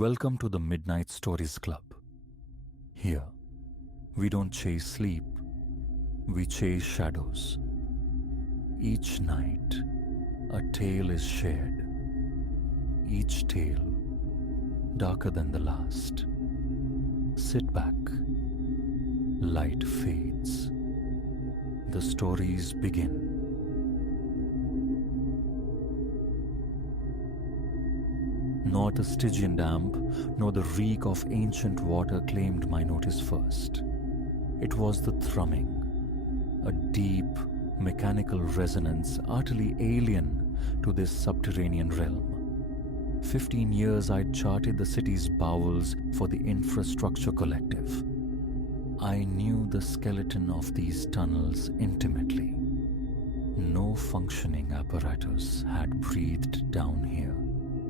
Welcome to the Midnight Stories Club. Here, we don't chase sleep, we chase shadows. Each night, a tale is shared. Each tale darker than the last. Sit back. Light fades. The stories begin. Not a Stygian damp, nor the reek of ancient water claimed my notice first. It was the thrumming, a deep, mechanical resonance utterly alien to this subterranean realm. 15 years I'd charted the city's bowels for the Infrastructure Collective. I knew the skeleton of these tunnels intimately. No functioning apparatus had breathed down here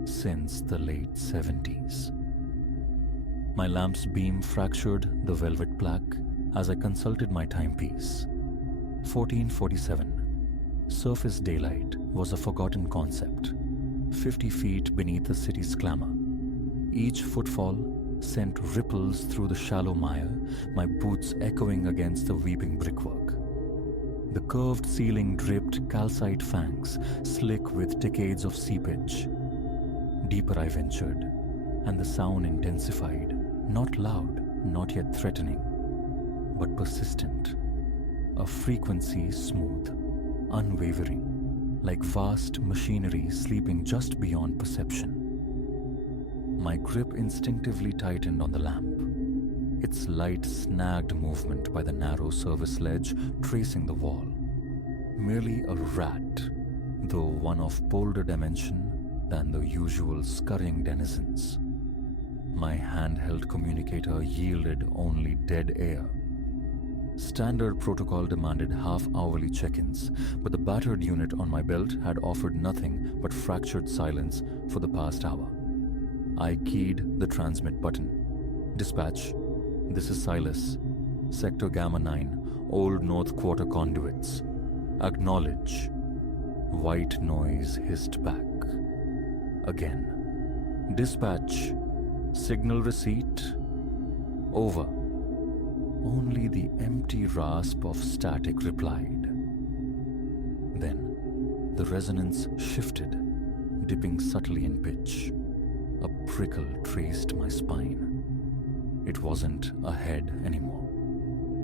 since the late 70s. My lamp's beam fractured the velvet plaque as I consulted my timepiece. 1447. Surface daylight was a forgotten concept, 50 feet beneath the city's clamor. Each footfall sent ripples through the shallow mire, my boots echoing against the weeping brickwork. The curved ceiling dripped calcite fangs, slick with decades of seepage. Deeper I ventured, and the sound intensified, not loud, not yet threatening, but persistent. A frequency smooth, unwavering, like vast machinery sleeping just beyond perception. My grip instinctively tightened on the lamp, its light snagged movement by the narrow service ledge tracing the wall. Merely a rat, though one of bolder dimension than the usual scurrying denizens. My handheld communicator yielded only dead air. Standard protocol demanded half-hourly check-ins, but the battered unit on my belt had offered nothing but fractured silence for the past hour. I keyed the transmit button. Dispatch, this is Silas. Sector Gamma 9, Old North Quarter conduits. Acknowledge. White noise hissed back. Again. Dispatch. Signal receipt. Over. Only the empty rasp of static replied. Then the resonance shifted, dipping subtly in pitch. A prickle traced my spine. It wasn't a head anymore.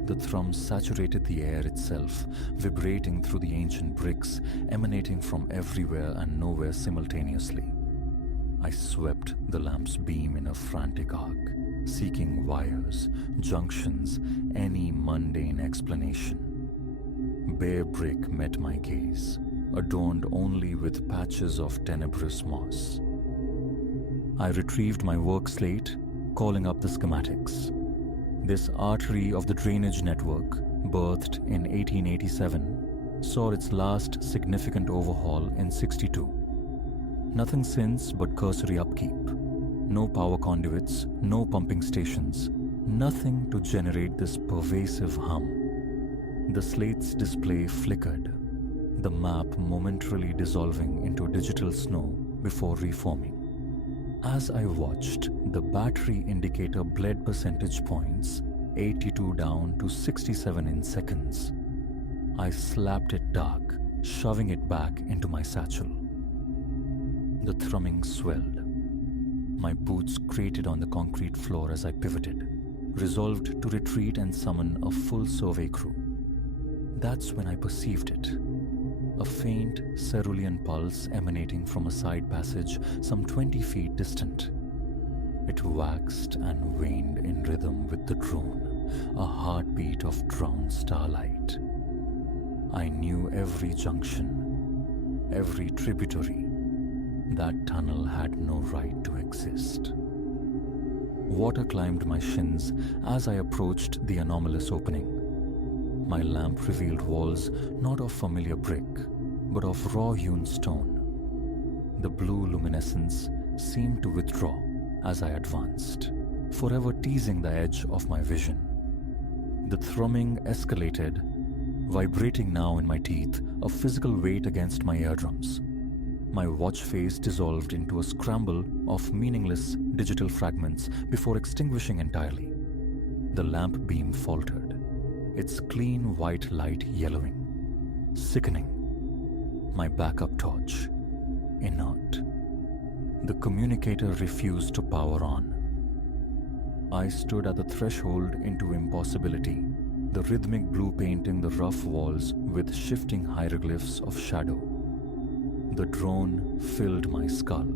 The thrum saturated the air itself, vibrating through the ancient bricks, emanating from everywhere and nowhere simultaneously. I swept the lamp's beam in a frantic arc, seeking wires, junctions, any mundane explanation. Bare brick met my gaze, adorned only with patches of tenebrous moss. I retrieved my work slate, calling up the schematics. This artery of the drainage network, birthed in 1887, saw its last significant overhaul in 62. Nothing since but cursory upkeep. No power conduits, no pumping stations, nothing to generate this pervasive hum. The slate's display flickered, the map momentarily dissolving into digital snow before reforming. As I watched, the battery indicator bled percentage points, 82 down to 67 in seconds. I slapped it dark, shoving it back into my satchel. The thrumming swelled. My boots grated on the concrete floor as I pivoted, resolved to retreat and summon a full survey crew. That's when I perceived it. A faint cerulean pulse emanating from a side passage some 20 feet distant. It waxed and waned in rhythm with the drone, a heartbeat of drowned starlight. I knew every junction, every tributary. That tunnel had no right to exist. Water climbed my shins as I approached the anomalous opening. My lamp revealed walls not of familiar brick, but of raw-hewn stone. The blue luminescence seemed to withdraw as I advanced, forever teasing the edge of my vision. The thrumming escalated, vibrating now in my teeth, a physical weight against my eardrums. My watch face dissolved into a scramble of meaningless digital fragments before extinguishing entirely. The lamp beam faltered, its clean white light yellowing, sickening. My backup torch, inert. The communicator refused to power on. I stood at the threshold into impossibility, the rhythmic blue painting the rough walls with shifting hieroglyphs of shadow. The drone filled my skull.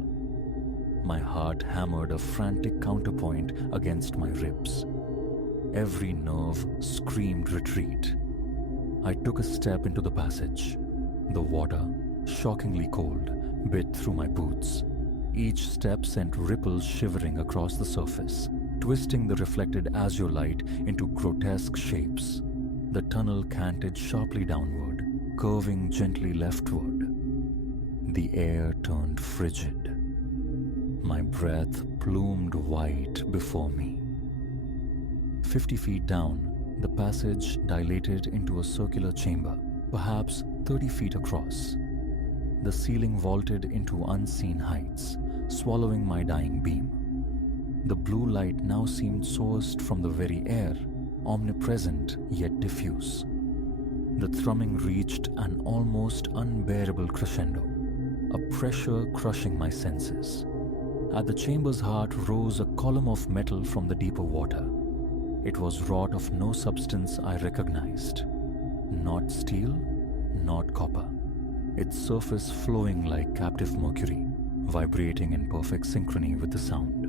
My heart hammered a frantic counterpoint against my ribs. Every nerve screamed retreat. I took a step into the passage. The water, shockingly cold, bit through my boots. Each step sent ripples shivering across the surface, twisting the reflected azure light into grotesque shapes. The tunnel canted sharply downward, curving gently leftward. The air turned frigid. My breath plumed white before me. 50 feet down, the passage dilated into a circular chamber, perhaps 30 feet across. The ceiling vaulted into unseen heights, swallowing my dying beam. The blue light now seemed sourced from the very air, omnipresent yet diffuse. The thrumming reached an almost unbearable crescendo, a pressure crushing my senses. At the chamber's heart rose a column of metal from the deeper water. It was wrought of no substance I recognized. Not steel, not copper. Its surface flowing like captive mercury, vibrating in perfect synchrony with the sound.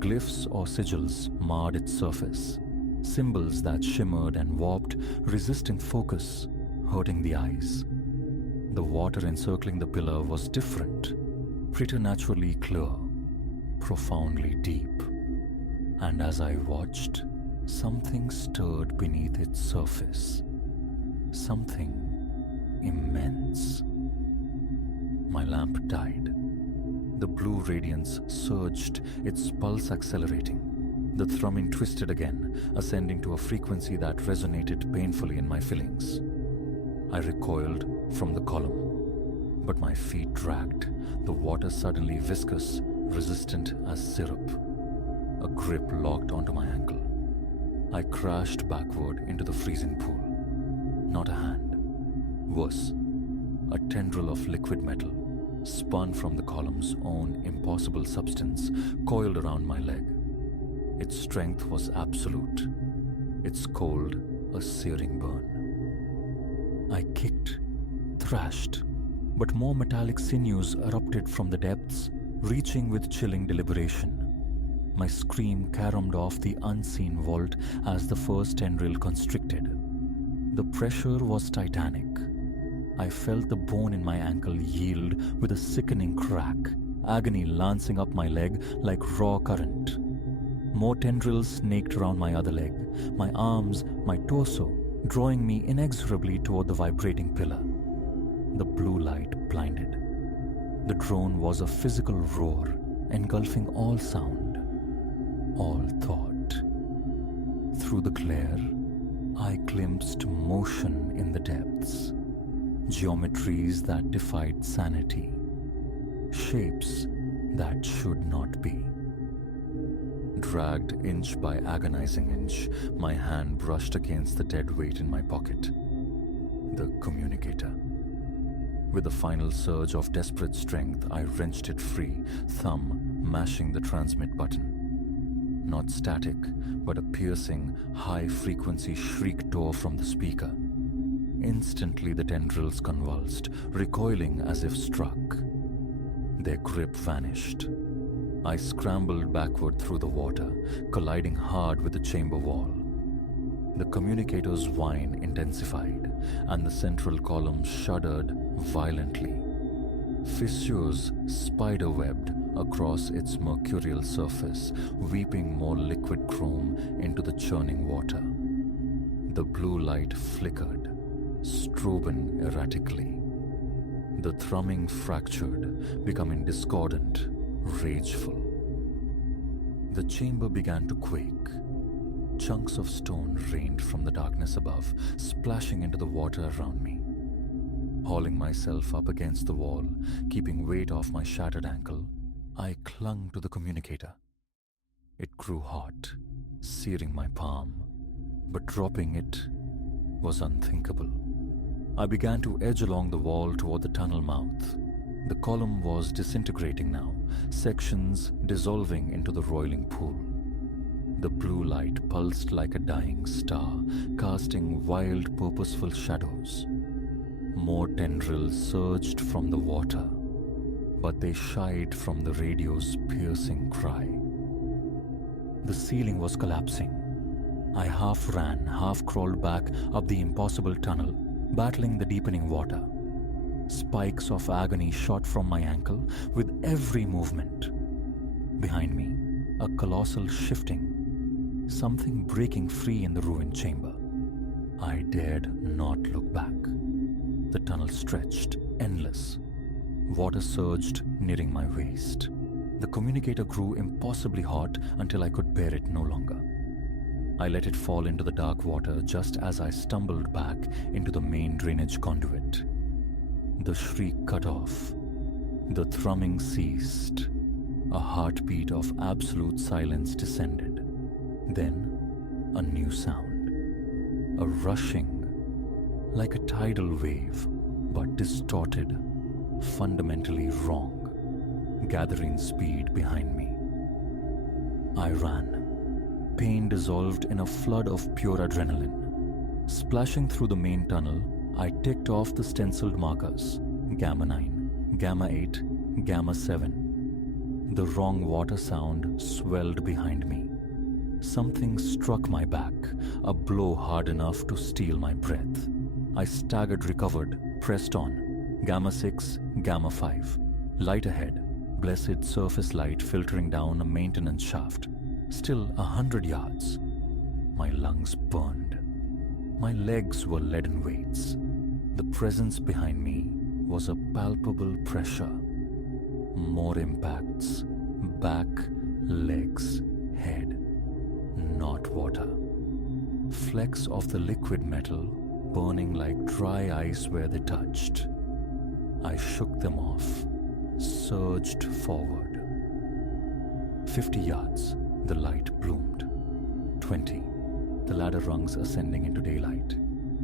Glyphs or sigils marred its surface, symbols that shimmered and warped, resisting focus, hurting the eyes. The water encircling the pillar was different, preternaturally clear, profoundly deep. And as I watched, something stirred beneath its surface. Something immense. My lamp died. The blue radiance surged, its pulse accelerating. The thrumming twisted again, ascending to a frequency that resonated painfully in my fillings. I recoiled from the column, but my feet dragged, the water suddenly viscous, resistant as syrup. A grip locked onto my ankle. I crashed backward into the freezing pool. Not a hand. Worse, a tendril of liquid metal, spun from the column's own impossible substance, coiled around my leg. Its strength was absolute, its cold a searing burn. I kicked, thrashed, but more metallic sinews erupted from the depths, reaching with chilling deliberation. My scream caromed off the unseen vault as the first tendril constricted. The pressure was titanic. I felt the bone in my ankle yield with a sickening crack, agony lancing up my leg like raw current. More tendrils snaked around my other leg, my arms, my torso, drawing me inexorably toward the vibrating pillar. The blue light blinded. The drone was a physical roar, engulfing all sound, all thought. Through the glare, I glimpsed motion in the depths, geometries that defied sanity, shapes that should not be. Dragged inch by agonizing inch, my hand brushed against the dead weight in my pocket. The communicator. With a final surge of desperate strength, I wrenched it free, thumb mashing the transmit button. Not static, but a piercing, high-frequency shriek tore from the speaker. Instantly the tendrils convulsed, recoiling as if struck. Their grip vanished. I scrambled backward through the water, colliding hard with the chamber wall. The communicator's whine intensified, and the central column shuddered violently. Fissures spider-webbed across its mercurial surface, weeping more liquid chrome into the churning water. The blue light flickered, strobing erratically. The thrumming fractured, becoming discordant, rageful. The chamber began to quake. Chunks of stone rained from the darkness above, splashing into the water around me. Hauling myself up against the wall, keeping weight off my shattered ankle, I clung to the communicator. It grew hot, searing my palm, but dropping it was unthinkable. I began to edge along the wall toward the tunnel mouth. The column was disintegrating now, sections dissolving into the roiling pool. The blue light pulsed like a dying star, casting wild, purposeful shadows. More tendrils surged from the water, but they shied from the radio's piercing cry. The ceiling was collapsing. I half ran, half crawled back up the impossible tunnel, battling the deepening water. Spikes of agony shot from my ankle with every movement. Behind me, a colossal shifting, something breaking free in the ruined chamber. I dared not look back. The tunnel stretched, endless. Water surged, nearing my waist. The communicator grew impossibly hot until I could bear it no longer. I let it fall into the dark water just as I stumbled back into the main drainage conduit. The shriek cut off. The thrumming ceased. A heartbeat of absolute silence descended. Then, a new sound. A rushing, like a tidal wave, but distorted, fundamentally wrong, gathering speed behind me. I ran. Pain dissolved in a flood of pure adrenaline. Splashing through the main tunnel, I ticked off the stenciled markers: Gamma 9, Gamma 8, Gamma 7. The wrong water sound swelled behind me. Something struck my back, a blow hard enough to steal my breath. I staggered, recovered, pressed on. Gamma 6, Gamma 5. Light ahead, blessed surface light filtering down a maintenance shaft. Still 100 yards. My lungs burned. My legs were leaden weights. The presence behind me was a palpable pressure. More impacts. Back, legs, head. Not water. Flecks of the liquid metal burning like dry ice where they touched. I shook them off, surged forward. 50 yards, the light bloomed. 20, the ladder rungs ascending into daylight.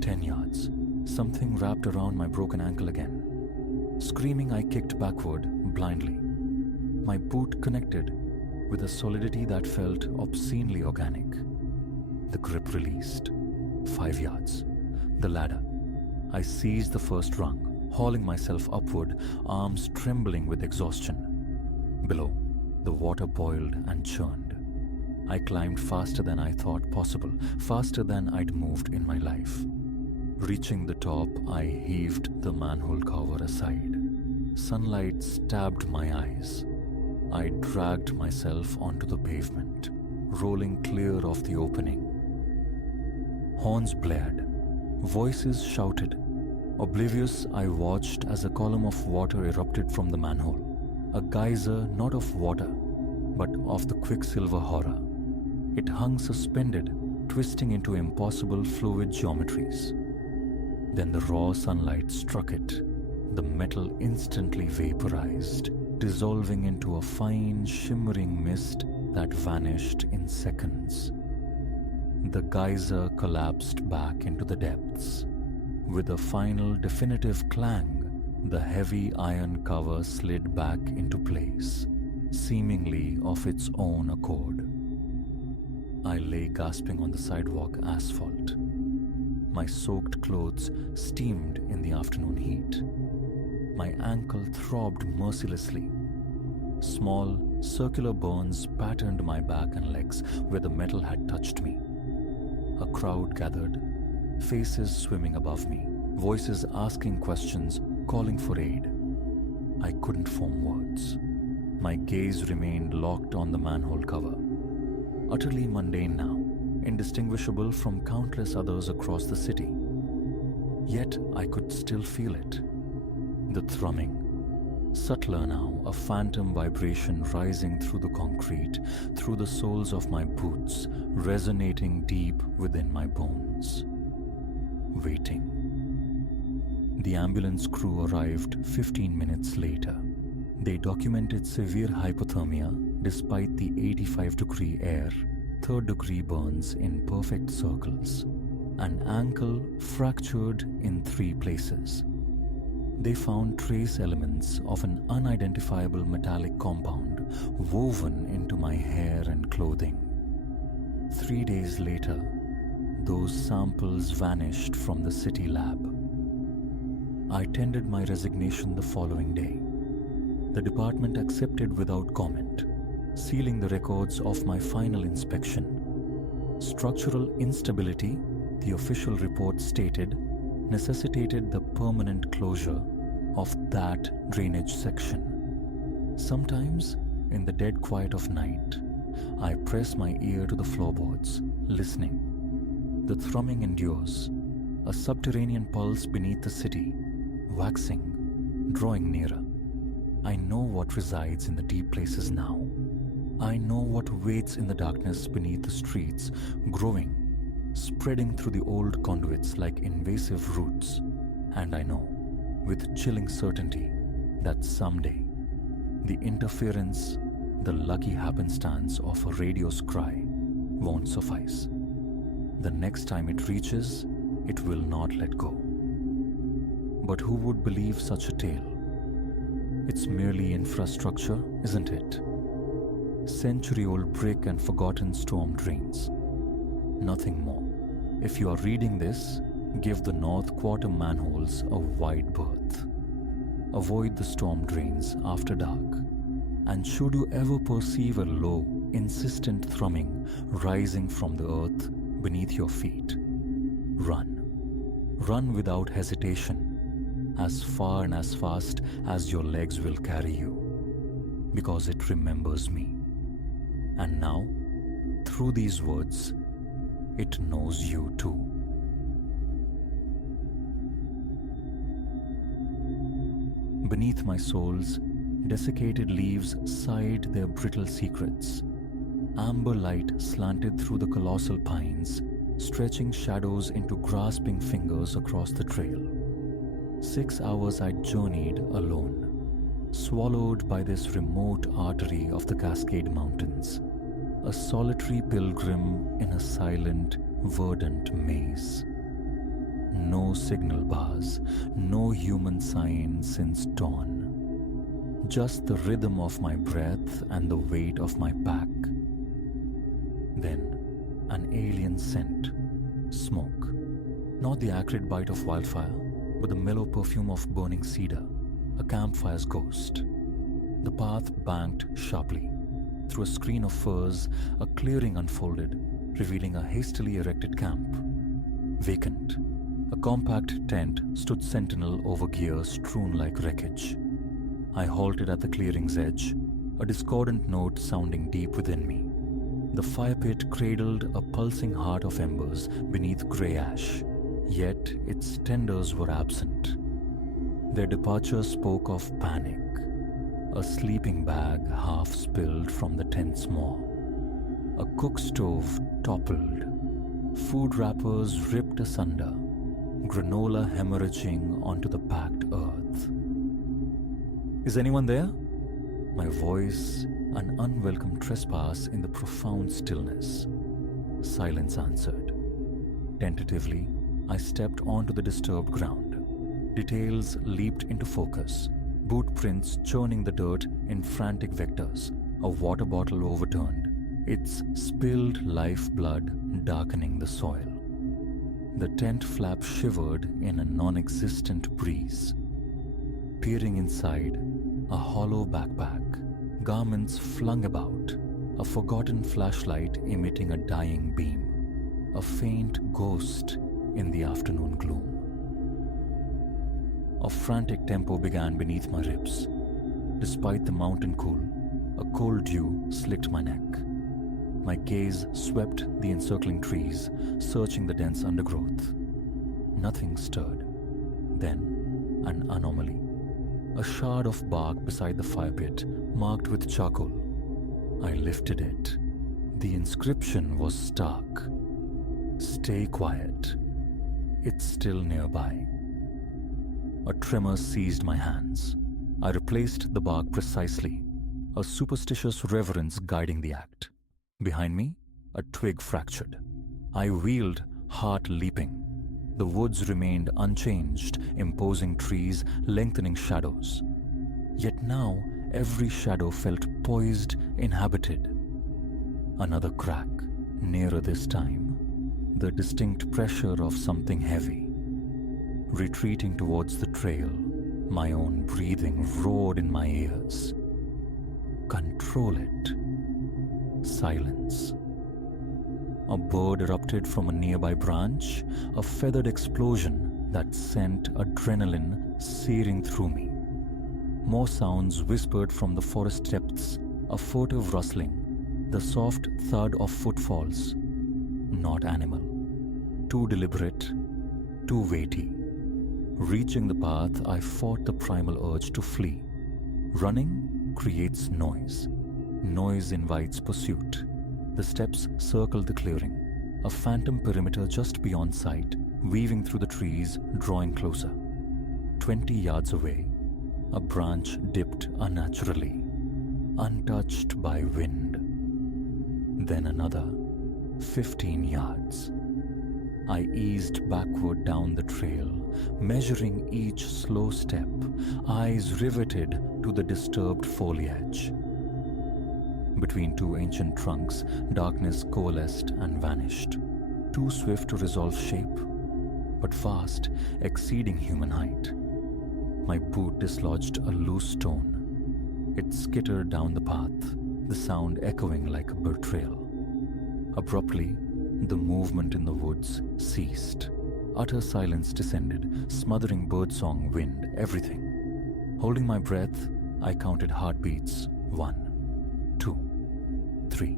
10 yards, something wrapped around my broken ankle again. Screaming, I kicked backward, blindly. My boot connected with a solidity that felt obscenely organic. The grip released. 5 yards. The ladder. I seized the first rung, hauling myself upward, arms trembling with exhaustion. Below, the water boiled and churned. I climbed faster than I thought possible, faster than I'd moved in my life. Reaching the top, I heaved the manhole cover aside. Sunlight stabbed my eyes. I dragged myself onto the pavement, rolling clear of the opening. Horns blared. Voices shouted. Oblivious, I watched as a column of water erupted from the manhole. A geyser not of water, but of the quicksilver horror. It hung suspended, twisting into impossible fluid geometries. Then the raw sunlight struck it. The metal instantly vaporized, dissolving into a fine, shimmering mist that vanished in seconds. The geyser collapsed back into the depths. With a final, definitive clang, the heavy iron cover slid back into place, seemingly of its own accord. I lay gasping on the sidewalk asphalt. My soaked clothes steamed in the afternoon heat. My ankle throbbed mercilessly. Small, circular burns patterned my back and legs where the metal had touched me. A crowd gathered, faces swimming above me, voices asking questions, calling for aid. I couldn't form words. My gaze remained locked on the manhole cover. Utterly mundane now, indistinguishable from countless others across the city. Yet I could still feel it. The thrumming. Subtler now, a phantom vibration rising through the concrete, through the soles of my boots, resonating deep within my bones. Waiting. The ambulance crew arrived 15 minutes later. They documented severe hypothermia despite the 85-degree air, third-degree burns in perfect circles, an ankle fractured in 3 places. They found trace elements of an unidentifiable metallic compound woven into my hair and clothing. 3 days later, those samples vanished from the city lab. I tendered my resignation the following day. The department accepted without comment, sealing the records of my final inspection. Structural instability, the official report stated, necessitated the permanent closure of that drainage section. Sometimes, in the dead quiet of night, I press my ear to the floorboards, listening. The thrumming endures, a subterranean pulse beneath the city, waxing, drawing nearer. I know what resides in the deep places now. I know what waits in the darkness beneath the streets, growing, spreading through the old conduits like invasive roots. And I know, with chilling certainty, that someday, the interference, the lucky happenstance of a radio's cry won't suffice. The next time it reaches, it will not let go. But who would believe such a tale? It's merely infrastructure, isn't it? Century-old brick and forgotten storm drains. Nothing more. If you are reading this, give the North Quarter manholes a wide berth. Avoid the storm drains after dark. And should you ever perceive a low, insistent thrumming rising from the earth beneath your feet, run. Run without hesitation, as far and as fast as your legs will carry you, because it remembers me. And now, through these words, it knows you too. Beneath my soles, desiccated leaves sighed their brittle secrets. Amber light slanted through the colossal pines, stretching shadows into grasping fingers across the trail. 6 hours I'd journeyed alone, swallowed by this remote artery of the Cascade Mountains, a solitary pilgrim in a silent, verdant maze. No signal bars, no human sign since dawn. Just the rhythm of my breath and the weight of my pack. Then, an alien scent. Smoke. Not the acrid bite of wildfire, but the mellow perfume of burning cedar, a campfire's ghost. The path banked sharply. Through a screen of firs, a clearing unfolded, revealing a hastily erected camp. Vacant. A compact tent stood sentinel over gear strewn like wreckage. I halted at the clearing's edge, a discordant note sounding deep within me. The fire pit cradled a pulsing heart of embers beneath grey ash, yet its tenders were absent. Their departure spoke of panic, a sleeping bag half spilled from the tent's maw. A cook stove toppled, food wrappers ripped asunder, granola hemorrhaging onto the packed earth. Is anyone there? My voice, an unwelcome trespass in the profound stillness. Silence answered. Tentatively, I stepped onto the disturbed ground. Details leaped into focus. Boot prints churning the dirt in frantic vectors. A water bottle overturned, its spilled lifeblood darkening the soil. The tent flap shivered in a non-existent breeze. Peering inside, a hollow backpack, garments flung about, a forgotten flashlight emitting a dying beam, a faint ghost in the afternoon gloom. A frantic tempo began beneath my ribs. Despite the mountain cool, a cold dew slicked my neck. My gaze swept the encircling trees, searching the dense undergrowth. Nothing stirred. Then, an anomaly. A shard of bark beside the fire pit, marked with charcoal. I lifted it. The inscription was stark. Stay quiet. It's still nearby. A tremor seized my hands. I replaced the bark precisely, a superstitious reverence guiding the act. Behind me, a twig fractured. I wheeled, heart leaping. The woods remained unchanged, imposing trees, lengthening shadows. Yet now, every shadow felt poised, inhabited. Another crack, nearer this time, the distinct pressure of something heavy. Retreating towards the trail, my own breathing roared in my ears. Control it. Silence. A bird erupted from a nearby branch, a feathered explosion that sent adrenaline searing through me. More sounds whispered from the forest depths, a furtive rustling, the soft thud of footfalls. Not animal. Too deliberate, too weighty. Reaching the path, I fought the primal urge to flee. Running creates noise. Noise invites pursuit. The steps circled the clearing, a phantom perimeter just beyond sight, weaving through the trees, drawing closer. 20 yards away, a branch dipped unnaturally, untouched by wind. Then another, 15 yards. I eased backward down the trail, measuring each slow step, eyes riveted to the disturbed foliage. Between two ancient trunks, darkness coalesced and vanished, too swift to resolve shape, but fast, exceeding human height. My boot dislodged a loose stone. It skittered down the path, the sound echoing like a betrayal. Abruptly, the movement in the woods ceased. Utter silence descended, smothering birdsong, wind, everything. Holding my breath, I counted heartbeats. 1, 2, 3.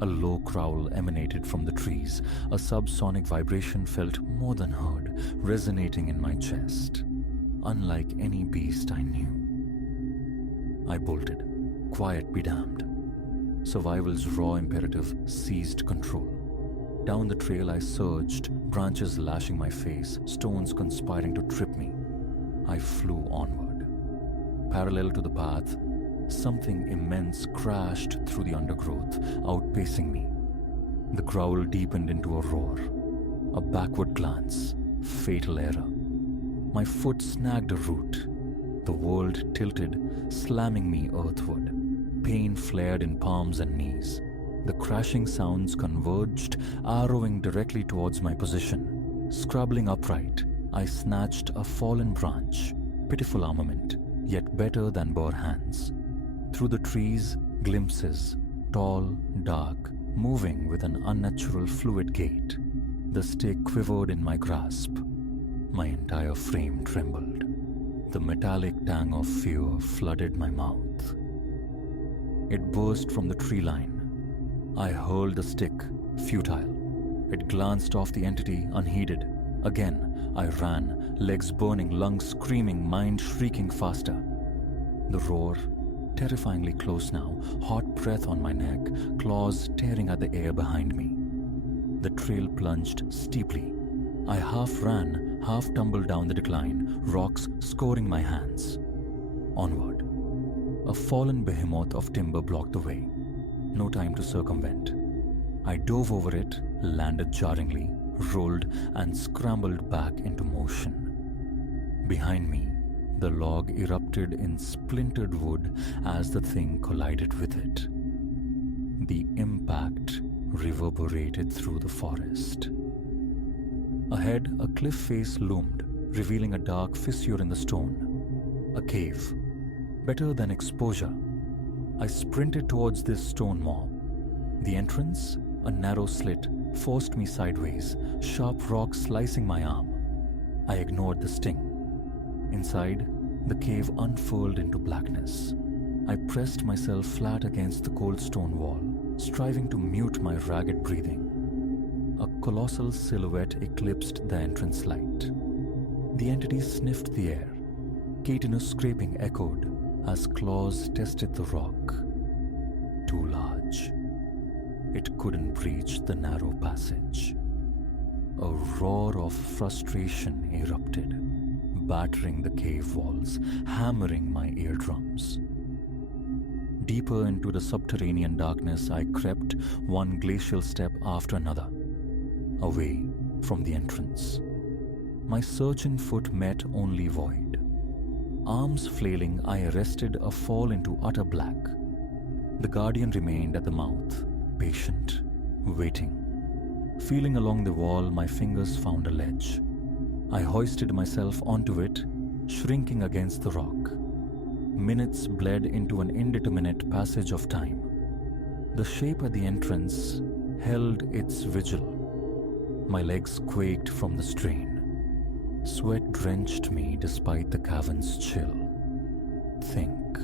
A low growl emanated from the trees. A subsonic vibration felt more than heard, resonating in my chest. Unlike any beast I knew. I bolted. Quiet be damned. Survival's raw imperative seized control. Down the trail I surged, branches lashing my face, stones conspiring to trip me. I flew onward. Parallel to the path, something immense crashed through the undergrowth, outpacing me. The growl deepened into a roar. A backward glance, fatal error. My foot snagged a root. The world tilted, slamming me earthward. Pain flared in palms and knees. The crashing sounds converged, arrowing directly towards my position. Scrabbling upright, I snatched a fallen branch. Pitiful armament, yet better than bare hands. Through the trees, glimpses, tall, dark, moving with an unnatural fluid gait. The stick quivered in my grasp. My entire frame trembled. The metallic tang of fear flooded my mouth. It burst from the tree line. I hurled the stick, futile. It glanced off the entity unheeded. Again, I ran, legs burning, lungs screaming, mind shrieking faster. The roar, terrifyingly close now, hot breath on my neck, claws tearing at the air behind me. The trail plunged steeply. I half ran, half tumbled down the decline, rocks scoring my hands. Onward. A fallen behemoth of timber blocked the way. No time to circumvent. I dove over it, landed jarringly, rolled, and scrambled back into motion. Behind me, the log erupted in splintered wood as the thing collided with it. The impact reverberated through the forest. Ahead, a cliff face loomed, revealing a dark fissure in the stone. A cave. Better than exposure. I sprinted towards this stone maw. The entrance, a narrow slit, forced me sideways, sharp rocks slicing my arm. I ignored the sting. Inside, the cave unfurled into blackness. I pressed myself flat against the cold stone wall, striving to mute my ragged breathing. A colossal silhouette eclipsed the entrance light. The entity sniffed the air. Chitinous scraping echoed as claws tested the rock. Too large. It couldn't breach the narrow passage. A roar of frustration erupted, battering the cave walls, hammering my eardrums. Deeper into the subterranean darkness, I crept, one glacial step after another, away from the entrance. My searching foot met only void. Arms flailing, I arrested a fall into utter black. The guardian remained at the mouth, patient, waiting. Feeling along the wall, my fingers found a ledge. I hoisted myself onto it, shrinking against the rock. Minutes bled into an indeterminate passage of time. The shape at the entrance held its vigil. My legs quaked from the strain. Sweat drenched me despite the cavern's chill. Think.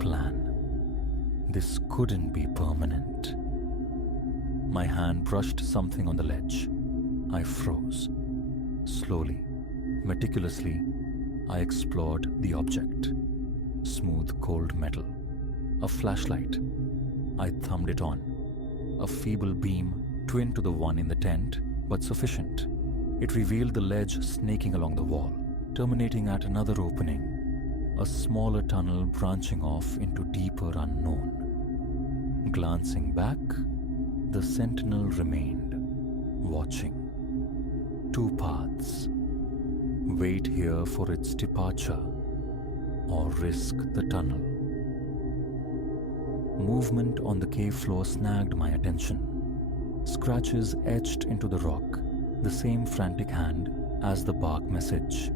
Plan. This couldn't be permanent. My hand brushed something on the ledge. I froze. Slowly, meticulously, I explored the object. Smooth, cold metal. A flashlight. I thumbed it on. A feeble beam, twin to the one in the tent, but sufficient. It revealed the ledge snaking along the wall, terminating at another opening, a smaller tunnel branching off into deeper unknown. Glancing back, the sentinel remained, watching. Two paths. Wait here for its departure, or risk the tunnel. Movement on the cave floor snagged my attention. Scratches etched into the rock, the same frantic hand as the bark message.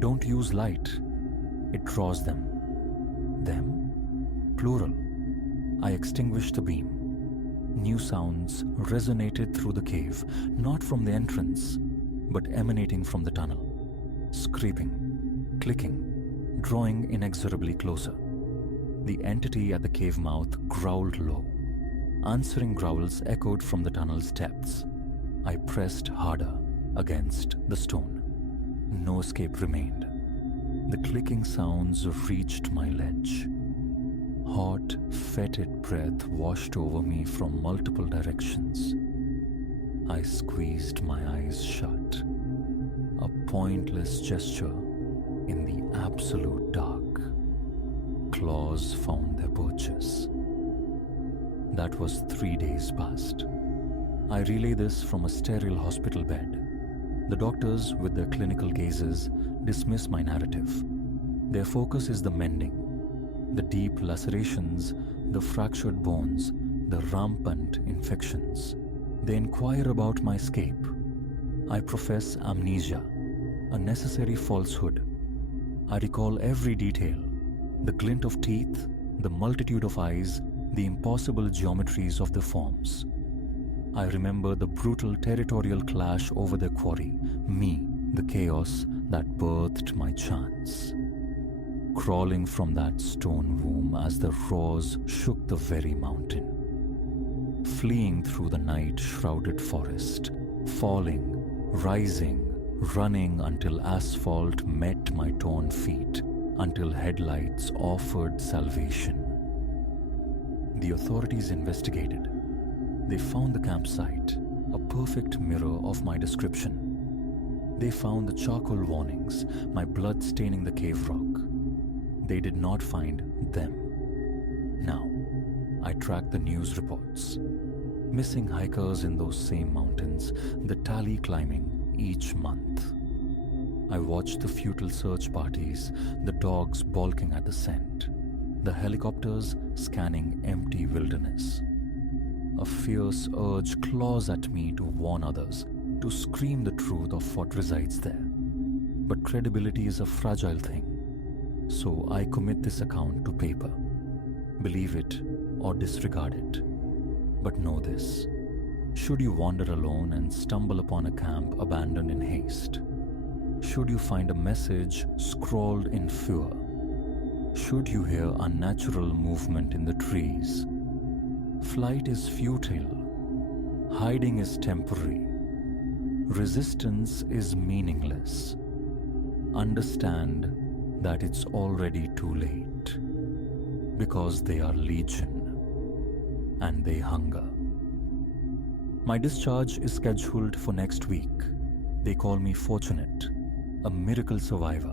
Don't use light. It draws them. Them? Plural. I extinguished the beam. New sounds resonated through the cave, not from the entrance, but emanating from the tunnel. Scraping, clicking, drawing inexorably closer. The entity at the cave mouth growled low. Answering growls echoed from the tunnel's depths. I pressed harder against the stone. No escape remained. The clicking sounds reached my ledge. Hot, fetid breath washed over me from multiple directions. I squeezed my eyes shut. A pointless gesture in the absolute dark. Claws found their purchase. That was 3 days past. I relay this from a sterile hospital bed. The doctors, with their clinical gazes, dismiss my narrative. Their focus is the mending. The deep lacerations, the fractured bones, the rampant infections. They inquire about my escape. I profess amnesia, a necessary falsehood. I recall every detail, the glint of teeth, the multitude of eyes, the impossible geometries of the forms. I remember the brutal territorial clash over the quarry, me, the chaos that birthed my chance. Crawling from that stone womb as the roars shook the very mountain. Fleeing through the night-shrouded forest, falling, rising, running until asphalt met my torn feet, until headlights offered salvation. The authorities investigated. They found the campsite, a perfect mirror of my description. They found the charcoal warnings, my blood staining the cave rock. They did not find them. Now, I tracked the news reports. Missing hikers in those same mountains, the tally climbing each month. I watched the futile search parties, the dogs balking at the scent, the helicopters scanning empty wilderness. A fierce urge claws at me to warn others, to scream the truth of what resides there. But credibility is a fragile thing. So I commit this account to paper. Believe it or disregard it. But know this. Should you wander alone and stumble upon a camp abandoned in haste, should you find a message scrawled in fear, should you hear unnatural movement in the trees, flight is futile, hiding is temporary, resistance is meaningless. Understand that it's already too late, because they are legion, and they hunger. My discharge is scheduled for next week. They call me fortunate, a miracle survivor.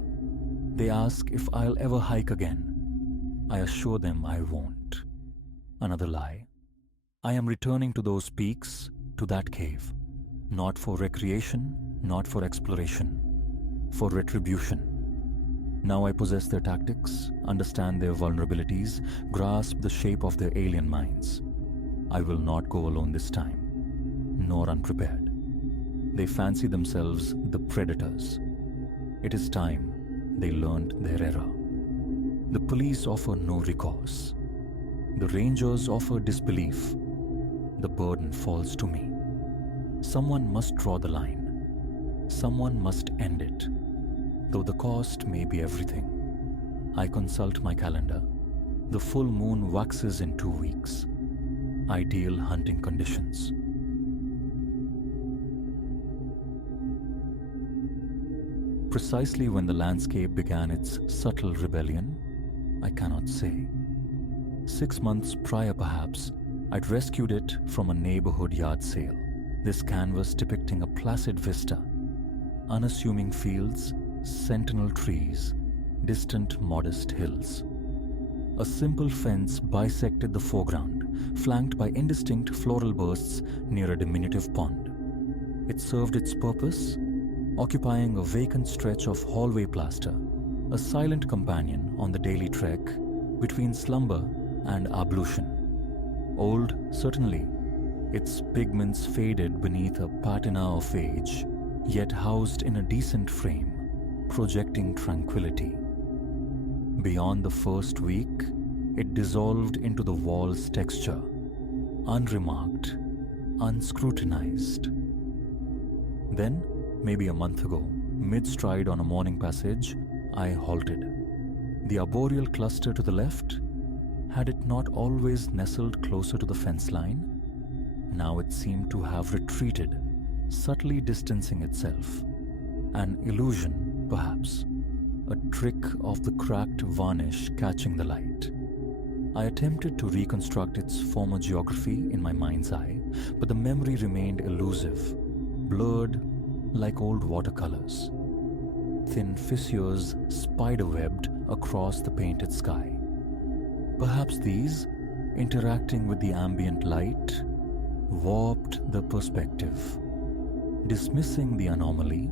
They ask if I'll ever hike again. I assure them I won't. Another lie. I am returning to those peaks, to that cave. Not for recreation, not for exploration. For retribution. Now I possess their tactics, understand their vulnerabilities, grasp the shape of their alien minds. I will not go alone this time, nor unprepared. They fancy themselves the predators. It is time they learned their error. The police offer no recourse. The rangers offer disbelief. The burden falls to me. Someone must draw the line. Someone must end it. Though the cost may be everything. I consult my calendar. The full moon waxes in 2 weeks. Ideal hunting conditions. Precisely when the landscape began its subtle rebellion, I cannot say. 6 months prior perhaps, I'd rescued it from a neighborhood yard sale. This canvas depicting a placid vista, unassuming fields, sentinel trees, distant modest hills. A simple fence bisected the foreground, flanked by indistinct floral bursts near a diminutive pond. It served its purpose, occupying a vacant stretch of hallway plaster, a silent companion on the daily trek between slumber and ablution. Old, certainly, its pigments faded beneath a patina of age, yet housed in a decent frame, projecting tranquility. Beyond the first week, it dissolved into the wall's texture, unremarked, unscrutinized. Then, maybe a month ago, mid-stride on a morning passage, I halted. The arboreal cluster to the left, had it not always nestled closer to the fence line? Now it seemed to have retreated, subtly distancing itself. An illusion, perhaps, a trick of the cracked varnish catching the light. I attempted to reconstruct its former geography in my mind's eye, but the memory remained elusive, blurred like old watercolors. Thin fissures spiderwebbed across the painted sky. Perhaps these, interacting with the ambient light, warped the perspective. Dismissing the anomaly,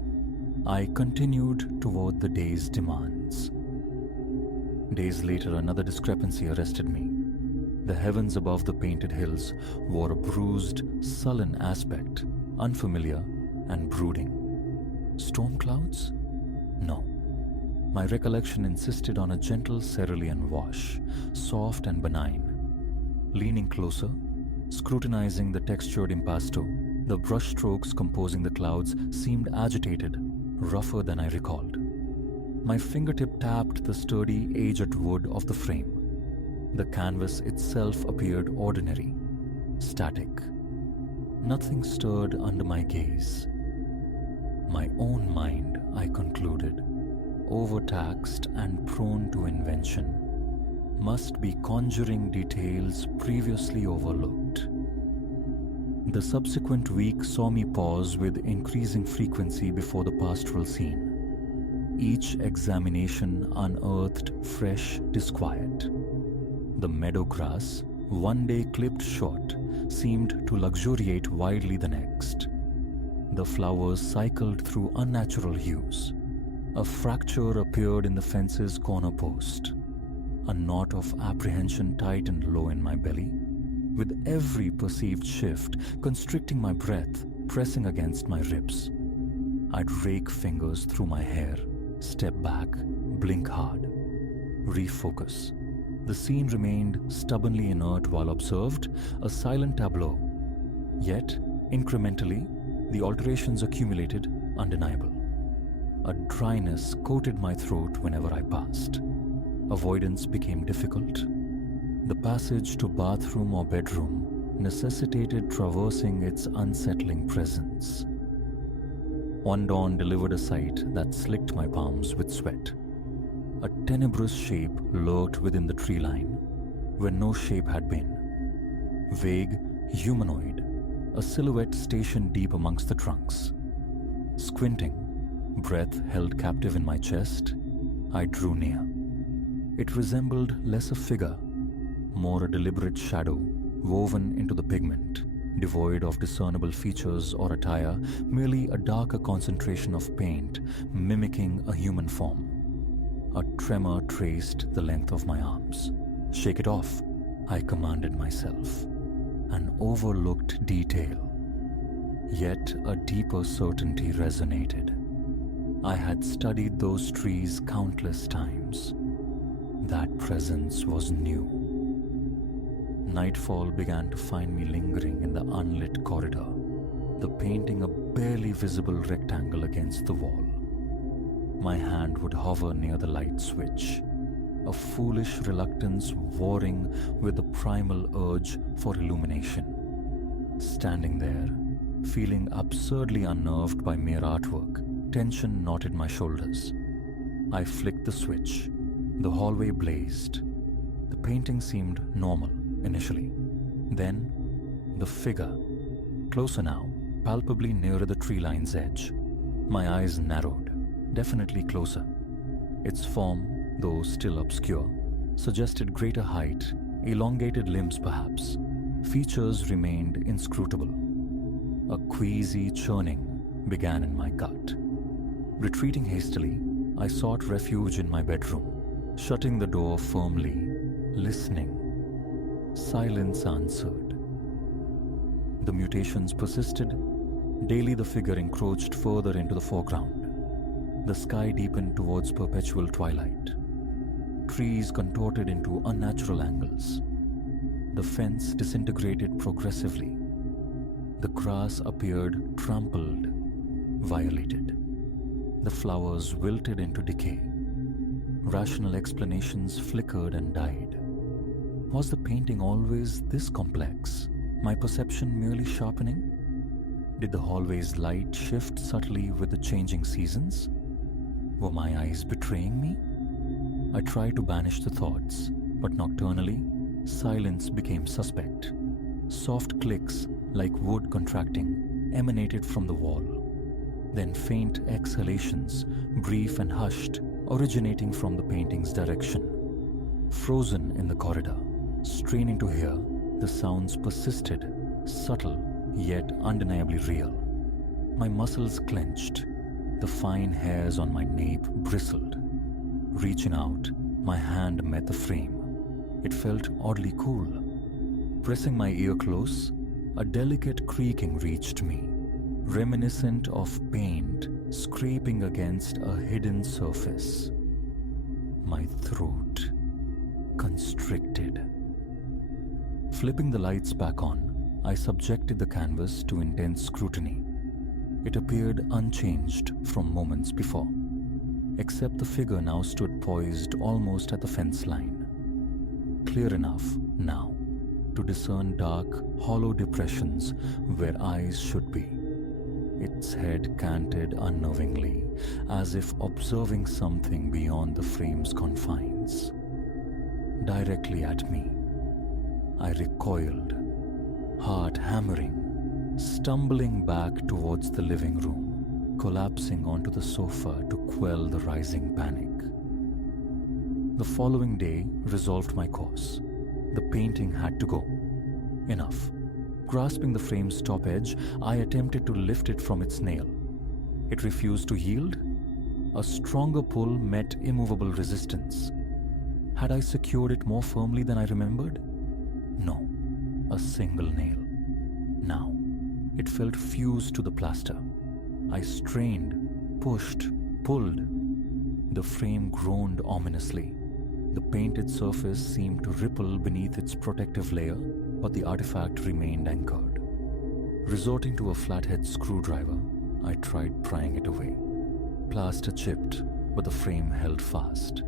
I continued toward the day's demands. Days later, another discrepancy arrested me. The heavens above the painted hills wore a bruised, sullen aspect, unfamiliar and brooding. Storm clouds? No. My recollection insisted on a gentle cerulean wash, soft and benign. Leaning closer, scrutinizing the textured impasto, the brushstrokes composing the clouds seemed agitated, rougher than I recalled. My fingertip tapped the sturdy, aged wood of the frame. The canvas itself appeared ordinary, static. Nothing stirred under my gaze. My own mind, I concluded, overtaxed and prone to invention, must be conjuring details previously overlooked. The subsequent week saw me pause with increasing frequency before the pastoral scene. Each examination unearthed fresh disquiet. The meadow grass, one day clipped short, seemed to luxuriate wildly the next. The flowers cycled through unnatural hues. A fracture appeared in the fence's corner post. A knot of apprehension tightened low in my belly, with every perceived shift constricting my breath, pressing against my ribs. I'd rake fingers through my hair, step back, blink hard, refocus. The scene remained stubbornly inert while observed, a silent tableau. Yet, incrementally, the alterations accumulated, undeniable. A dryness coated my throat whenever I passed. Avoidance became difficult. The passage to bathroom or bedroom necessitated traversing its unsettling presence. One dawn delivered a sight that slicked my palms with sweat. A tenebrous shape lurked within the tree line, where no shape had been. Vague, humanoid, a silhouette stationed deep amongst the trunks. Squinting, breath held captive in my chest, I drew near. It resembled less a figure, more a deliberate shadow woven into the pigment, devoid of discernible features or attire, merely a darker concentration of paint mimicking a human form. A tremor traced the length of my arms. "Shake it off," I commanded myself. An overlooked detail. Yet a deeper certainty resonated. I had studied those trees countless times. That presence was new. Nightfall began to find me lingering in the unlit corridor, the painting a barely visible rectangle against the wall. My hand would hover near the light switch, a foolish reluctance warring with the primal urge for illumination. Standing there, feeling absurdly unnerved by mere artwork, tension knotted my shoulders. I flicked the switch. The hallway blazed. The painting seemed normal initially. Then, the figure, closer now, palpably nearer the tree line's edge. My eyes narrowed, definitely closer. Its form, though still obscure, suggested greater height, elongated limbs perhaps. Features remained inscrutable. A queasy churning began in my gut. Retreating hastily, I sought refuge in my bedroom, shutting the door firmly, listening. Silence answered. The mutations persisted. Daily the figure encroached further into the foreground. The sky deepened towards perpetual twilight. Trees contorted into unnatural angles. The fence disintegrated progressively. The grass appeared trampled, violated. The flowers wilted into decay. Rational explanations flickered and died. Was the painting always this complex? My perception merely sharpening? Did the hallway's light shift subtly with the changing seasons? Were my eyes betraying me? I tried to banish the thoughts, but nocturnally, silence became suspect. Soft clicks, like wood contracting, emanated from the wall. Then faint exhalations, brief and hushed, originating from the painting's direction. Frozen in the corridor, straining to hear, the sounds persisted, subtle yet undeniably real. My muscles clenched. The fine hairs on my nape bristled. Reaching out, my hand met the frame. It felt oddly cool. Pressing my ear close, a delicate creaking reached me, reminiscent of paint scraping against a hidden surface. My throat constricted. Flipping the lights back on, I subjected the canvas to intense scrutiny. It appeared unchanged from moments before, except the figure now stood poised almost at the fence line. Clear enough now to discern dark, hollow depressions where eyes should be. Its head canted unnervingly, as if observing something beyond the frame's confines. Directly at me, I recoiled, heart hammering, stumbling back towards the living room, collapsing onto the sofa to quell the rising panic. The following day resolved my course. The painting had to go. Enough. Grasping the frame's top edge, I attempted to lift it from its nail. It refused to yield. A stronger pull met immovable resistance. Had I secured it more firmly than I remembered? No. A single nail. Now, it felt fused to the plaster. I strained, pushed, pulled. The frame groaned ominously. The painted surface seemed to ripple beneath its protective layer, but the artifact remained anchored. Resorting to a flathead screwdriver, I tried prying it away. Plaster chipped, but the frame held fast.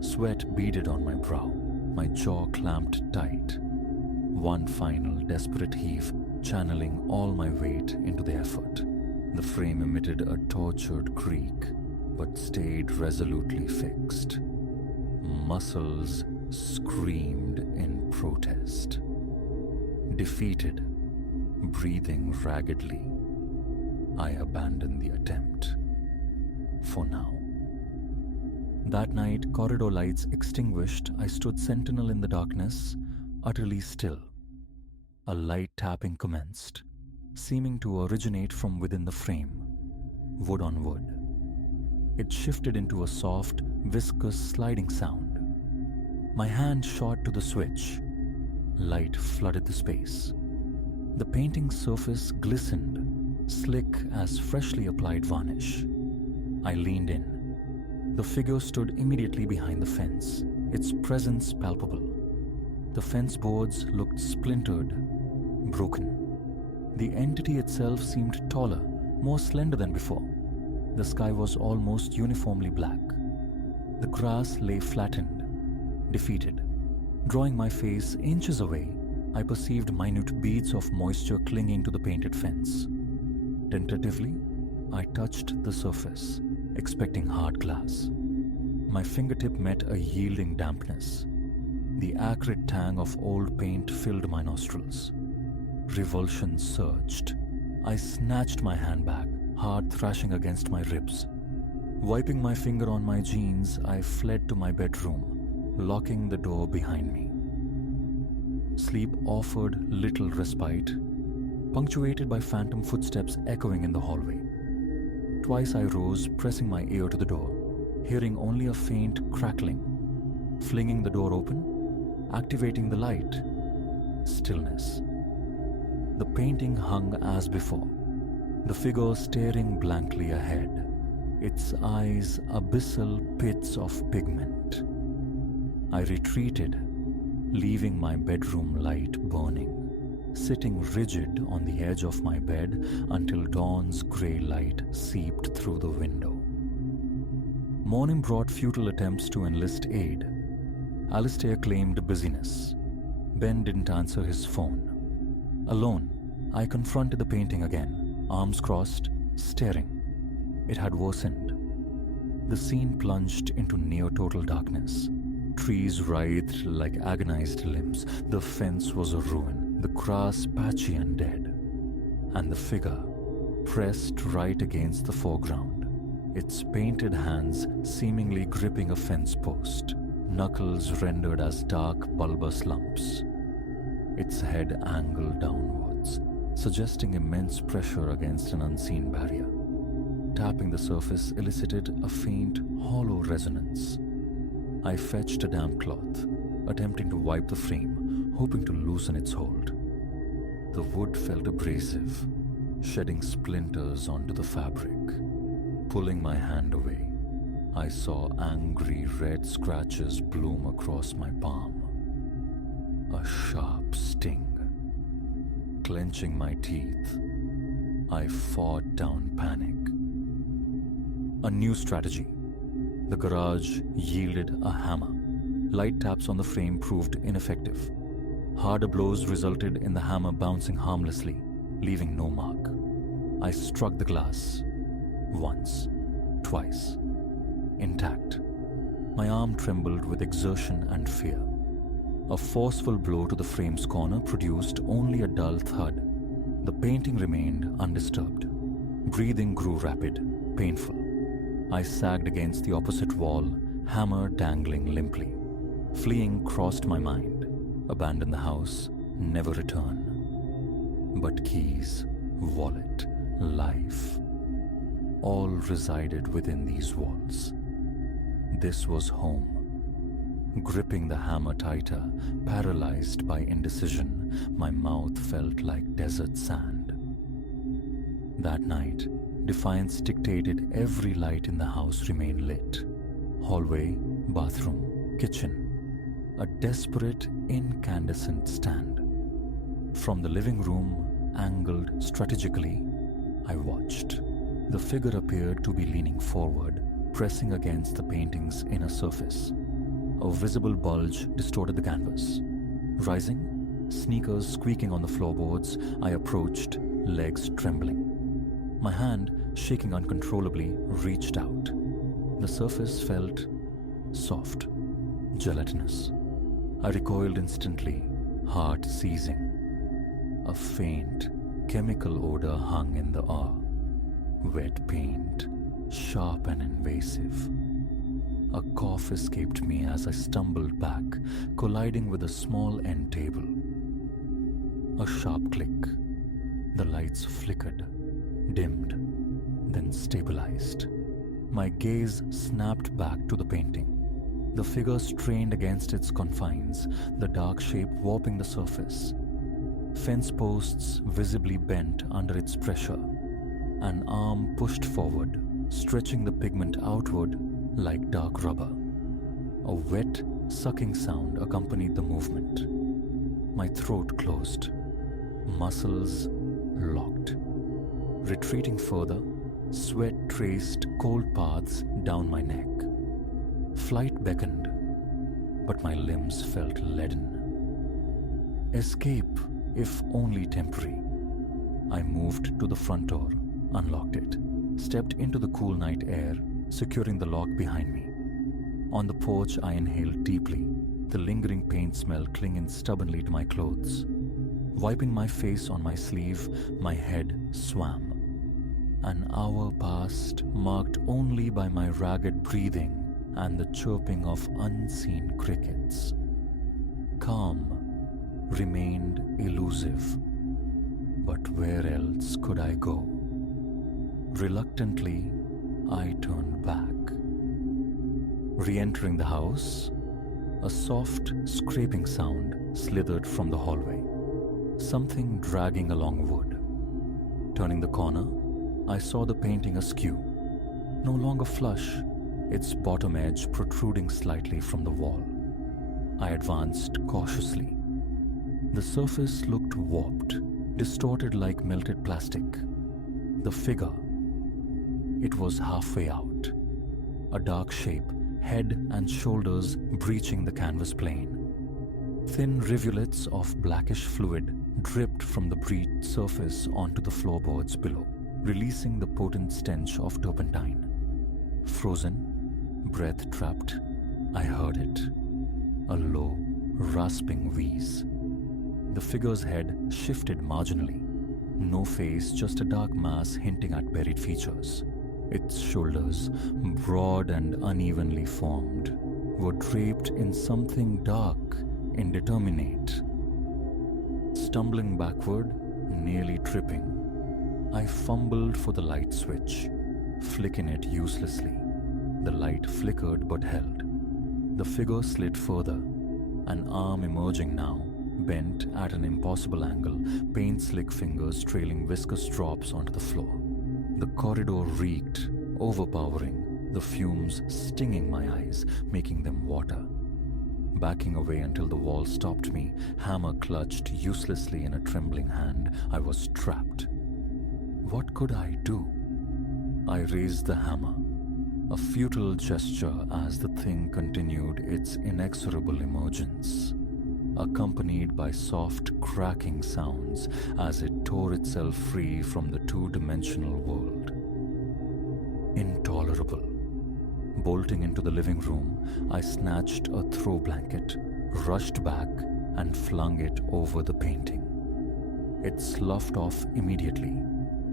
Sweat beaded on my brow, my jaw clamped tight. One final desperate heave, channeling all my weight into the effort. The frame emitted a tortured creak, but stayed resolutely fixed. Muscles screamed in protest. Defeated, breathing raggedly, I abandoned the attempt. for now. That night, corridor lights extinguished, I stood sentinel in the darkness, utterly still. A light tapping commenced, seeming to originate from within the frame, wood on wood. It shifted into a soft, viscous sliding sound. My hand shot to the switch. Light flooded the space. The painting's surface glistened, slick as freshly applied varnish. I leaned in. The figure stood immediately behind the fence, its presence palpable. The fence boards looked splintered, broken. The entity itself seemed taller, more slender than before. The sky was almost uniformly black. The grass lay flattened, defeated. Drawing my face inches away, I perceived minute beads of moisture clinging to the painted fence. Tentatively, I touched the surface, expecting hard glass. My fingertip met a yielding dampness. The acrid tang of old paint filled my nostrils. Revulsion surged. I snatched my hand back, heart thrashing against my ribs. Wiping my finger on my jeans, I fled to my bedroom, locking the door behind me. Sleep offered little respite, punctuated by phantom footsteps echoing in the hallway. Twice I rose, pressing my ear to the door, hearing only a faint crackling. Flinging the door open, activating the light. Stillness. The painting hung as before, the figure staring blankly ahead, its eyes abyssal pits of pigment. I retreated, leaving my bedroom light burning, sitting rigid on the edge of my bed until dawn's grey light seeped through the window. Morning brought futile attempts to enlist aid. Alistair claimed busyness. Ben didn't answer his phone. Alone, I confronted the painting again, arms crossed, staring. It had worsened. The scene plunged into near-total darkness. Trees writhed like agonized limbs. The fence was a ruin, the grass patchy and dead. And the figure, pressed right against the foreground, its painted hands seemingly gripping a fence post, knuckles rendered as dark bulbous lumps. Its head angled downwards, suggesting immense pressure against an unseen barrier. Tapping the surface elicited a faint, hollow resonance. I fetched a damp cloth, attempting to wipe the frame, hoping to loosen its hold. The wood felt abrasive, shedding splinters onto the fabric. Pulling my hand away, I saw angry red scratches bloom across my palm. A sharp sting. Clenching my teeth, I fought down panic. A new strategy. The garage yielded a hammer. Light taps on the frame proved ineffective. Harder blows resulted in the hammer bouncing harmlessly, leaving no mark. I struck the glass. Once, twice. Intact. My arm trembled with exertion and fear. A forceful blow to the frame's corner produced only a dull thud. The painting remained undisturbed. Breathing grew rapid, painful. I sagged against the opposite wall, hammer dangling limply. Fleeing crossed my mind. Abandon the house, never return. But keys, wallet, life, all resided within these walls. This was home. Gripping the hammer tighter, paralyzed by indecision, my mouth felt like desert sand. That night, defiance dictated every light in the house remain lit. Hallway, bathroom, kitchen. A desperate, incandescent stand. From the living room, angled strategically, I watched. The figure appeared to be leaning forward, pressing against the painting's inner surface. A visible bulge distorted the canvas. Rising, sneakers squeaking on the floorboards, I approached, legs trembling. My hand, shaking uncontrollably, reached out. The surface felt soft, gelatinous. I recoiled instantly, heart seizing. A faint, chemical odor hung in the air. Wet paint, sharp and invasive. A cough escaped me as I stumbled back, colliding with a small end table. A sharp click. The lights flickered, dimmed, then stabilized. My gaze snapped back to the painting. The figure strained against its confines, the dark shape warping the surface. Fence posts visibly bent under its pressure. An arm pushed forward, stretching the pigment outward like dark rubber. A wet, sucking sound accompanied the movement. My throat closed, muscles locked. Retreating further, sweat traced cold paths down my neck. Flight beckoned, but my limbs felt leaden. Escape, if only temporary. I moved to the front door, unlocked it, stepped into the cool night air, securing the lock behind me. On the porch, I inhaled deeply, the lingering paint smell clinging stubbornly to my clothes. Wiping my face on my sleeve, my head swam. An hour passed, marked only by my ragged breathing and the chirping of unseen crickets. Calm remained elusive. But where else could I go? Reluctantly, I turned back. Re-entering the house, a soft scraping sound slithered from the hallway. Something dragging along wood. Turning the corner, I saw the painting askew, no longer flush, its bottom edge protruding slightly from the wall. I advanced cautiously. The surface looked warped, distorted like melted plastic. The figure, it was halfway out. A dark shape, head and shoulders breaching the canvas plane. Thin rivulets of blackish fluid dripped from the breached surface onto the floorboards below, releasing the potent stench of turpentine. Frozen, breath trapped, I heard it. A low, rasping wheeze. The figure's head shifted marginally. No face, just a dark mass hinting at buried features. Its shoulders, broad and unevenly formed, were draped in something dark, indeterminate. Stumbling backward, nearly tripping, I fumbled for the light switch, flicking it uselessly. The light flickered but held. The figure slid further, an arm emerging now, bent at an impossible angle, paint-slick fingers trailing viscous drops onto the floor. The corridor reeked, overpowering, the fumes stinging my eyes, making them water. Backing away until the wall stopped me, hammer clutched uselessly in a trembling hand, I was trapped. What could I do? I raised the hammer, a futile gesture as the thing continued its inexorable emergence, accompanied by soft cracking sounds as it tore itself free from the two-dimensional world. Intolerable. Bolting into the living room, I snatched a throw blanket, rushed back, and flung it over the painting. It sloughed off immediately,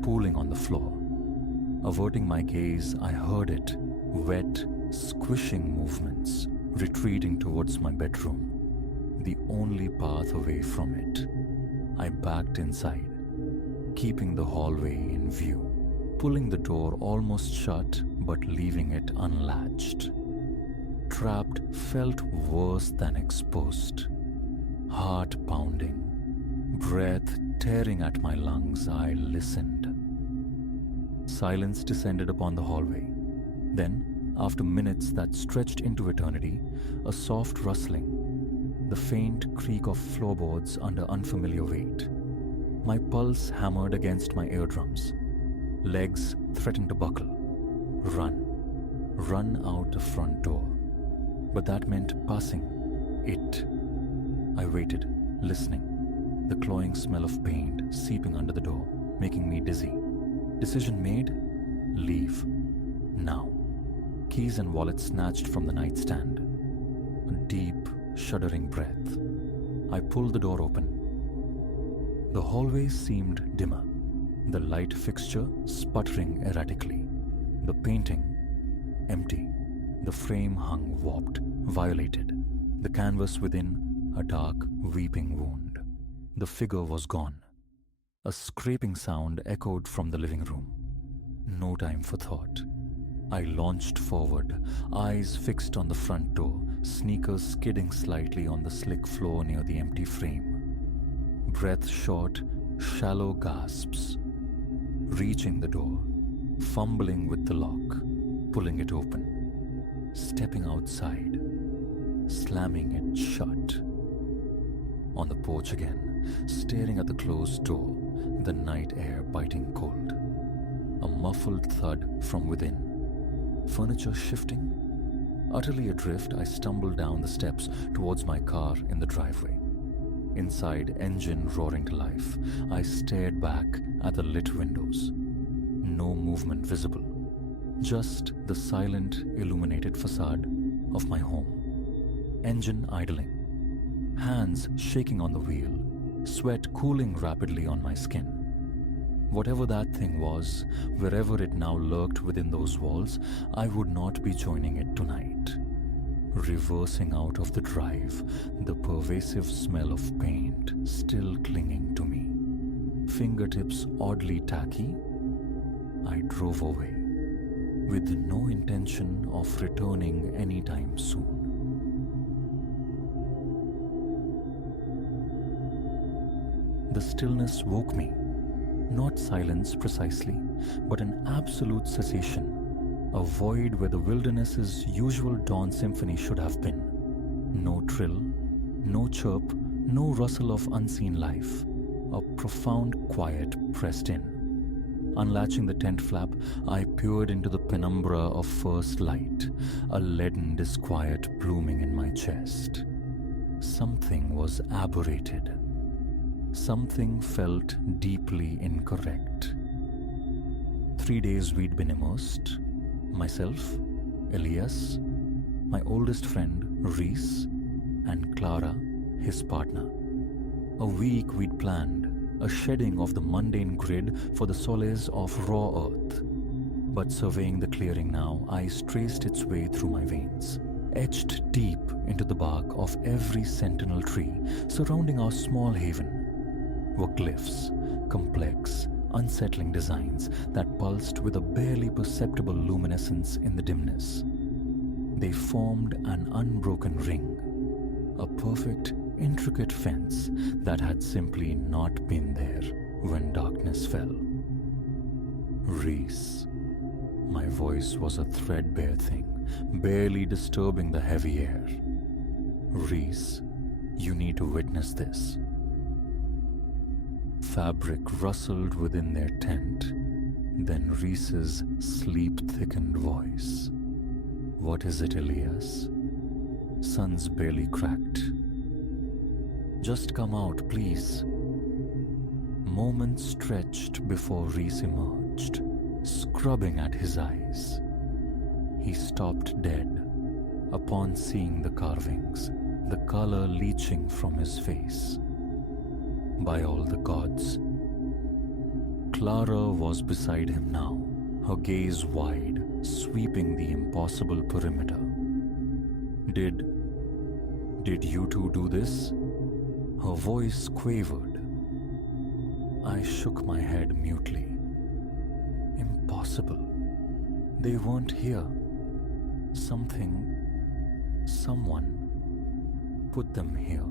pooling on the floor. Averting my gaze, I heard it, wet, squishing movements, retreating towards my bedroom, the only path away from it. I backed inside, keeping the hallway in view, pulling the door almost shut but leaving it unlatched. Trapped felt worse than exposed. Heart pounding, breath tearing at my lungs, I listened. Silence descended upon the hallway. Then, after minutes that stretched into eternity, a soft rustling, the faint creak of floorboards under unfamiliar weight. My pulse hammered against my eardrums. Legs threatened to buckle. Run out the front door. But that meant passing it. I waited, listening, the cloying smell of paint seeping under the door, making me dizzy. Decision made? Leave. Now. Keys and wallet snatched from the nightstand. A deep, shuddering breath. I pulled the door open. The hallway seemed dimmer, the light fixture sputtering erratically. The painting, empty. The frame hung warped, violated. The canvas within, a dark, weeping wound. The figure was gone. A scraping sound echoed from the living room. No time for thought. I launched forward, eyes fixed on the front door, sneakers skidding slightly on the slick floor near the empty frame. Breath short, shallow gasps. Reaching the door, fumbling with the lock, pulling it open, stepping outside, slamming it shut. On the porch again, staring at the closed door, the night air biting cold. A muffled thud from within. Furniture shifting? Utterly adrift, I stumbled down the steps towards my car in the driveway. Inside, engine roaring to life, I stared back at the lit windows. No movement visible. Just the silent, illuminated facade of my home. Engine idling. Hands shaking on the wheel. Sweat cooling rapidly on my skin. Whatever that thing was, wherever it now lurked within those walls, I would not be joining it tonight. Reversing out of the drive, the pervasive smell of paint still clinging to me. Fingertips oddly tacky, I drove away, with no intention of returning anytime soon. The stillness woke me. Not silence precisely, but an absolute cessation. A void where the wilderness's usual dawn symphony should have been. No trill, no chirp, no rustle of unseen life. A profound quiet pressed in. Unlatching the tent flap, I peered into the penumbra of first light, a leaden disquiet blooming in my chest. Something was aberrated. Something felt deeply incorrect. 3 days we'd been immersed. Myself, Elias, my oldest friend, Reese, and Clara, his partner. A week we'd planned, a shedding of the mundane grid for the solace of raw earth. But surveying the clearing now, ice traced its way through my veins, etched deep into the bark of every sentinel tree surrounding our small haven. Were glyphs, complex, unsettling designs that pulsed with a barely perceptible luminescence in the dimness. They formed an unbroken ring, a perfect, intricate fence that had simply not been there when darkness fell. Reese. My voice was a threadbare thing, barely disturbing the heavy air. Reese, you need to witness this. Fabric rustled within their tent, then Reese's sleep-thickened voice. What is it, Elias? Sun's barely cracked. Just come out, please. Moments stretched before Reese emerged, scrubbing at his eyes. He stopped dead upon seeing the carvings, the color leaching from his face. By all the gods. Clara was beside him now, her gaze wide, sweeping the impossible perimeter. Did you two do this? Her voice quavered. I shook my head mutely. Impossible. They weren't here. Someone put them here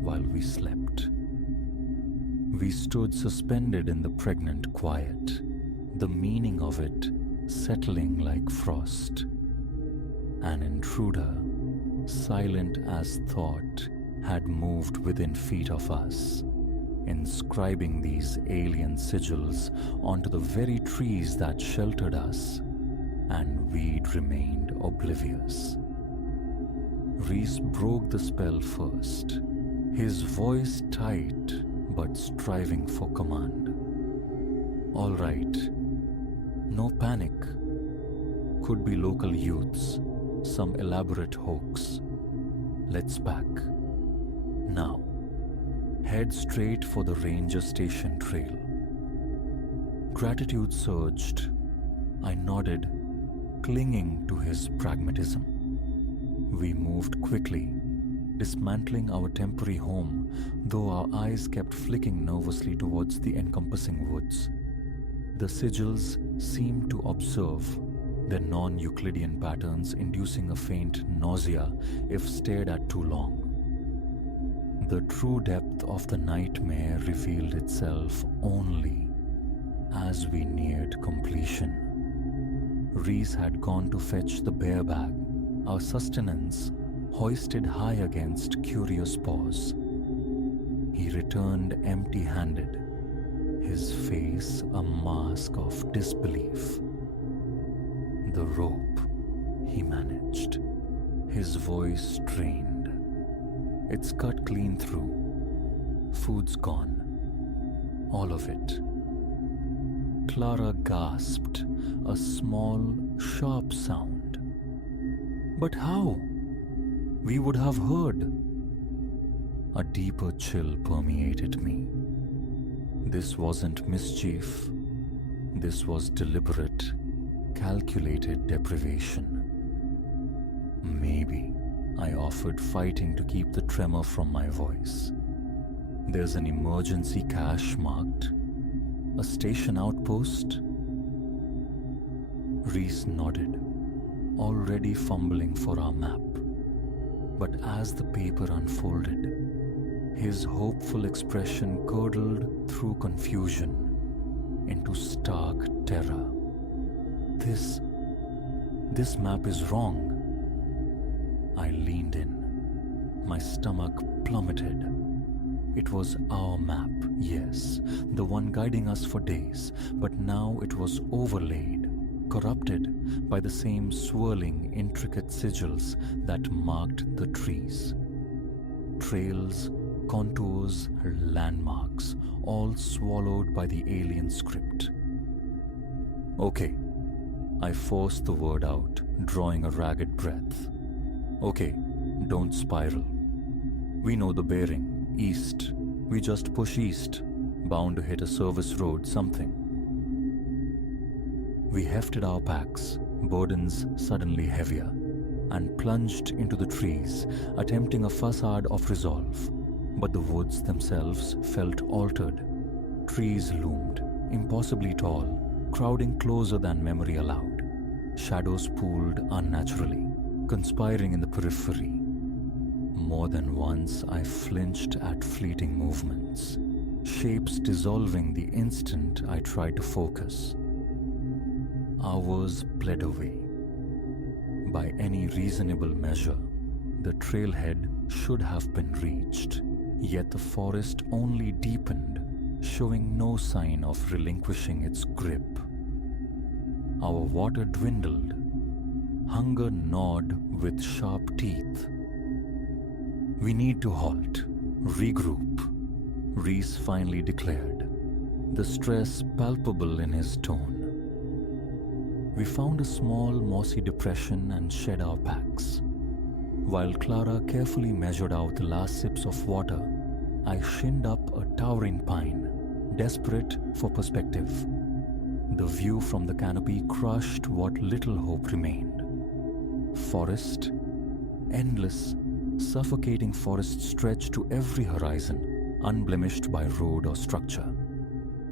while we slept. We stood suspended in the pregnant quiet, the meaning of it settling like frost. An intruder, silent as thought, had moved within feet of us, inscribing these alien sigils onto the very trees that sheltered us, and we'd remained oblivious. Reese broke the spell first, his voice tight but striving for command. All right, no panic. Could be local youths, some elaborate hoax. Let's pack. Now, head straight for the ranger station trail. Gratitude surged. I nodded, clinging to his pragmatism. We moved quickly, dismantling our temporary home, though our eyes kept flicking nervously towards the encompassing woods. The sigils seemed to observe, their non-Euclidean patterns inducing a faint nausea if stared at too long. The true depth of the nightmare revealed itself only as we neared completion. Reese had gone to fetch the bear bag, our sustenance hoisted high against curious paws. He returned empty-handed, his face a mask of disbelief. The rope, he managed, his voice strained. It's cut clean through. Food's gone. All of it. Clara gasped, a small, sharp sound. But how? We would have heard. A deeper chill permeated me. This wasn't mischief. This was deliberate, calculated deprivation. Maybe, I offered, fighting to keep the tremor from my voice. There's an emergency cache marked? A station outpost? Reese nodded, already fumbling for our map. But as the paper unfolded, his hopeful expression curdled through confusion into stark terror. This map is wrong. I leaned in. My stomach plummeted. It was our map, yes, the one guiding us for days, but now it was overlaid, corrupted by the same swirling, intricate sigils that marked the trees. Trails, contours, landmarks, all swallowed by the alien script. Okay, I forced the word out, drawing a ragged breath. Okay, don't spiral. We know the bearing, east. We just push east, bound to hit a service road, something. We hefted our packs, burdens suddenly heavier, and plunged into the trees, attempting a facade of resolve. But the woods themselves felt altered. Trees loomed, impossibly tall, crowding closer than memory allowed. Shadows pooled unnaturally, conspiring in the periphery. More than once I flinched at fleeting movements, shapes dissolving the instant I tried to focus. Hours bled away. By any reasonable measure, the trailhead should have been reached, yet the forest only deepened, showing no sign of relinquishing its grip. Our water dwindled. Hunger gnawed with sharp teeth. We need to halt, regroup, Reese finally declared, the stress palpable in his tone. We found a small mossy depression and shed our packs. While Clara carefully measured out the last sips of water, I shinned up a towering pine, desperate for perspective. The view from the canopy crushed what little hope remained. Forest, endless, suffocating forest stretched to every horizon, unblemished by road or structure.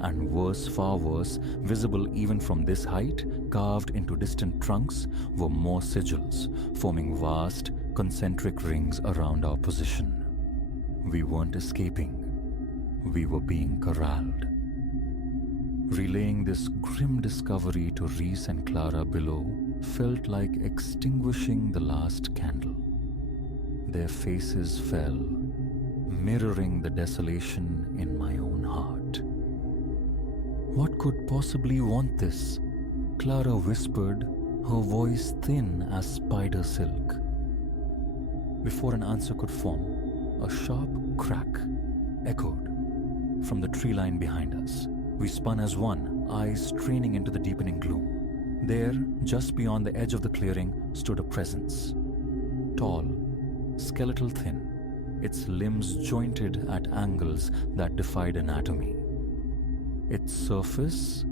And worse, far worse, visible even from this height, carved into distant trunks, were more sigils, forming vast, concentric rings around our position. We weren't escaping. We were being corralled. Relaying this grim discovery to Reese and Clara below felt like extinguishing the last candle. Their faces fell, mirroring the desolation in my own heart. What could possibly want this? Clara whispered, her voice thin as spider silk. Before an answer could form, a sharp crack echoed from the tree line behind us. We spun as one, eyes straining into the deepening gloom. There, just beyond the edge of the clearing, stood a presence. Tall, skeletal thin, its limbs jointed at angles that defied anatomy. Its surface,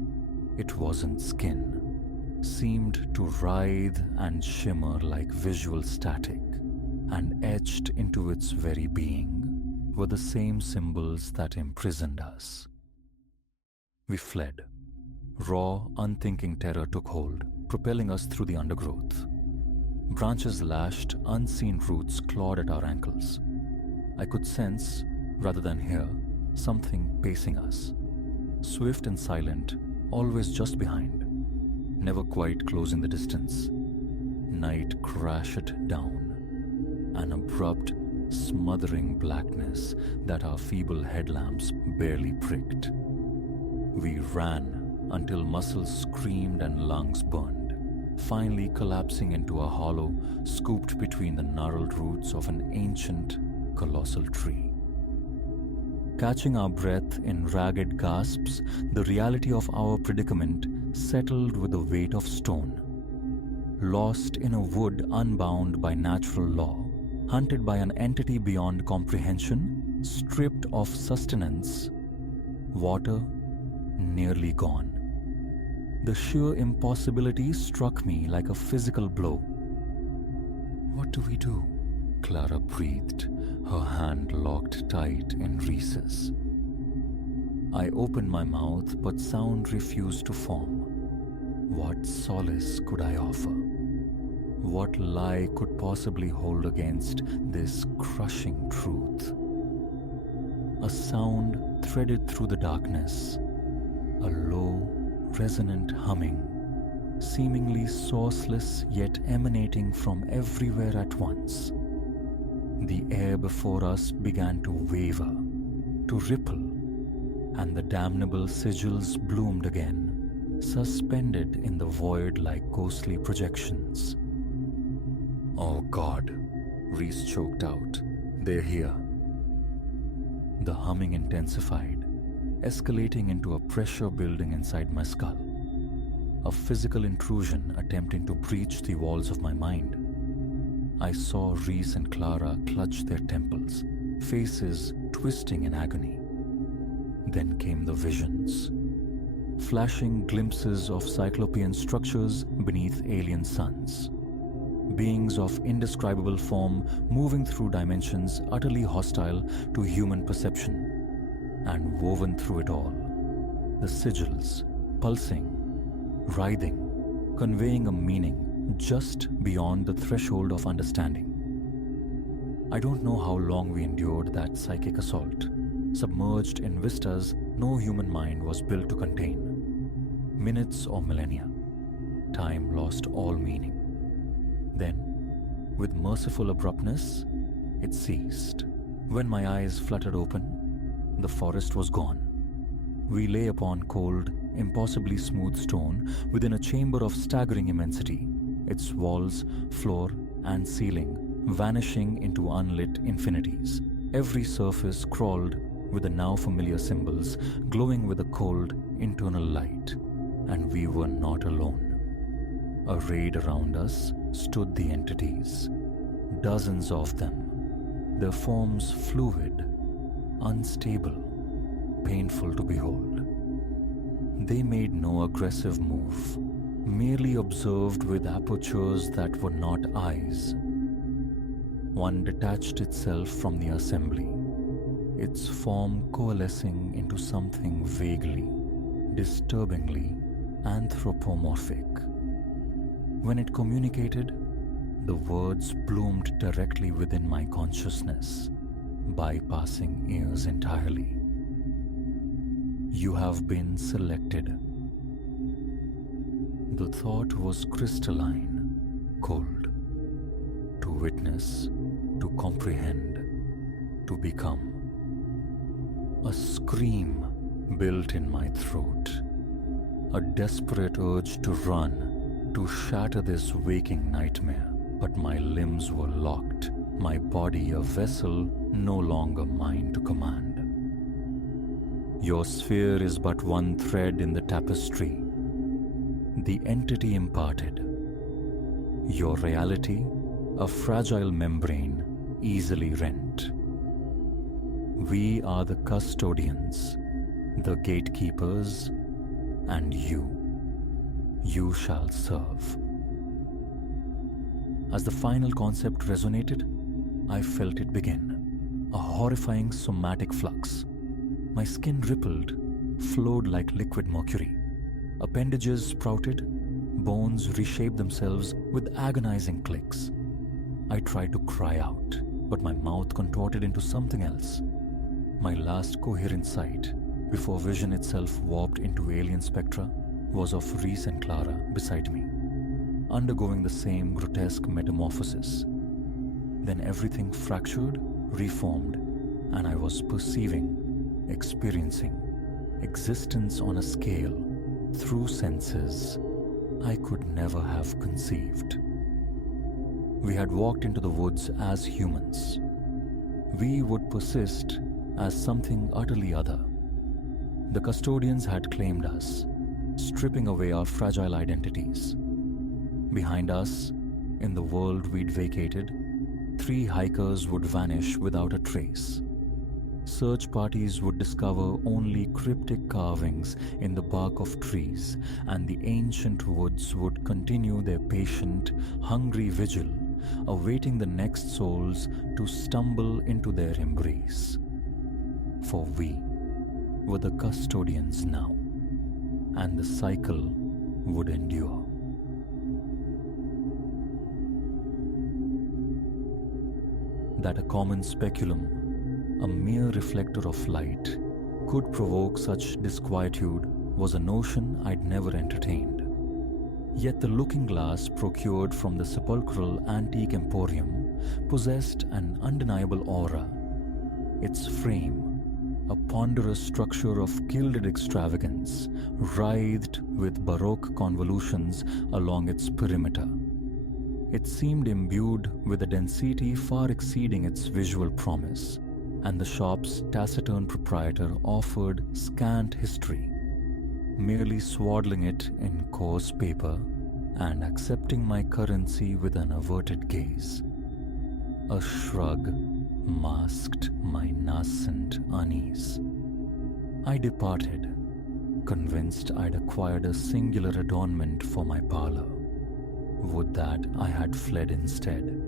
it wasn't skin. seemed to writhe and shimmer like visual static, and etched into its very being were the same symbols that imprisoned us. We fled. Raw, unthinking terror took hold, propelling us through the undergrowth. Branches lashed, unseen roots clawed at our ankles. I could sense, rather than hear, something pacing us. Swift and silent, always just behind, never quite closing the distance. Night crashed down, an abrupt, smothering blackness that our feeble headlamps barely pricked. We ran until muscles screamed and lungs burned, finally collapsing into a hollow scooped between the gnarled roots of an ancient, colossal tree. Catching our breath in ragged gasps, the reality of our predicament settled with the weight of stone. Lost in a wood unbound by natural law, hunted by an entity beyond comprehension, stripped of sustenance, water nearly gone. The sheer impossibility struck me like a physical blow. "What do we do?" Clara breathed, her hand locked tight in Reese's. I opened my mouth, but sound refused to form. What solace could I offer? What lie could possibly hold against this crushing truth? A sound threaded through the darkness, a low, resonant humming, seemingly sourceless yet emanating from everywhere at once. The air before us began to waver, to ripple, and the damnable sigils bloomed again, suspended in the void like ghostly projections. "Oh God," Reese choked out. "They're here." The humming intensified, escalating into a pressure building inside my skull. A physical intrusion attempting to breach the walls of my mind. I saw Reese and Clara clutch their temples, faces twisting in agony. Then came the visions. Flashing glimpses of cyclopean structures beneath alien suns. Beings of indescribable form moving through dimensions utterly hostile to human perception. And woven through it all, the sigils, pulsing, writhing, conveying a meaning just beyond the threshold of understanding. I don't know how long we endured that psychic assault, submerged in vistas no human mind was built to contain. Minutes or millennia. Time lost all meaning. Then, with merciful abruptness, it ceased. When my eyes fluttered open, the forest was gone. We lay upon cold, impossibly smooth stone within a chamber of staggering immensity, its walls, floor, and ceiling vanishing into unlit infinities. Every surface crawled with the now familiar symbols, glowing with a cold, internal light. And we were not alone. Arrayed around us stood the entities, dozens of them, their forms fluid, unstable, painful to behold. They made no aggressive move, merely observed with apertures that were not eyes. One detached itself from the assembly, its form coalescing into something vaguely, disturbingly anthropomorphic. When it communicated, the words bloomed directly within my consciousness, bypassing ears entirely. "You have been selected." The thought was crystalline, cold. To witness, to comprehend, to become. A scream built in my throat, a desperate urge to run, to shatter this waking nightmare, but my limbs were locked, my body a vessel no longer mine to command. Your sphere is but one thread in the tapestry, the entity imparted. Your reality, a fragile membrane easily rent. We are the custodians, the gatekeepers, and you. you shall serve. As the final concept resonated, I felt it begin, a horrifying somatic flux. My skin rippled, flowed like liquid mercury. Appendages sprouted, bones reshaped themselves with agonizing clicks. I tried to cry out, but my mouth contorted into something else. My last coherent sight, before vision itself warped into alien spectra, was of Reese and Clara beside me, undergoing the same grotesque metamorphosis. Then everything fractured, reformed, and I was perceiving, experiencing existence on a scale through senses I could never have conceived. We had walked into the woods as humans. We would persist as something utterly other. The custodians had claimed us, stripping away our fragile identities. Behind us, in the world we'd vacated, 3 hikers would vanish without a trace. Search parties would discover only cryptic carvings in the bark of trees, and the ancient woods would continue their patient, hungry vigil, awaiting the next souls to stumble into their embrace. For we were the custodians now, and the cycle would endure. That a common speculum, a mere reflector of light, could provoke such disquietude was a notion I'd never entertained. Yet the looking glass procured from the sepulchral antique emporium possessed an undeniable aura. Its frame, a ponderous structure of gilded extravagance, writhed with Baroque convolutions along its perimeter. It seemed imbued with a density far exceeding its visual promise, and the shop's taciturn proprietor offered scant history, merely swaddling it in coarse paper and accepting my currency with an averted gaze. A shrug masked my nascent unease. I departed, convinced I'd acquired a singular adornment for my parlor. Would that I had fled instead.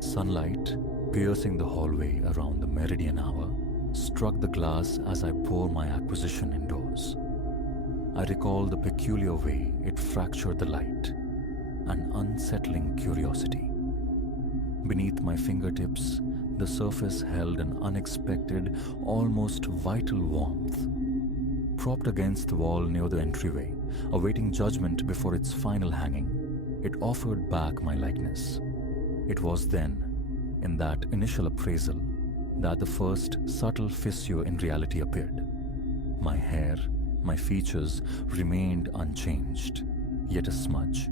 Sunlight, piercing the hallway around the meridian hour, struck the glass as I bore my acquisition indoors. I recall the peculiar way it fractured the light, an unsettling curiosity. Beneath my fingertips, the surface held an unexpected, almost vital warmth. Propped against the wall near the entryway, awaiting judgment before its final hanging, it offered back my likeness. It was then, in that initial appraisal, that the first subtle fissure in reality appeared. My hair, my features remained unchanged, yet a smudge,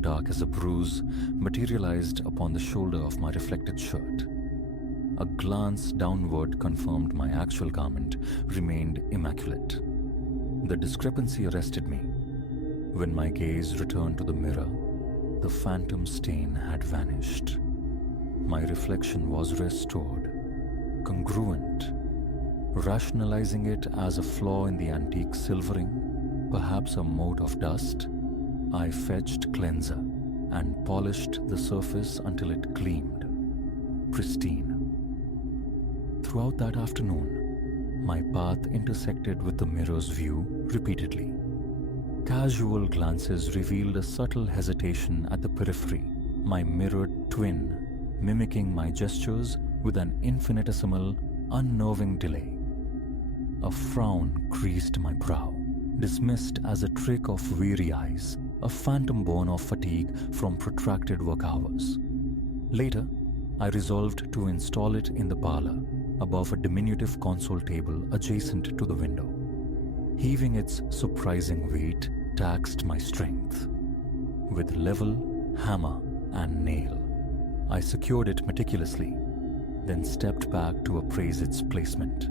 dark as a bruise, materialized upon the shoulder of my reflected shirt. A glance downward confirmed my actual garment remained immaculate. The discrepancy arrested me. When my gaze returned to the mirror, the phantom stain had vanished. My reflection was restored, congruent. Rationalizing it as a flaw in the antique silvering, perhaps a mote of dust, I fetched cleanser and polished the surface until it gleamed, pristine. Throughout that afternoon, my path intersected with the mirror's view repeatedly. Casual glances revealed a subtle hesitation at the periphery, my mirrored twin mimicking my gestures with an infinitesimal, unnerving delay. A frown creased my brow, dismissed as a trick of weary eyes, a phantom born of fatigue from protracted work hours. Later, I resolved to install it in the parlor, above a diminutive console table adjacent to the window. Heaving its surprising weight taxed my strength. With level, hammer, and nail, I secured it meticulously, then stepped back to appraise its placement.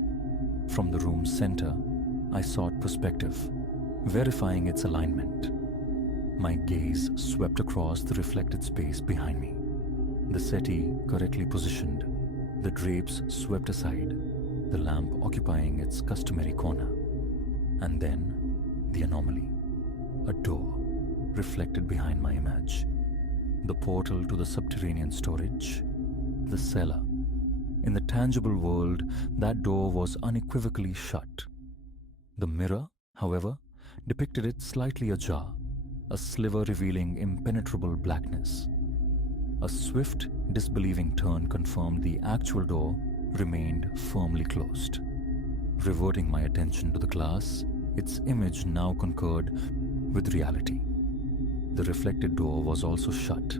From the room's center, I sought perspective, verifying its alignment. My gaze swept across the reflected space behind me. The settee correctly positioned, the drapes swept aside, the lamp occupying its customary corner. And then, the anomaly. A door reflected behind my image. The portal to the subterranean storage. The cellar. In the tangible world, that door was unequivocally shut. The mirror, however, depicted it slightly ajar, a sliver revealing impenetrable blackness. A swift, disbelieving turn confirmed the actual door remained firmly closed. Reverting my attention to the glass, its image now concurred with reality. The reflected door was also shut.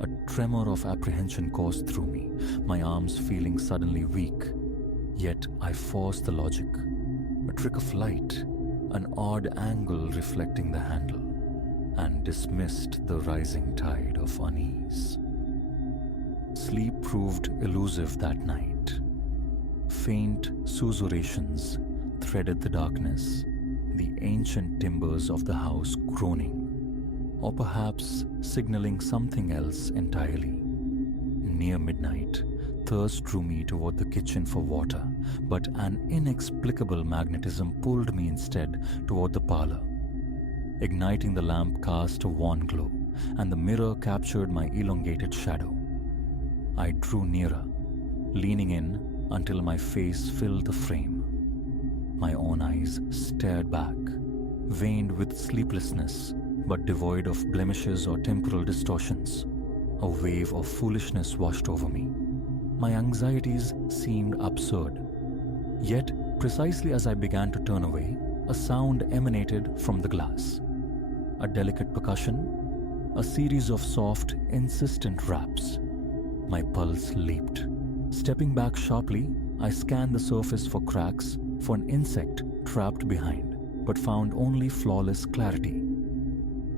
A tremor of apprehension coursed through me, my arms feeling suddenly weak. Yet I forced the logic. A trick of light, an odd angle reflecting the handle, and dismissed the rising tide of unease. Sleep proved elusive that night. Faint sussurrations threaded the darkness, the ancient timbers of the house groaning, or perhaps signaling something else entirely. Near midnight, thirst drew me toward the kitchen for water, but an inexplicable magnetism pulled me instead toward the parlor. Igniting the lamp cast a wan glow, and the mirror captured my elongated shadow. I drew nearer, leaning in until my face filled the frame. My own eyes stared back, veined with sleeplessness, but devoid of blemishes or temporal distortions. A wave of foolishness washed over me. My anxieties seemed absurd. Yet, precisely as I began to turn away, a sound emanated from the glass. A delicate percussion, a series of soft, insistent raps. My pulse leaped. Stepping back sharply, I scanned the surface for cracks, for an insect trapped behind, but found only flawless clarity.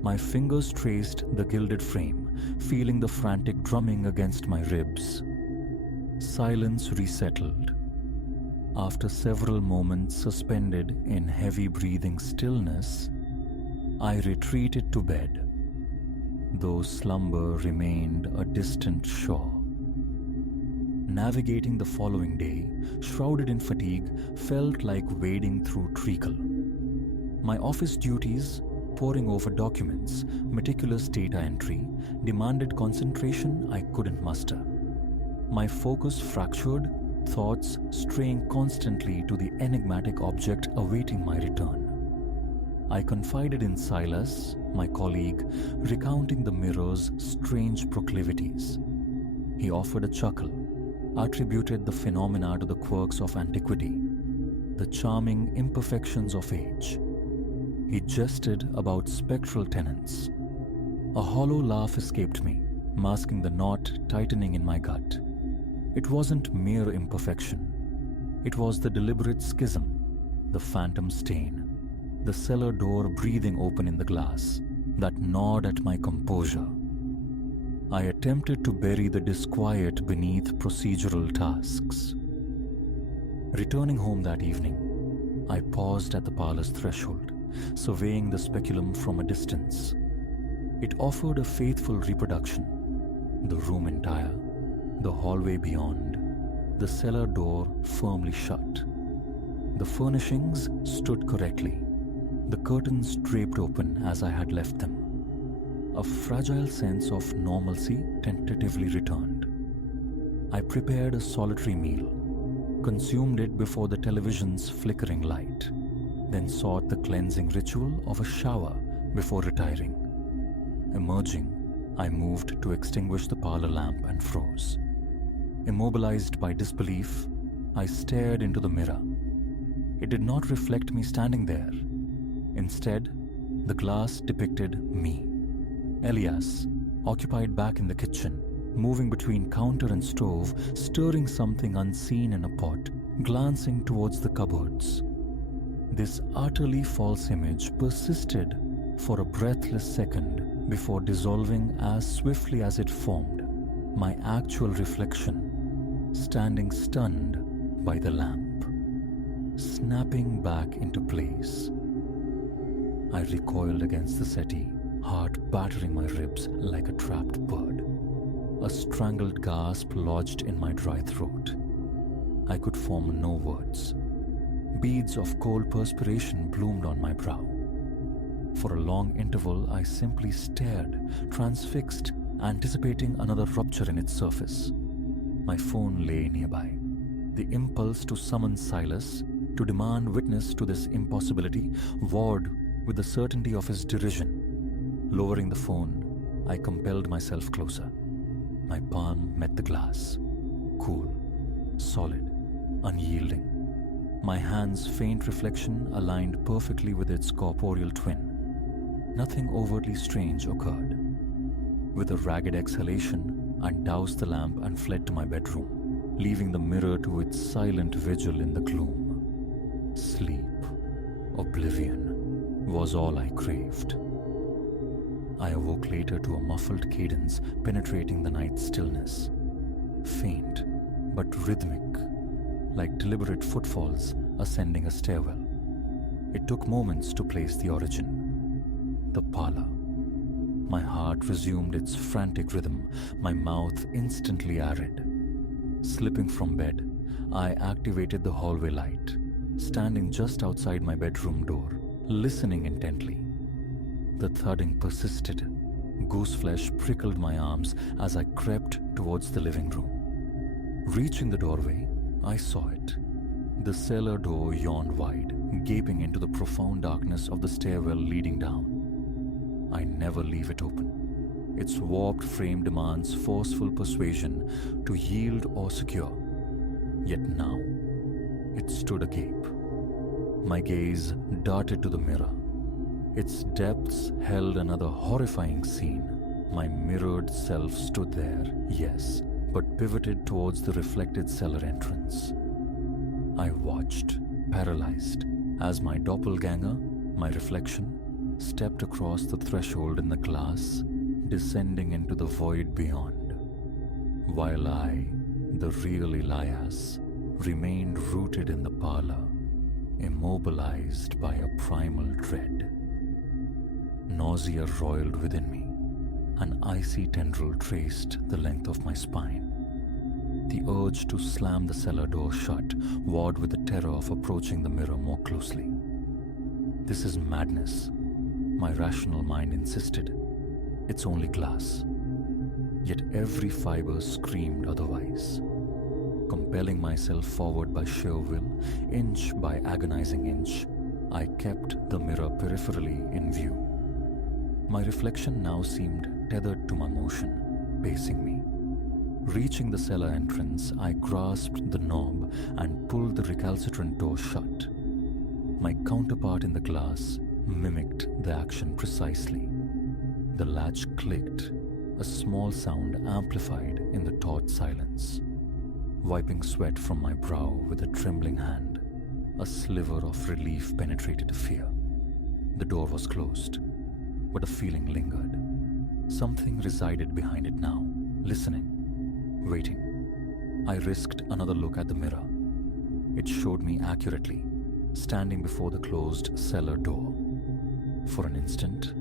My fingers traced the gilded frame, feeling the frantic drumming against my ribs. Silence resettled. After several moments suspended in heavy breathing stillness, I retreated to bed, though slumber remained a distant shore. Navigating the following day, shrouded in fatigue, felt like wading through treacle. My office duties, poring over documents, meticulous data entry, demanded concentration I couldn't muster. My focus fractured, thoughts straying constantly to the enigmatic object awaiting my return. I confided in Silas, my colleague, recounting the mirror's strange proclivities. He offered a chuckle, attributed the phenomena to the quirks of antiquity, the charming imperfections of age. He jested about spectral tenants. A hollow laugh escaped me, masking the knot tightening in my gut. It wasn't mere imperfection. It was the deliberate schism, the phantom stain, the cellar door breathing open in the glass, that gnawed at my composure. I attempted to bury the disquiet beneath procedural tasks. Returning home that evening, I paused at the parlor's threshold, surveying the speculum from a distance. It offered a faithful reproduction. The room entire, the hallway beyond, the cellar door firmly shut. The furnishings stood correctly, the curtains draped open as I had left them. A fragile sense of normalcy tentatively returned. I prepared a solitary meal, consumed it before the television's flickering light, then sought the cleansing ritual of a shower before retiring. Emerging, I moved to extinguish the parlor lamp and froze. Immobilized by disbelief, I stared into the mirror. It did not reflect me standing there. Instead, the glass depicted me, Elias, occupied back in the kitchen, moving between counter and stove, stirring something unseen in a pot, glancing towards the cupboards. This utterly false image persisted for a breathless second before dissolving as swiftly as it formed, my actual reflection, standing stunned by the lamp, snapping back into place. I recoiled against the settee, heart battering my ribs like a trapped bird. A strangled gasp lodged in my dry throat. I could form no words. Beads of cold perspiration bloomed on my brow. For a long interval, I simply stared, transfixed, anticipating another rupture in its surface. My phone lay nearby. The impulse to summon Silas, to demand witness to this impossibility, warred with the certainty of his derision. Lowering the phone, I compelled myself closer. My palm met the glass. Cool, solid, unyielding. My hand's faint reflection aligned perfectly with its corporeal twin. Nothing overtly strange occurred. With a ragged exhalation, I doused the lamp and fled to my bedroom, leaving the mirror to its silent vigil in the gloom. Sleep, oblivion, was all I craved. I awoke later to a muffled cadence penetrating the night stillness. Faint, but rhythmic, like deliberate footfalls ascending a stairwell. It took moments to place the origin. The parlor. My heart resumed its frantic rhythm, my mouth instantly arid. Slipping from bed, I activated the hallway light, standing just outside my bedroom door, listening intently. The thudding persisted. Gooseflesh prickled my arms as I crept towards the living room. Reaching the doorway, I saw it. The cellar door yawned wide, gaping into the profound darkness of the stairwell leading down. I never leave it open. Its warped frame demands forceful persuasion to yield or secure. Yet now, it stood agape. My gaze darted to the mirror. Its depths held another horrifying scene. My mirrored self stood there, yes, but pivoted towards the reflected cellar entrance. I watched, paralyzed, as my doppelganger, my reflection, stepped across the threshold in the glass, descending into the void beyond, while I, the real Elias, remained rooted in the parlor, immobilized by a primal dread. Nausea roiled within me. An icy tendril traced the length of my spine. The urge to slam the cellar door shut warred with the terror of approaching the mirror more closely. This is madness, my rational mind insisted. It's only glass. Yet every fiber screamed otherwise. Compelling myself forward by sheer will, inch by agonizing inch, I kept the mirror peripherally in view. My reflection now seemed tethered to my motion, pacing me. Reaching the cellar entrance, I grasped the knob and pulled the recalcitrant door shut. My counterpart in the glass mimicked the action precisely. The latch clicked, a small sound amplified in the taut silence. Wiping sweat from my brow with a trembling hand, a sliver of relief penetrated the fear. The door was closed, but a feeling lingered. Something resided behind it now, listening, waiting. I risked another look at the mirror. It showed me accurately, standing before the closed cellar door. For an instant,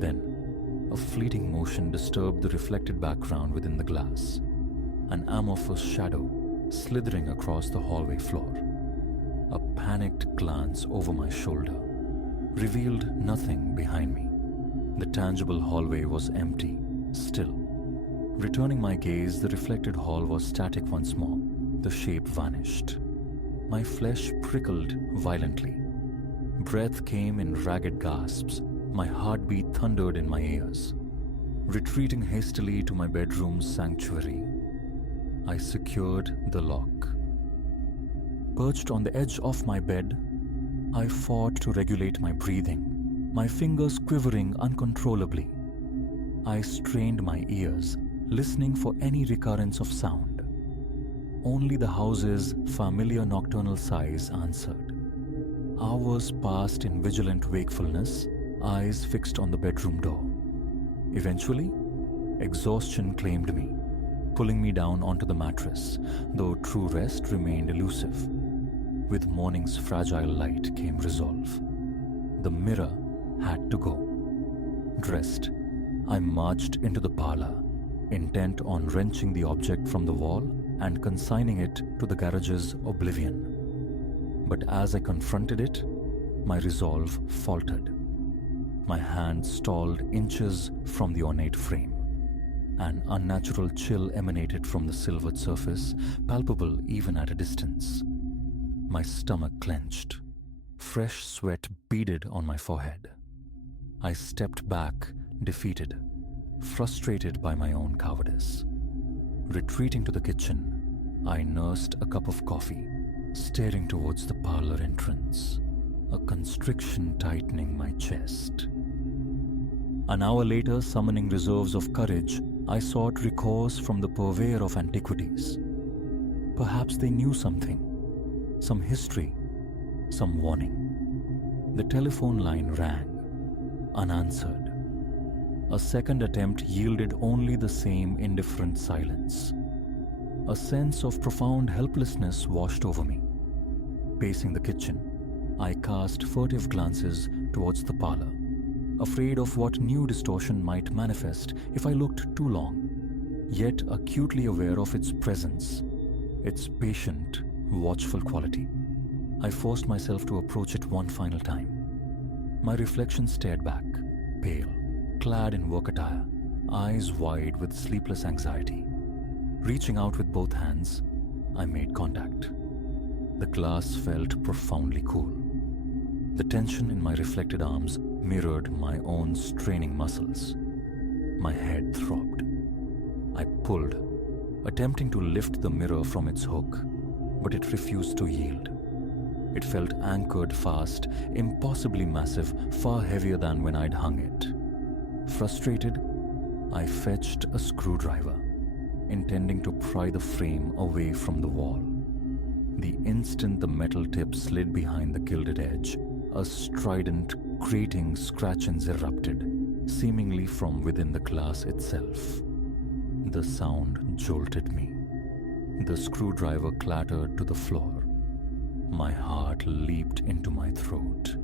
then, a fleeting motion disturbed the reflected background within the glass. An amorphous shadow slithering across the hallway floor. A panicked glance over my shoulder revealed nothing behind me. The tangible hallway was empty, still. Returning my gaze, the reflected hall was static once more. The shape vanished. My flesh prickled violently. Breath came in ragged gasps. My heartbeat thundered in my ears. Retreating hastily to my bedroom's sanctuary, I secured the lock. Perched on the edge of my bed, I fought to regulate my breathing, my fingers quivering uncontrollably. I strained my ears, listening for any recurrence of sound. Only the house's familiar nocturnal sighs answered. Hours passed in vigilant wakefulness, eyes fixed on the bedroom door. Eventually, exhaustion claimed me, pulling me down onto the mattress, though true rest remained elusive. With morning's fragile light came resolve. The mirror had to go. Dressed, I marched into the parlor, intent on wrenching the object from the wall and consigning it to the garage's oblivion. But as I confronted it, my resolve faltered. My hand stalled inches from the ornate frame. An unnatural chill emanated from the silvered surface, palpable even at a distance. My stomach clenched. Fresh sweat beaded on my forehead. I stepped back, defeated, frustrated by my own cowardice. Retreating to the kitchen, I nursed a cup of coffee, staring towards the parlor entrance, a constriction tightening my chest. An hour later, summoning reserves of courage, I sought recourse from the purveyor of antiquities. Perhaps they knew something, some history, some warning. The telephone line rang, unanswered. A second attempt yielded only the same indifferent silence. A sense of profound helplessness washed over me. Pacing the kitchen, I cast furtive glances towards the parlor, afraid of what new distortion might manifest if I looked too long, yet acutely aware of its presence, its patient, watchful quality. I forced myself to approach it one final time. My reflection stared back, pale, clad in work attire, eyes wide with sleepless anxiety. Reaching out with both hands, I made contact. The glass felt profoundly cool. The tension in my reflected arms mirrored my own straining muscles. My head throbbed. I pulled, attempting to lift the mirror from its hook, but it refused to yield. It felt anchored fast, impossibly massive, far heavier than when I'd hung it. Frustrated, I fetched a screwdriver, intending to pry the frame away from the wall. The instant the metal tip slid behind the gilded edge, a strident, grating scratchings erupted, seemingly from within the glass itself. The sound jolted me. The screwdriver clattered to the floor. My heart leaped into my throat.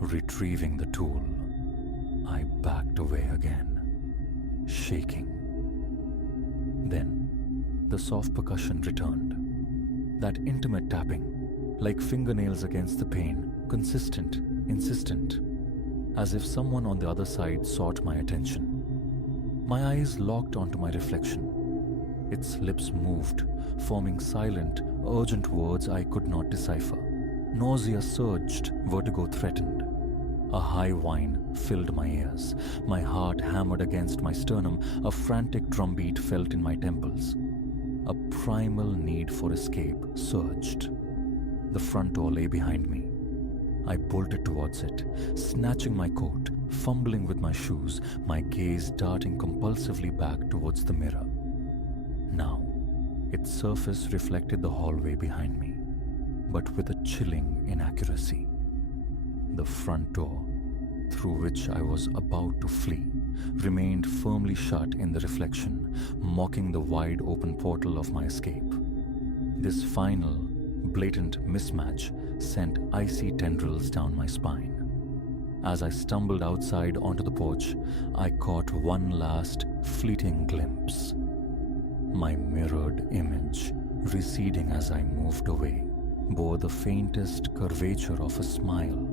Retrieving the tool, I backed away again, shaking. Then, the soft percussion returned. That intimate tapping, like fingernails against the pane, consistent, insistent, as if someone on the other side sought my attention. My eyes locked onto my reflection. Its lips moved, forming silent, urgent words I could not decipher. Nausea surged, vertigo threatened. A high whine filled my ears. My heart hammered against my sternum, a frantic drumbeat felt in my temples. A primal need for escape surged. The front door lay behind me. I bolted towards it, snatching my coat, fumbling with my shoes, my gaze darting compulsively back towards the mirror. Now, its surface reflected the hallway behind me, but with a chilling inaccuracy. The front door, through which I was about to flee, remained firmly shut in the reflection, mocking the wide open portal of my escape. This final, blatant mismatch sent icy tendrils down my spine. As I stumbled outside onto the porch, I caught one last fleeting glimpse. My mirrored image, receding as I moved away, bore the faintest curvature of a smile,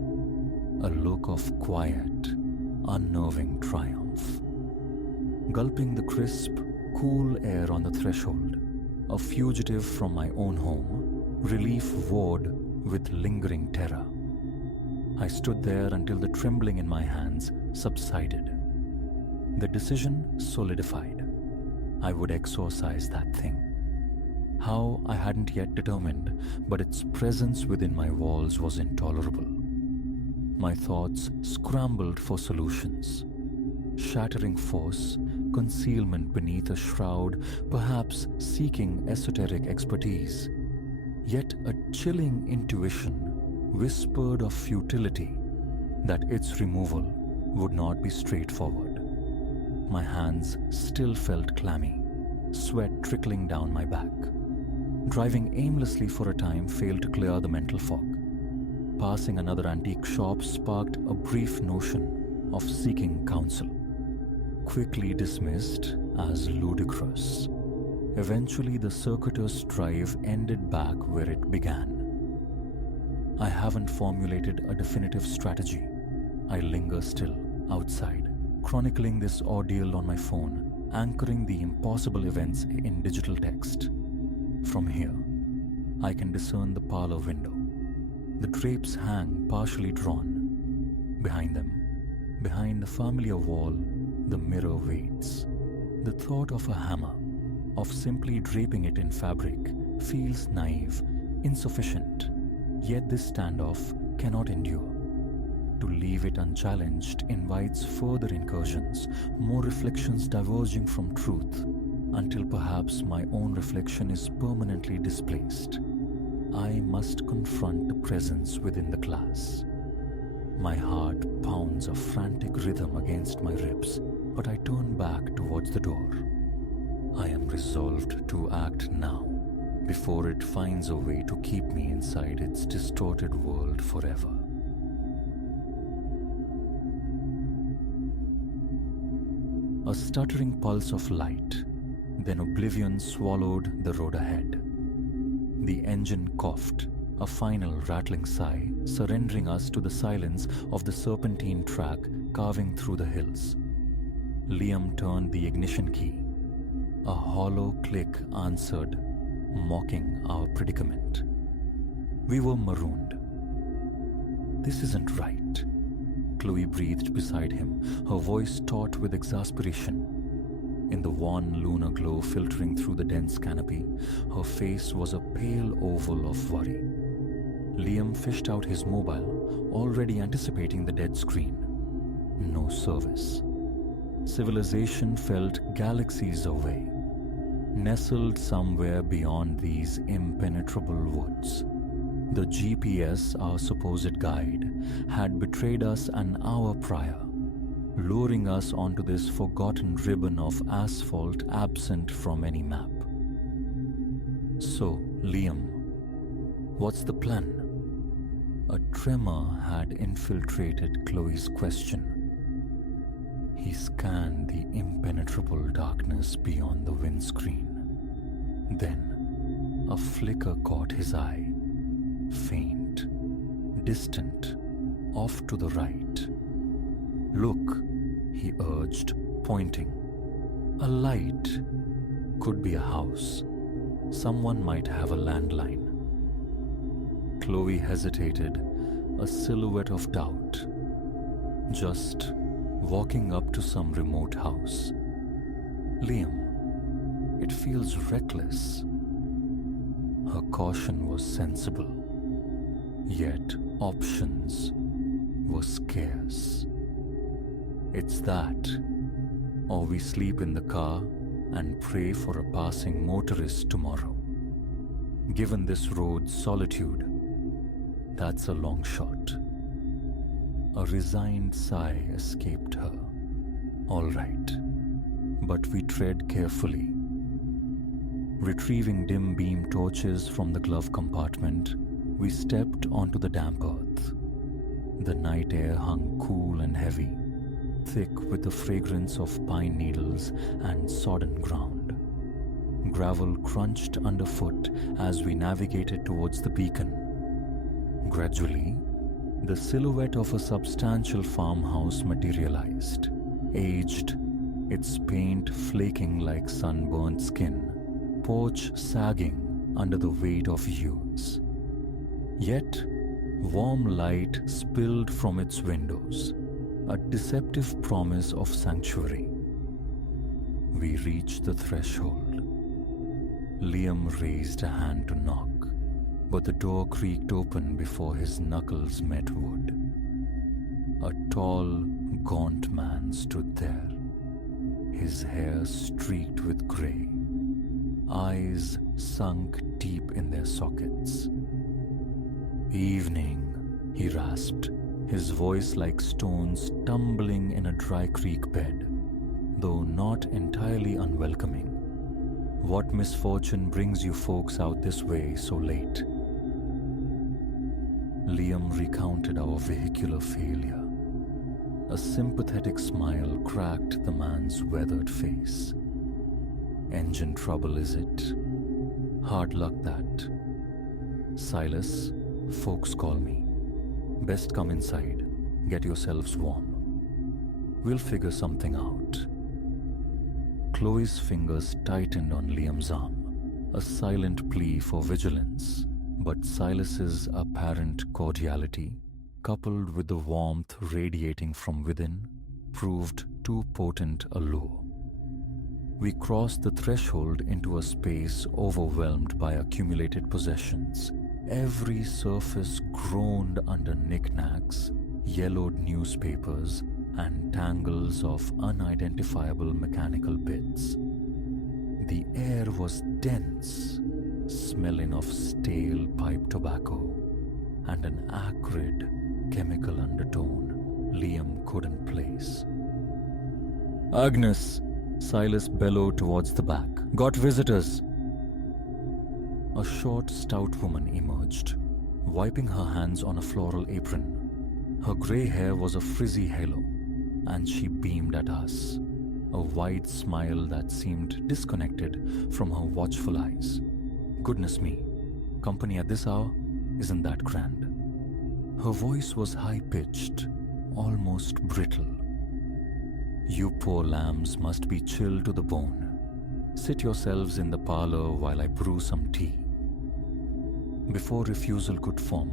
a look of quiet, unnerving triumph. Gulping the crisp, cool air on the threshold, a fugitive from my own home, relief warred with lingering terror. I stood there until the trembling in my hands subsided. The decision solidified. I would exorcise that thing. How, I hadn't yet determined, but its presence within my walls was intolerable. My thoughts scrambled for solutions. Shattering force, concealment beneath a shroud, perhaps seeking esoteric expertise. Yet a chilling intuition whispered of futility, that its removal would not be straightforward. My hands still felt clammy, sweat trickling down my back. Driving aimlessly for a time failed to clear the mental fog. Passing another antique shop sparked a brief notion of seeking counsel, quickly dismissed as ludicrous. Eventually, the circuitous drive ended back where it began. I haven't formulated a definitive strategy. I linger still, outside, chronicling this ordeal on my phone, anchoring the impossible events in digital text. From here, I can discern the parlor window. The drapes hang partially drawn. Behind them, behind the familiar wall, the mirror waits. The thought of a hammer, of simply draping it in fabric, feels naive, insufficient. Yet this standoff cannot endure. To leave it unchallenged invites further incursions, more reflections diverging from truth, until perhaps my own reflection is permanently displaced. I must confront the presence within the class. My heart pounds a frantic rhythm against my ribs, but I turn back towards the door. I am resolved to act now, before it finds a way to keep me inside its distorted world forever. A stuttering pulse of light, then oblivion swallowed the road ahead. The engine coughed, a final rattling sigh, surrendering us to the silence of the serpentine track carving through the hills. Liam turned the ignition key. A hollow click answered, mocking our predicament. We were marooned. "This isn't right," Chloe breathed beside him, her voice taut with exasperation. In the wan lunar glow filtering through the dense canopy, her face was a pale oval of worry. Liam fished out his mobile, already anticipating the dead screen. No service. Civilization felt galaxies away, nestled somewhere beyond these impenetrable woods. The GPS, our supposed guide, had betrayed us an hour prior, luring us onto this forgotten ribbon of asphalt absent from any map. So, Liam, what's the plan? A tremor had infiltrated Chloe's question. He scanned the impenetrable darkness beyond the windscreen. Then, a flicker caught his eye. Faint, distant, off to the right. "Look," he urged, pointing. "A light. Could be a house. Someone might have a landline." Chloe hesitated, a silhouette of doubt. Just walking up to some remote house. "Liam, it feels reckless." Her caution was sensible, yet options were scarce. It's that, or we sleep in the car and pray for a passing motorist tomorrow. Given this road's solitude, that's a long shot. A resigned sigh escaped her. All right, but we tread carefully. Retrieving dim beam torches from the glove compartment, we stepped onto the damp earth. The night air hung cool and heavy, thick with the fragrance of pine needles and sodden ground. Gravel crunched underfoot as we navigated towards the beacon. Gradually, the silhouette of a substantial farmhouse materialized, aged, its paint flaking like sunburnt skin, porch sagging under the weight of years. Yet, warm light spilled from its windows, a deceptive promise of sanctuary. We reached the threshold. Liam raised a hand to knock, but the door creaked open before his knuckles met wood. A tall, gaunt man stood there, his hair streaked with grey, eyes sunk deep in their sockets. "Evening," he rasped, his voice like stones tumbling in a dry creek bed, though not entirely unwelcoming. "What misfortune brings you folks out this way so late?" Liam recounted our vehicular failure. A sympathetic smile cracked the man's weathered face. "Engine trouble, is it? Hard luck that. Silas, folks call me. Best come inside. Get yourselves warm." We'll figure something out. Chloe's fingers tightened on Liam's arm, a silent plea for vigilance, but Silas's apparent cordiality, coupled with the warmth radiating from within, proved too potent a lure. We crossed the threshold into a space overwhelmed by accumulated possessions. Every surface groaned under knickknacks, yellowed newspapers, and tangles of unidentifiable mechanical bits. The air was dense, smelling of stale pipe tobacco, and an acrid chemical undertone Liam couldn't place. "Agnes!" Silas bellowed towards the back. "Got visitors!" A short, stout woman emerged, wiping her hands on a floral apron. Her grey hair was a frizzy halo, and she beamed at us, a wide smile that seemed disconnected from her watchful eyes. Goodness me, company at this hour? Isn't that grand? Her voice was high-pitched, almost brittle. "You poor lambs must be chilled to the bone. Sit yourselves in the parlor while I brew some tea." Before refusal could form,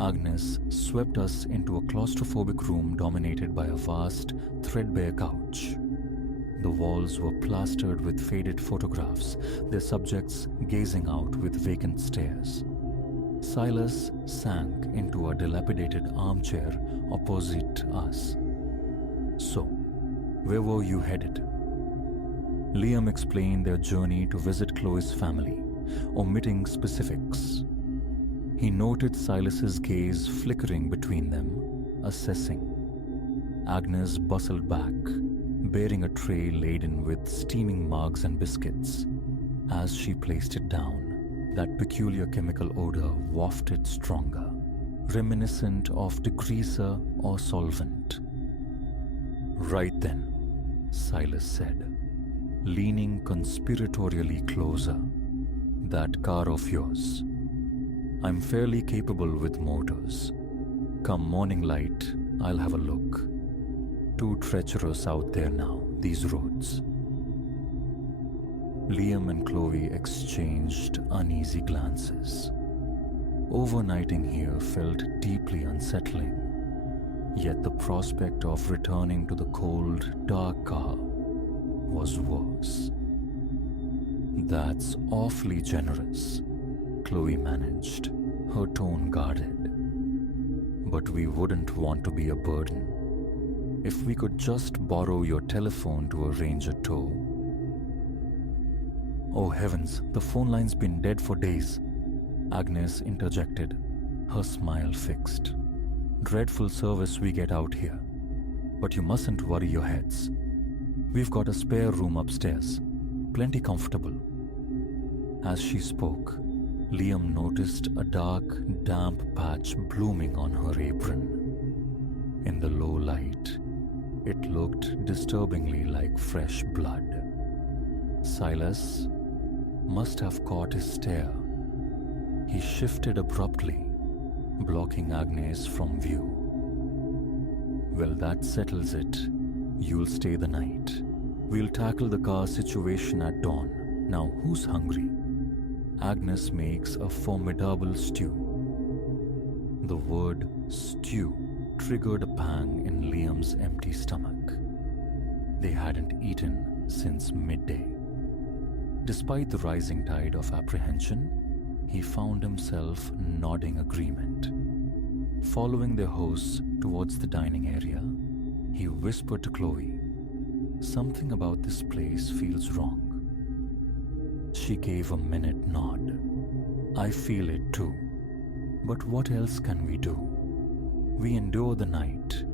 Agnes swept us into a claustrophobic room dominated by a vast, threadbare couch. The walls were plastered with faded photographs, their subjects gazing out with vacant stares. Silas sank into a dilapidated armchair opposite us. "So, where were you headed?" Liam explained their journey to visit Chloe's family, omitting specifics. He noted Silas's gaze flickering between them, assessing. Agnes bustled back, bearing a tray laden with steaming mugs and biscuits. As she placed it down, that peculiar chemical odor wafted stronger, reminiscent of degreaser or solvent. "Right then," Silas said, leaning conspiratorially closer. "That car of yours. I'm fairly capable with motors. Come morning light, I'll have a look. Too treacherous out there now, these roads." Liam and Chloe exchanged uneasy glances. Overnighting here felt deeply unsettling, yet the prospect of returning to the cold, dark car was worse. "That's awfully generous," Chloe managed, her tone guarded. "But we wouldn't want to be a burden. If we could just borrow your telephone to arrange a tow." "Oh heavens, the phone line's been dead for days," Agnes interjected, her smile fixed. "Dreadful service we get out here. But you mustn't worry your heads. We've got a spare room upstairs, plenty comfortable." As she spoke, Liam noticed a dark, damp patch blooming on her apron. In the low light, it looked disturbingly like fresh blood. Silas must have caught his stare. He shifted abruptly, blocking Agnes from view. "Well, that settles it. You'll stay the night. We'll tackle the car situation at dawn. Now, who's hungry?" Agnes makes a formidable stew. The word stew triggered a pang in Liam's empty stomach. They hadn't eaten since midday. Despite the rising tide of apprehension, he found himself nodding agreement. Following their hosts towards the dining area, he whispered to Chloe, "Something about this place feels wrong." She gave a minute nod. "I feel it too. But what else can we do? We endure the night,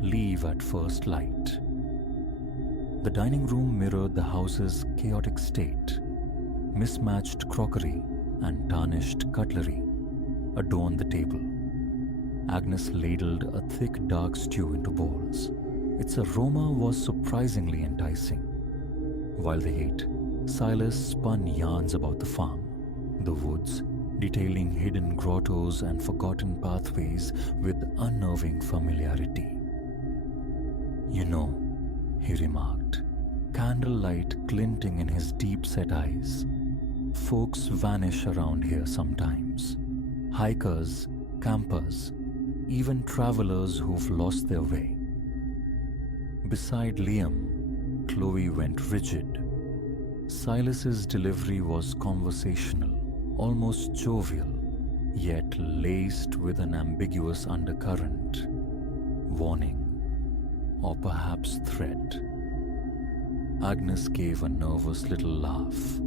leave at first light." The dining room mirrored the house's chaotic state. Mismatched crockery and tarnished cutlery adorned the table. Agnes ladled a thick dark stew into bowls. Its aroma was surprisingly enticing. While they ate, Silas spun yarns about the farm, the woods, detailing hidden grottos and forgotten pathways with unnerving familiarity. You know, he remarked, candlelight glinting in his deep-set eyes. Folks vanish around here sometimes. Hikers, campers, even travelers who've lost their way. Beside Liam, Chloe went rigid. Silas's delivery was conversational, almost jovial, yet laced with an ambiguous undercurrent. Warning, or perhaps threat. Agnes gave a nervous little laugh.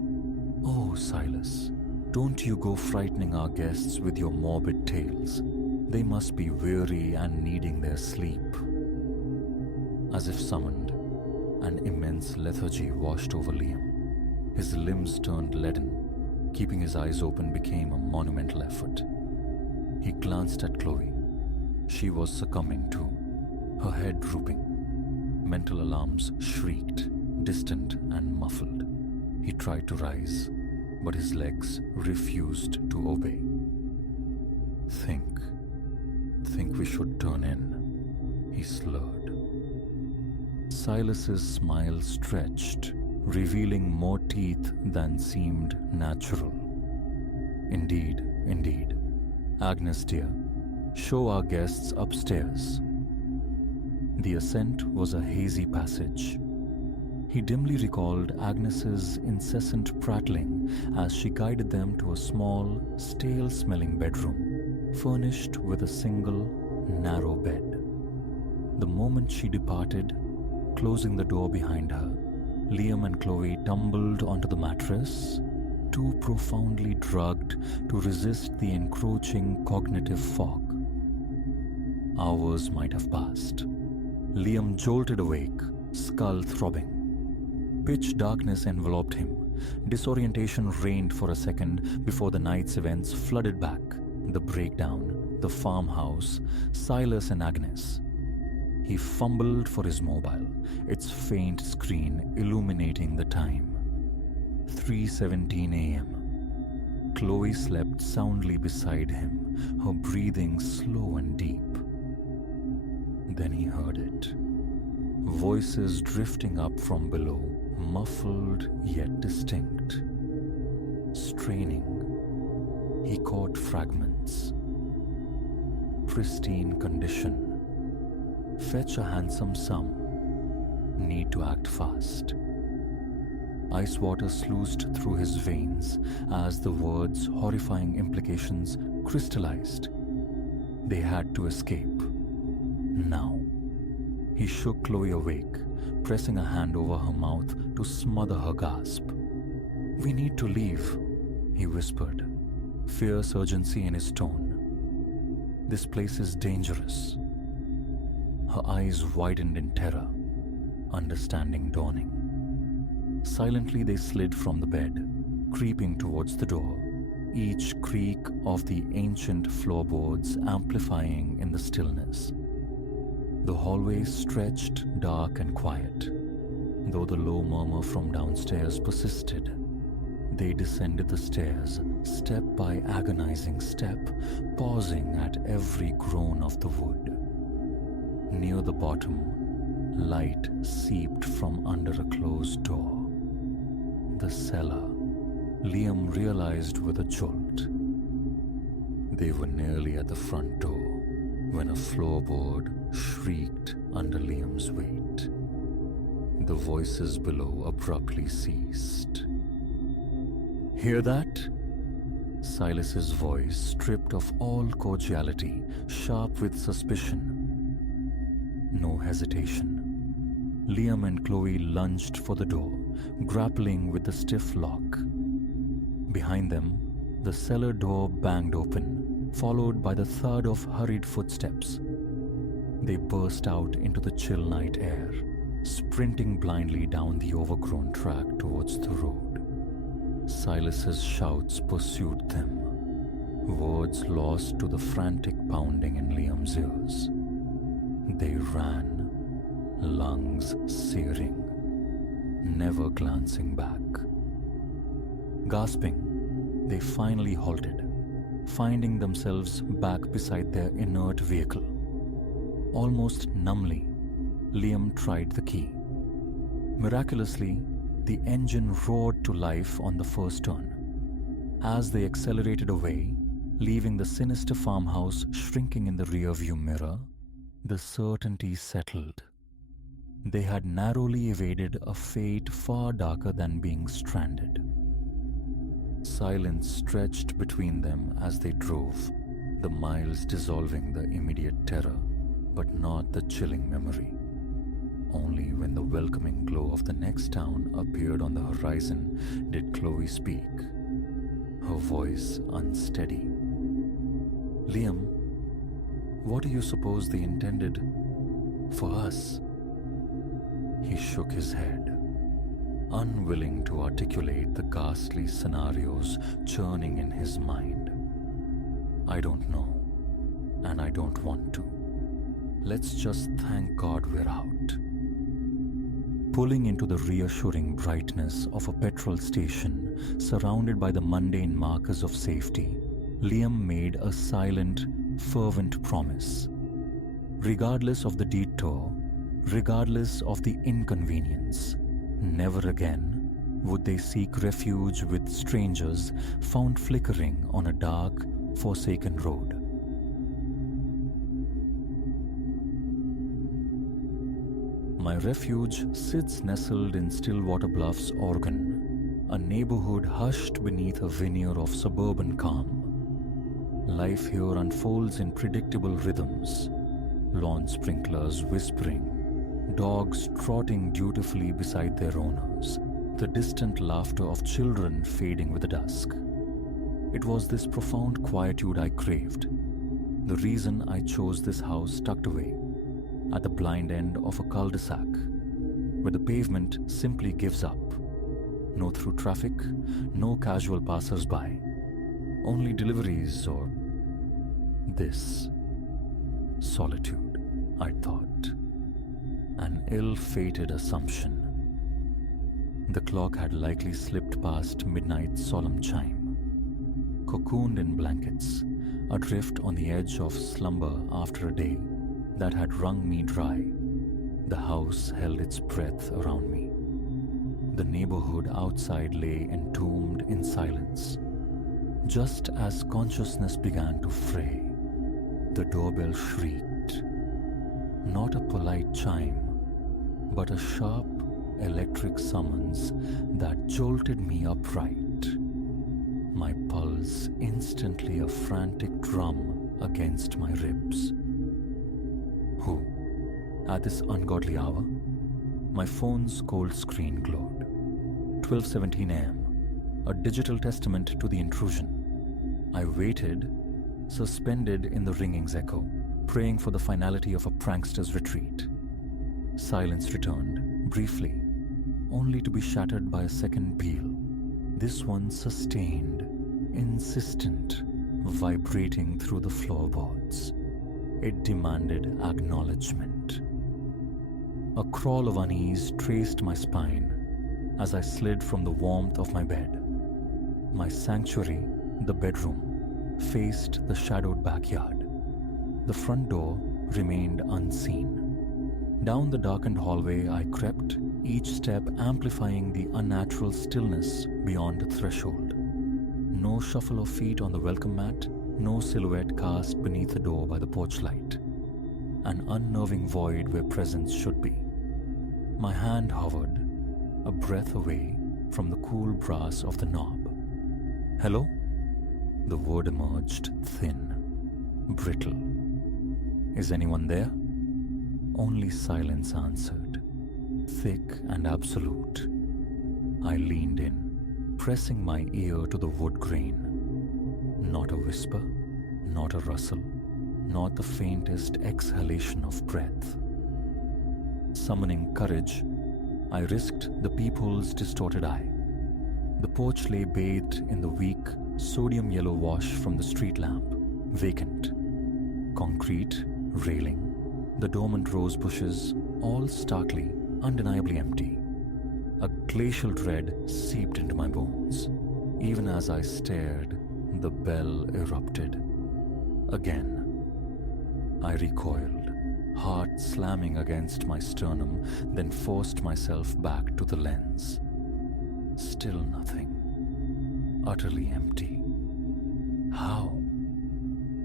"Oh, Silas, don't you go frightening our guests with your morbid tales. They must be weary and needing their sleep." As if summoned, an immense lethargy washed over Liam. His limbs turned leaden. Keeping his eyes open became a monumental effort. He glanced at Chloe. She was succumbing too, her head drooping. Mental alarms shrieked, distant and muffled. He tried to rise, but his legs refused to obey. Think we should turn in," he slurred. Silas's smile stretched, revealing more teeth than seemed natural. Indeed. Agnes dear, show our guests upstairs." The ascent was a hazy passage. He dimly recalled Agnes's incessant prattling as she guided them to a small, stale-smelling bedroom, furnished with a single, narrow bed. The moment she departed, closing the door behind her, Liam and Chloe tumbled onto the mattress, too profoundly drugged to resist the encroaching cognitive fog. Hours might have passed. Liam jolted awake, skull throbbing. Pitch darkness enveloped him. Disorientation reigned for a second before the night's events flooded back. The breakdown, the farmhouse, Silas and Agnes. He fumbled for his mobile, its faint screen illuminating the time. 3:17 a.m. Chloe slept soundly beside him, her breathing slow and deep. Then he heard it. Voices drifting up from below, muffled yet distinct. Straining, he caught fragments. Pristine condition. Fetch a handsome sum. Need to act fast. Ice water sluiced through his veins as the words' horrifying implications crystallized. They had to escape. Now. He shook Chloe awake, pressing a hand over her mouth to smother her gasp. "We need to leave," he whispered, fierce urgency in his tone. "This place is dangerous." Her eyes widened in terror, understanding dawning. Silently they slid from the bed, creeping towards the door, each creak of the ancient floorboards amplifying in the stillness. The hallway stretched dark and quiet, though the low murmur from downstairs persisted. They descended the stairs, step by agonizing step, pausing at every groan of the wood. Near the bottom, light seeped from under a closed door. The cellar, Liam realized with a jolt. They were nearly at the front door when a floorboard shrieked under Liam's weight. The voices below abruptly ceased. "Hear that?" Silas's voice, stripped of all cordiality, sharp with suspicion. No hesitation. Liam and Chloe lunged for the door, grappling with the stiff lock. Behind them, the cellar door banged open, followed by the thud of hurried footsteps. They burst out into the chill night air, sprinting blindly down the overgrown track towards the road. Silas's shouts pursued them, words lost to the frantic pounding in Liam's ears. They ran, lungs searing, never glancing back. Gasping, they finally halted, finding themselves back beside their inert vehicle. Almost numbly, Liam tried the key. Miraculously, the engine roared to life on the first turn. As they accelerated away, leaving the sinister farmhouse shrinking in the rearview mirror, the certainty settled. They had narrowly evaded a fate far darker than being stranded. Silence stretched between them as they drove, the miles dissolving the immediate terror, but not the chilling memory. Only when the welcoming glow of the next town appeared on the horizon did Chloe speak, her voice unsteady. Liam, what do you suppose they intended for us? He shook his head, unwilling to articulate the ghastly scenarios churning in his mind. I don't know, and I don't want to. Let's just thank God we're out. Pulling into the reassuring brightness of a petrol station, surrounded by the mundane markers of safety, Liam made a silent, fervent promise. Regardless of the detour, regardless of the inconvenience, never again would they seek refuge with strangers found flickering on a dark, forsaken road. My refuge sits nestled in Stillwater Bluffs, Oregon, a neighborhood hushed beneath a veneer of suburban calm. Life here unfolds in predictable rhythms, lawn sprinklers whispering, dogs trotting dutifully beside their owners, the distant laughter of children fading with the dusk. It was this profound quietude I craved, the reason I chose this house tucked away at the blind end of a cul-de-sac, where the pavement simply gives up. No through traffic, no casual passers-by, only deliveries or this solitude, I thought. An ill-fated assumption. The clock had likely slipped past midnight's solemn chime. Cocooned in blankets, adrift on the edge of slumber after a day that had wrung me dry, the house held its breath around me. The neighborhood outside lay entombed in silence. Just as consciousness began to fray, the doorbell shrieked. Not a polite chime, but a sharp electric summons that jolted me upright. My pulse instantly a frantic drum against my ribs. Who? At this ungodly hour? My phone's cold screen glowed. 12:17 a.m., a digital testament to the intrusion. I waited, suspended in the ringing's echo, praying for the finality of a prankster's retreat. Silence returned, briefly, only to be shattered by a second peal. This one sustained, insistent, vibrating through the floorboards. It demanded acknowledgement. A crawl of unease traced my spine as I slid from the warmth of my bed. My sanctuary, the bedroom, faced the shadowed backyard. The front door remained unseen. Down the darkened hallway I crept, each step amplifying the unnatural stillness beyond the threshold. No shuffle of feet on the welcome mat, no silhouette cast beneath the door by the porch light. An unnerving void where presence should be. My hand hovered, a breath away from the cool brass of the knob. Hello? The word emerged thin, brittle. Is anyone there? Only silence answered, thick and absolute. I leaned in, pressing my ear to the wood grain. Not a whisper, not a rustle, not the faintest exhalation of breath. Summoning courage, I risked the peephole's distorted eye. The porch lay bathed in the weak, sodium yellow wash from the street lamp, vacant. Concrete, railing, the dormant rose bushes, all starkly, undeniably empty. A glacial dread seeped into my bones. Even as I stared, the bell erupted. Again, I recoiled, heart slamming against my sternum, then forced myself back to the lens. Still nothing. Utterly empty. How?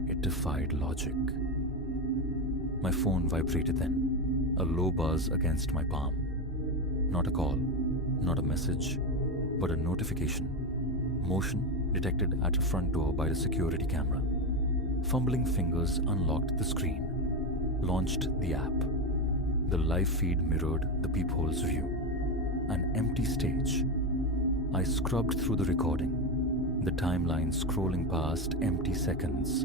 It defied logic. My phone vibrated then, a low buzz against my palm. Not a call, not a message, but a notification. Motion detected at a front door by the security camera. Fumbling fingers unlocked the screen, launched the app. The live feed mirrored the peephole's view. An empty stage. I scrubbed through the recording, the timeline scrolling past empty seconds,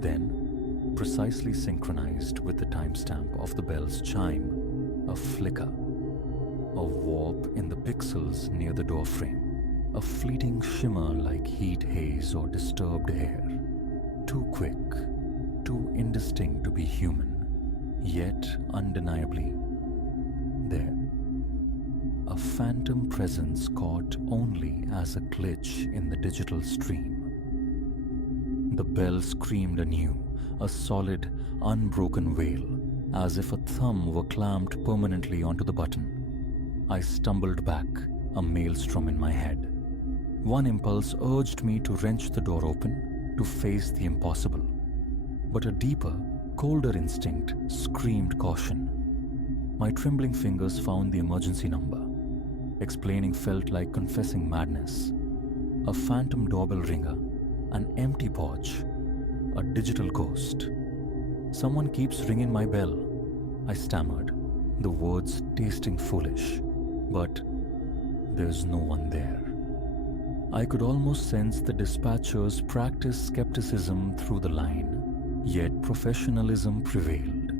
then precisely synchronized with the timestamp of the bell's chime, a flicker, a warp in the pixels near the doorframe, a fleeting shimmer like heat haze or disturbed hair. Too quick, too indistinct to be human, yet undeniably there. A phantom presence caught only as a glitch in the digital stream. The bell screamed anew, a solid, unbroken wail, as if a thumb were clamped permanently onto the button. I stumbled back, a maelstrom in my head. One impulse urged me to wrench the door open, to face the impossible. But a deeper, colder instinct screamed caution. My trembling fingers found the emergency number. Explaining felt like confessing madness. A phantom doorbell ringer, an empty porch, a digital ghost. Someone keeps ringing my bell, I stammered, the words tasting foolish. But there's no one there. I could almost sense the dispatcher's practiced skepticism through the line, yet professionalism prevailed.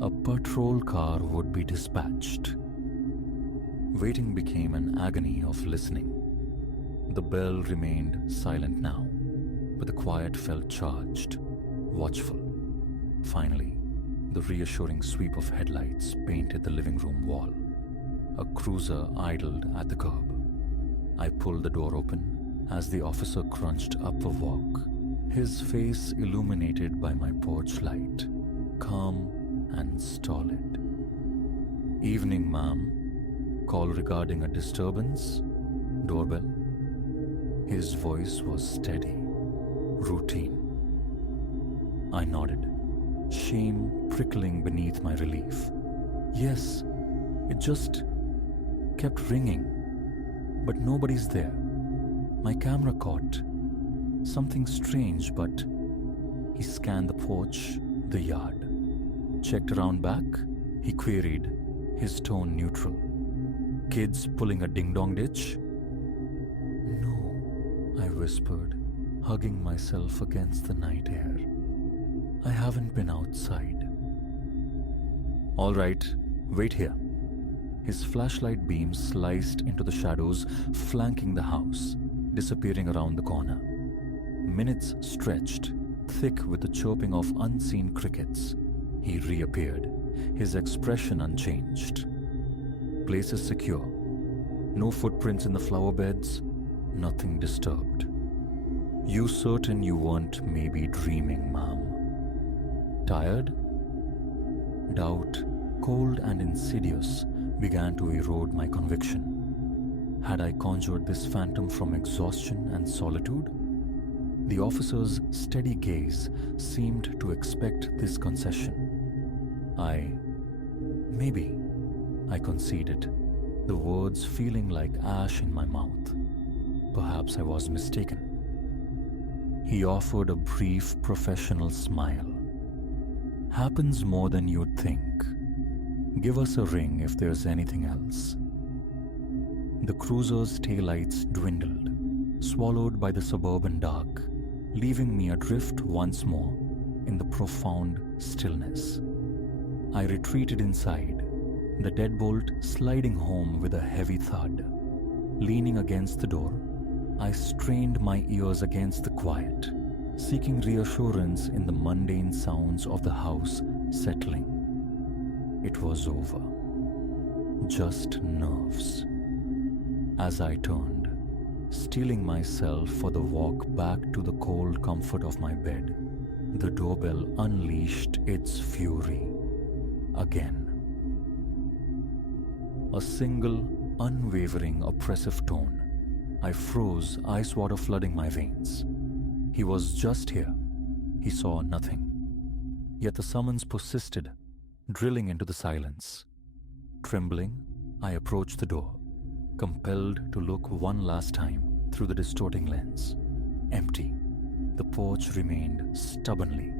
A patrol car would be dispatched. Waiting became an agony of listening. The bell remained silent now, but the quiet felt charged, watchful. Finally, the reassuring sweep of headlights painted the living room wall. A cruiser idled at the curb. I pulled the door open as the officer crunched up a walk, his face illuminated by my porch light, calm and stolid. "Evening, ma'am. Call regarding a disturbance? Doorbell?" His voice was steady, routine. I nodded, shame prickling beneath my relief. Yes, it just kept ringing, but nobody's there. My camera caught something strange, but he scanned the porch, the yard. "Checked around back?" he queried, his tone neutral. "Kids pulling a ding-dong ditch?" "No," I whispered, hugging myself against the night air. "I haven't been outside." "All right, wait here." His flashlight beams sliced into the shadows flanking the house, disappearing around the corner. Minutes stretched, thick with the chirping of unseen crickets. He reappeared, his expression unchanged. "Place is secure. No footprints in the flower beds, nothing disturbed. You certain you weren't maybe dreaming, ma'am? Tired?" Doubt, cold and insidious, began to erode my conviction. Had I conjured this phantom from exhaustion and solitude? The officer's steady gaze seemed to expect this concession. Maybe, I conceded, the words feeling like ash in my mouth. Perhaps I was mistaken. He offered a brief professional smile. "Happens more than you'd think. Give us a ring if there's anything else." The cruiser's taillights dwindled, swallowed by the suburban dark, leaving me adrift once more in the profound stillness. I retreated inside, the deadbolt sliding home with a heavy thud. Leaning against the door, I strained my ears against the quiet, seeking reassurance in the mundane sounds of the house settling. It was over. Just nerves. As I turned, steeling myself for the walk back to the cold comfort of my bed, The doorbell unleashed its fury again. A single, unwavering, oppressive tone. I froze, ice water flooding my veins. He was just here. He saw nothing. Yet the summons persisted, drilling into the silence. Trembling, I approached the door, compelled to look one last time through the distorting lens. Empty. The porch remained stubbornly,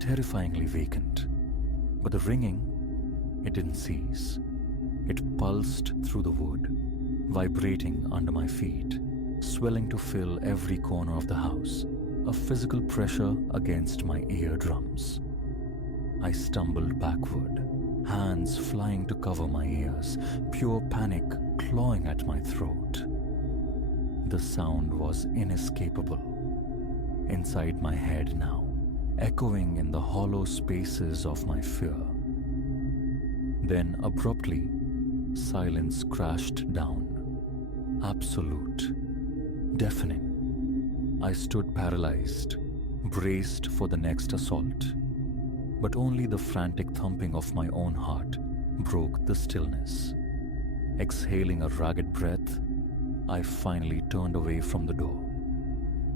terrifyingly vacant. But the ringing, it didn't cease. It pulsed through the wood, vibrating under my feet, swelling to fill every corner of the house, a physical pressure against my eardrums. I stumbled backward, hands flying to cover my ears, pure panic clawing at my throat. The sound was inescapable. Inside my head now, echoing in the hollow spaces of my fear. Then abruptly, silence crashed down. Absolute, deafening. I stood paralyzed, braced for the next assault. But only the frantic thumping of my own heart broke the stillness. Exhaling a ragged breath, I finally turned away from the door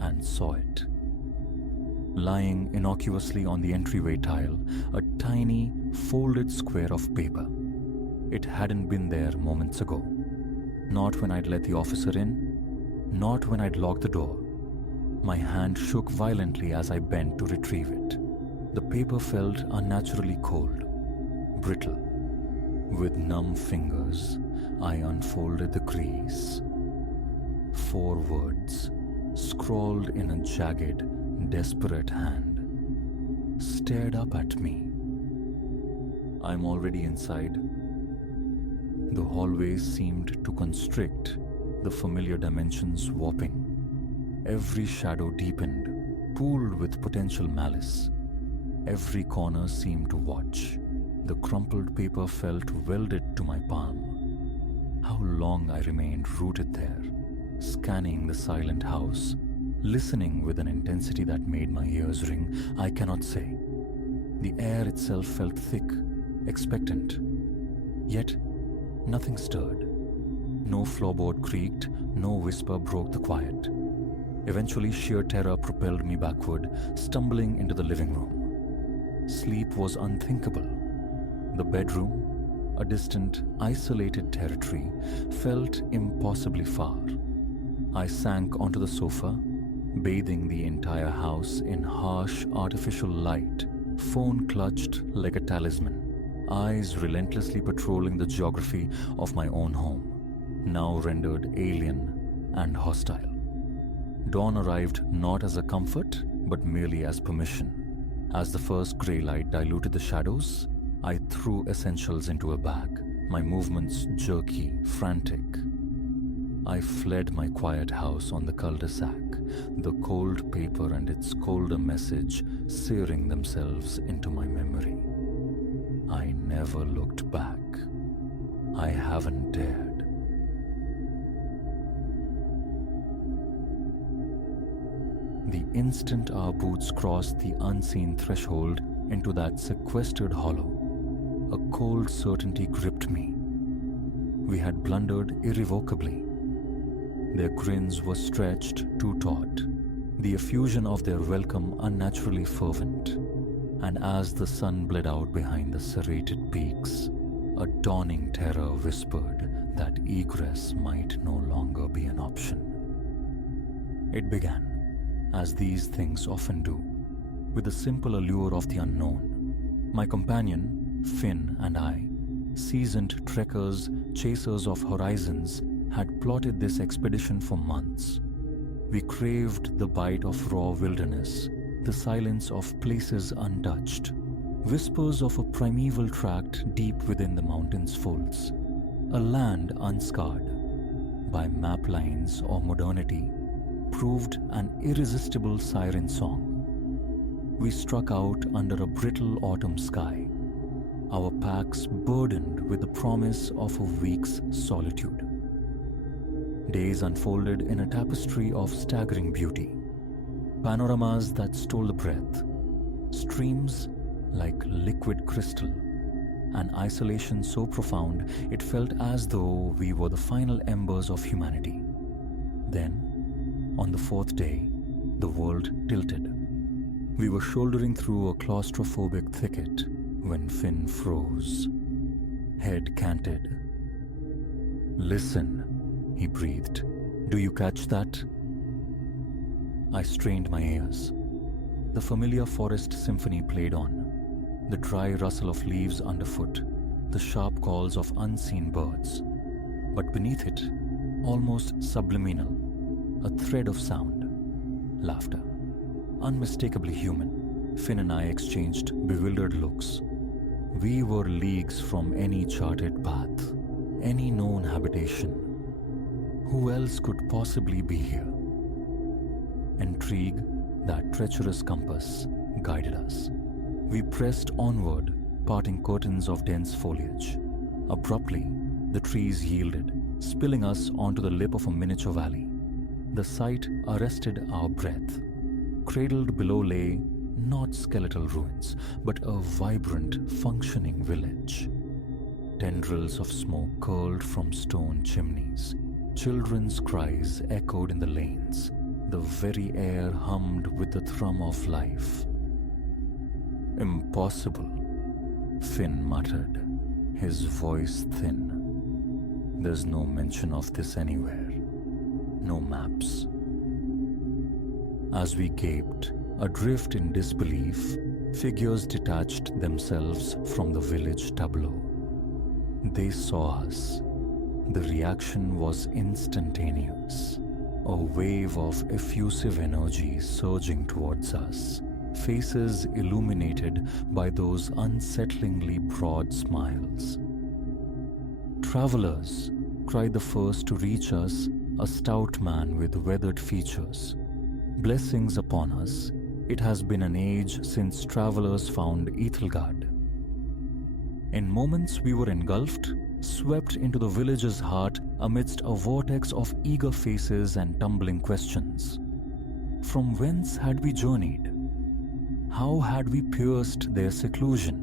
and saw it. Lying innocuously on the entryway tile, a tiny, folded square of paper. It hadn't been there moments ago. Not when I'd let the officer in, not when I'd locked the door. My hand shook violently as I bent to retrieve it. The paper felt unnaturally cold, brittle. With numb fingers, I unfolded the crease. 4 words, scrawled in a jagged, desperate hand, stared up at me. I'm already inside. The hallways seemed to constrict, the familiar dimensions warping. Every shadow deepened, pooled with potential malice. Every corner seemed to watch. The crumpled paper felt welded to my palm. How long I remained rooted there, scanning the silent house, listening with an intensity that made my ears ring, I cannot say. The air itself felt thick, expectant. Yet, nothing stirred. No floorboard creaked, no whisper broke the quiet. Eventually, sheer terror propelled me backward, stumbling into the living room. Sleep was unthinkable. The bedroom, a distant, isolated territory, felt impossibly far. I sank onto the sofa, bathing the entire house in harsh, artificial light, phone clutched like a talisman, eyes relentlessly patrolling the geography of my own home, now rendered alien and hostile. Dawn arrived not as a comfort, but merely as permission. As the first grey light diluted the shadows, I threw essentials into a bag, my movements jerky, frantic. I fled my quiet house on the cul-de-sac, the cold paper and its colder message searing themselves into my memory. I never looked back. I haven't dared. The instant our boots crossed the unseen threshold into that sequestered hollow, a cold certainty gripped me. We had blundered irrevocably. Their grins were stretched too taut, the effusion of their welcome unnaturally fervent. And as the sun bled out behind the serrated peaks, a dawning terror whispered that egress might no longer be an option. It began, as these things often do, with the simple allure of the unknown. My companion, Finn, and I, seasoned trekkers, chasers of horizons, had plotted this expedition for months. We craved the bite of raw wilderness, the silence of places untouched, whispers of a primeval tract deep within the mountain's folds, a land unscarred by map lines or modernity, proved an irresistible siren song. We struck out under a brittle autumn sky, our packs burdened with the promise of a week's solitude. Days unfolded in a tapestry of staggering beauty, panoramas that stole the breath, streams like liquid crystal, an isolation so profound it felt as though we were the final embers of humanity. Then, on the fourth day, the world tilted. We were shouldering through a claustrophobic thicket when Finn froze. Head canted. "Listen," he breathed. "Do you catch that?" I strained my ears. The familiar forest symphony played on. The dry rustle of leaves underfoot, the sharp calls of unseen birds. But beneath it, almost subliminal, a thread of sound. Laughter. Unmistakably human, Finn and I exchanged bewildered looks. We were leagues from any charted path, any known habitation. Who else could possibly be here? Intrigue, that treacherous compass, guided us. We pressed onward, parting curtains of dense foliage. Abruptly, the trees yielded, spilling us onto the lip of a miniature valley. The sight arrested our breath. Cradled below lay not skeletal ruins, but a vibrant, functioning village. Tendrils of smoke curled from stone chimneys. Children's cries echoed in the lanes. The very air hummed with the thrum of life. "Impossible," Finn muttered, his voice thin. "There's no mention of this anywhere. No maps." As we gaped, adrift in disbelief, figures detached themselves from the village tableau. They saw us. The reaction was instantaneous. A wave of effusive energy surging towards us, faces illuminated by those unsettlingly broad smiles. "Travelers," cried the first to reach us, a stout man with weathered features. "Blessings upon us. It has been an age since travelers found Ethelgard." In moments we were engulfed, swept into the village's heart amidst a vortex of eager faces and tumbling questions. From whence had we journeyed? How had we pierced their seclusion?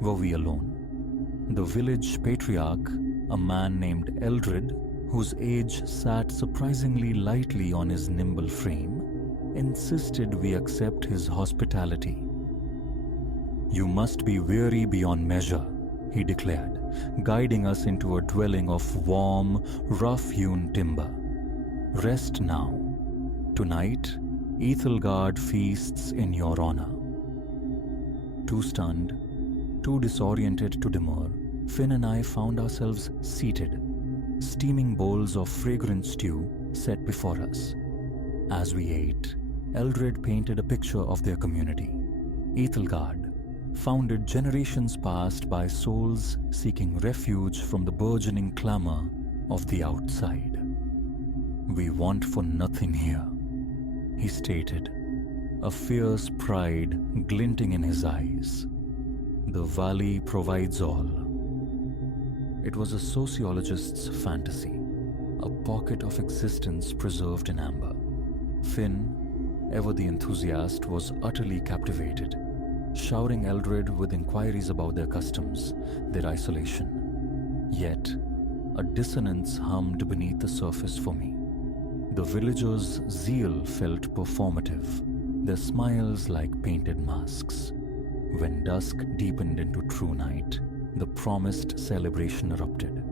Were we alone? The village patriarch, a man named Eldred, whose age sat surprisingly lightly on his nimble frame, insisted we accept his hospitality. "You must be weary beyond measure," he declared, guiding us into a dwelling of warm, rough-hewn timber. "Rest now. Tonight, Ethelgard feasts in your honor." Too stunned, too disoriented to demur, Finn and I found ourselves seated, steaming bowls of fragrant stew set before us. As we ate, Eldred painted a picture of their community. Ethelgard, founded generations past by souls seeking refuge from the burgeoning clamor of the outside. "We want for nothing here," he stated, a fierce pride glinting in his eyes. "The valley provides all." It was a sociologist's fantasy, a pocket of existence preserved in amber. Finn, ever the enthusiast, was utterly captivated, showering Eldred with inquiries about their customs, their isolation. Yet, a dissonance hummed beneath the surface for me. The villagers' zeal felt performative, their smiles like painted masks. When dusk deepened into true night, the promised celebration erupted.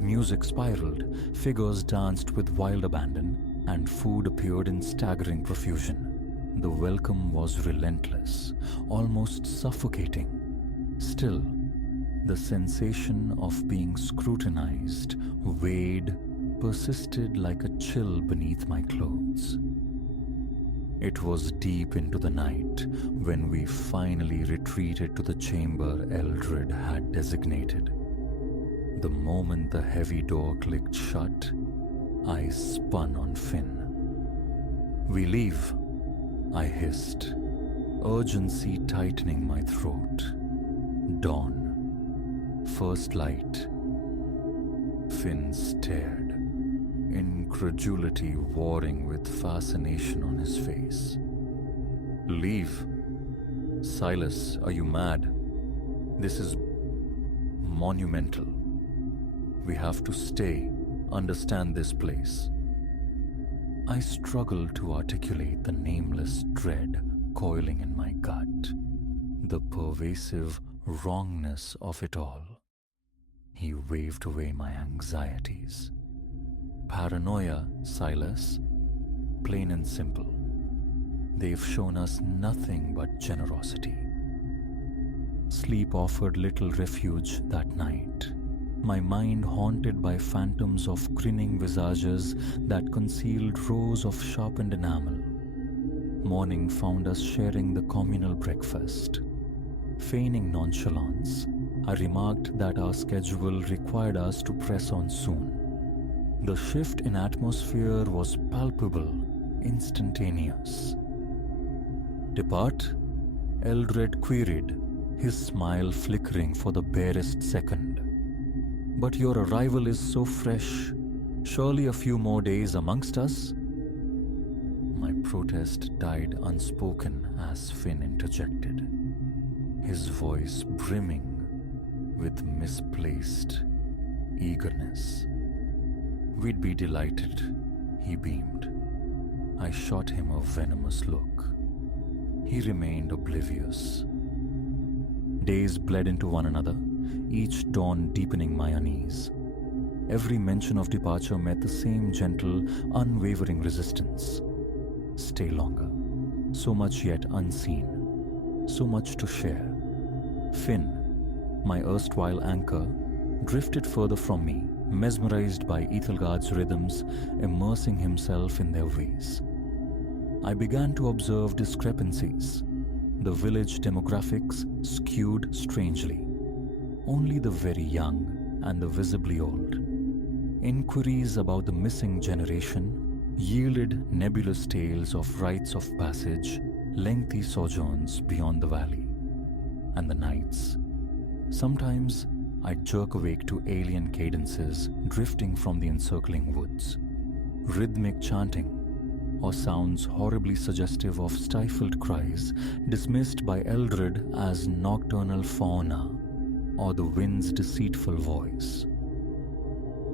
Music spiraled, figures danced with wild abandon, and food appeared in staggering profusion. The welcome was relentless, almost suffocating. Still, the sensation of being scrutinized, weighed, persisted like a chill beneath my clothes. It was deep into the night when we finally retreated to the chamber Eldred had designated. The moment the heavy door clicked shut, I spun on Finn. "We leave," I hissed, urgency tightening my throat. "Dawn. First light." Finn stared, incredulity warring with fascination on his face. "Leave," Silas, are you mad? This is monumental. We have to stay, understand this place. I struggle to articulate the nameless dread coiling in my gut, the pervasive wrongness of it all. He waved away my anxieties. Paranoia, Silas. Plain and simple. They've shown us nothing but generosity. Sleep offered little refuge that night, my mind haunted by phantoms of grinning visages that concealed rows of sharpened enamel. Morning found us sharing the communal breakfast. Feigning nonchalance, I remarked that our schedule required us to press on soon. The shift in atmosphere was palpable, instantaneous. "Depart?" Eldred queried, his smile flickering for the barest second. "But your arrival is so fresh. Surely a few more days amongst us?" My protest died unspoken as Finn interjected, his voice brimming with misplaced eagerness. "We'd be delighted," he beamed. I shot him a venomous look. He remained oblivious. Days bled into one another, each dawn deepening my unease. Every mention of departure met the same gentle, unwavering resistance. Stay longer. So much yet unseen. So much to share. Finn, my erstwhile anchor, drifted further from me, mesmerized by Ethelgard's rhythms, immersing himself in their ways. I began to observe discrepancies. The village demographics skewed strangely. Only the very young and the visibly old. Inquiries about the missing generation yielded nebulous tales of rites of passage, lengthy sojourns beyond the valley. And the nights. Sometimes I'd jerk awake to alien cadences drifting from the encircling woods. Rhythmic chanting, or sounds horribly suggestive of stifled cries dismissed by Eldred as nocturnal fauna, or the wind's deceitful voice.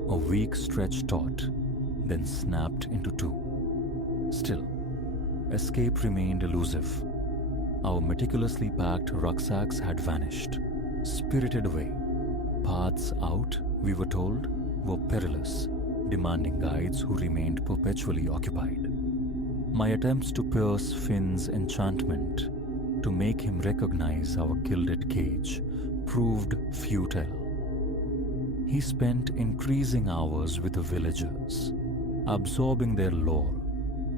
A week stretched taut, then snapped into two. Still, escape remained elusive. Our meticulously packed rucksacks had vanished, spirited away. Paths out, we were told, were perilous, demanding guides who remained perpetually occupied. My attempts to pierce Finn's enchantment, to make him recognize our gilded cage, proved futile. He spent increasing hours with the villagers, absorbing their lore,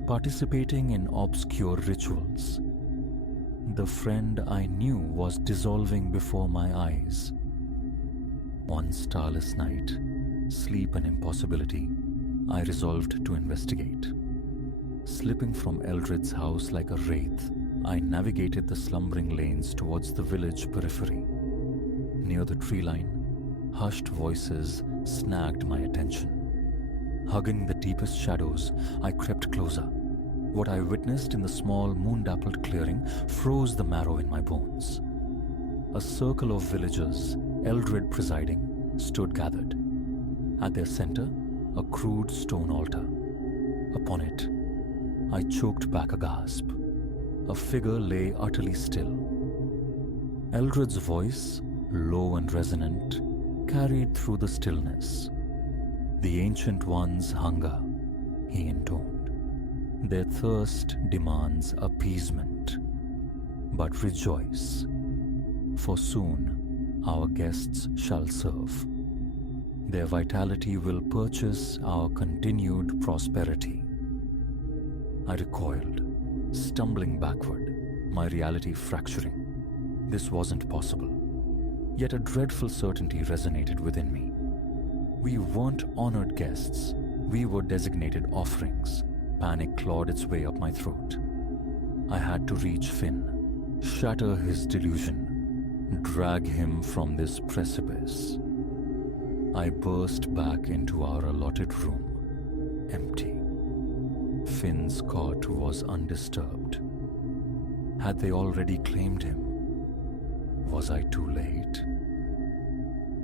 participating in obscure rituals. The friend I knew was dissolving before my eyes. One starless night, sleep an impossibility, I resolved to investigate. Slipping from Eldred's house like a wraith, I navigated the slumbering lanes towards the village periphery. Near the tree line, hushed voices snagged my attention. Hugging the deepest shadows, I crept closer. What I witnessed in the small moon-dappled clearing froze the marrow in my bones. A circle of villagers, Eldred presiding, stood gathered. At their center, a crude stone altar. Upon it, I choked back a gasp. A figure lay utterly still. Eldred's voice, low and resonant, carried through the stillness. "The Ancient One's hunger," he intoned. "Their thirst demands appeasement. But rejoice, for soon our guests shall serve. Their vitality will purchase our continued prosperity." I recoiled, stumbling backward, my reality fracturing. This wasn't possible. Yet a dreadful certainty resonated within me. We weren't honored guests. We were designated offerings. Panic clawed its way up my throat. I had to reach Finn, shatter his delusion, drag him from this precipice. I burst back into our allotted room, empty. Finn's cot was undisturbed. Had they already claimed him? Was I too late?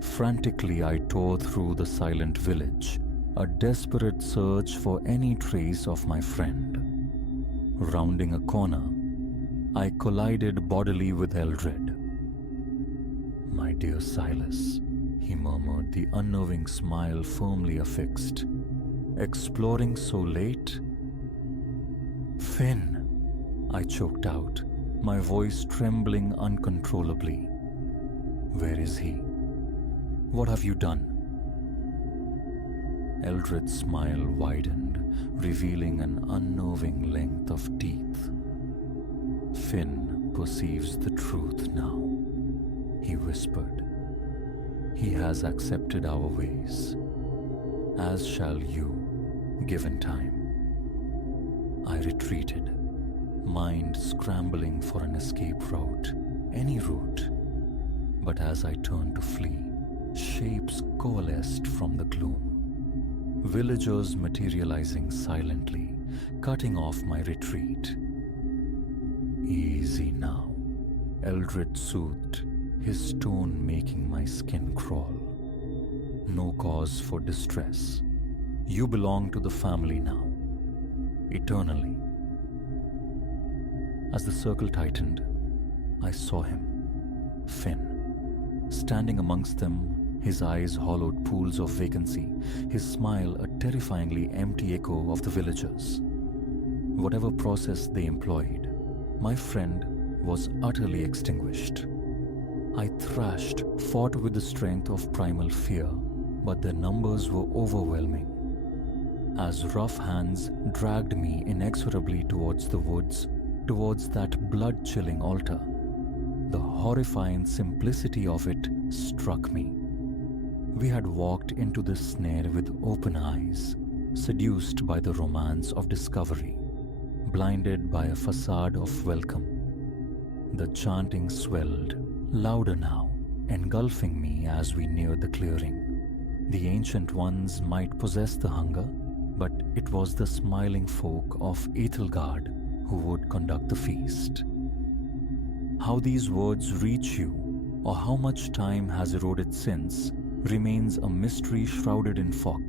Frantically, I tore through the silent village, a desperate search for any trace of my friend. Rounding a corner, I collided bodily with Eldred. "My dear Silas," he murmured, the unnerving smile firmly affixed. "Exploring so late?" "Finn," I choked out, my voice trembling uncontrollably. "Where is he? What have you done?" Eldred's smile widened, revealing an unnerving length of teeth. "Finn perceives the truth now," he whispered. "He has accepted our ways, as shall you, given time." I retreated, mind scrambling for an escape route, any route. But as I turned to flee, shapes coalesced from the gloom. Villagers materializing silently, cutting off my retreat. "Easy now," Eldred soothed, his tone making my skin crawl. "No cause for distress. You belong to the family now, eternally." As the circle tightened, I saw him, Finn, standing amongst them, his eyes hollowed pools of vacancy, his smile a terrifyingly empty echo of the villagers. Whatever process they employed, my friend was utterly extinguished. I thrashed, fought with the strength of primal fear, but their numbers were overwhelming. As rough hands dragged me inexorably towards the woods, towards that blood-chilling altar, the horrifying simplicity of it struck me. We had walked into this snare with open eyes, seduced by the romance of discovery, blinded by a facade of welcome. The chanting swelled, louder now, engulfing me as we neared the clearing. The ancient ones might possess the hunger, but it was the smiling folk of Ethelgard who would conduct the feast. How these words reach you, or how much time has eroded since, remains a mystery shrouded in fog.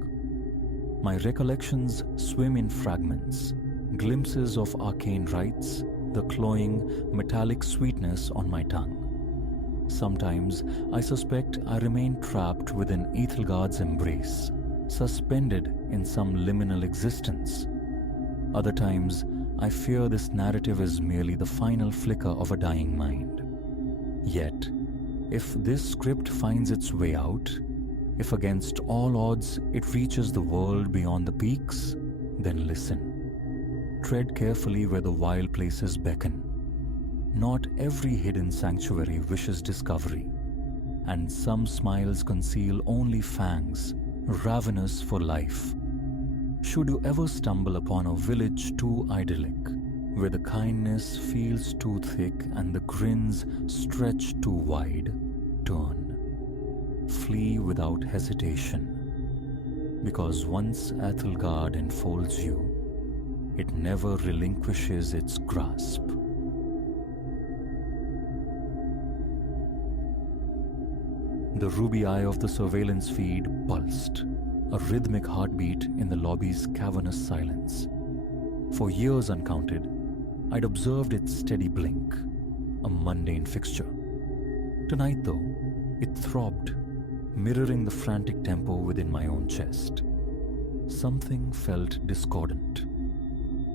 My recollections swim in fragments, glimpses of arcane rites, the cloying, metallic sweetness on my tongue. Sometimes I suspect I remain trapped within Ethelgard's embrace, suspended in some liminal existence. Other times, I fear this narrative is merely the final flicker of a dying mind. Yet, if this script finds its way out, if against all odds it reaches the world beyond the peaks, then listen. Tread carefully where the wild places beckon. Not every hidden sanctuary wishes discovery, and some smiles conceal only fangs, ravenous for life. Should you ever stumble upon a village too idyllic, where the kindness feels too thick and the grins stretch too wide, turn. Flee without hesitation, because once Ethelgard enfolds you, it never relinquishes its grasp. The ruby eye of the surveillance feed pulsed, a rhythmic heartbeat in the lobby's cavernous silence. For years uncounted, I'd observed its steady blink, a mundane fixture. Tonight, though, it throbbed, mirroring the frantic tempo within my own chest. Something felt discordant.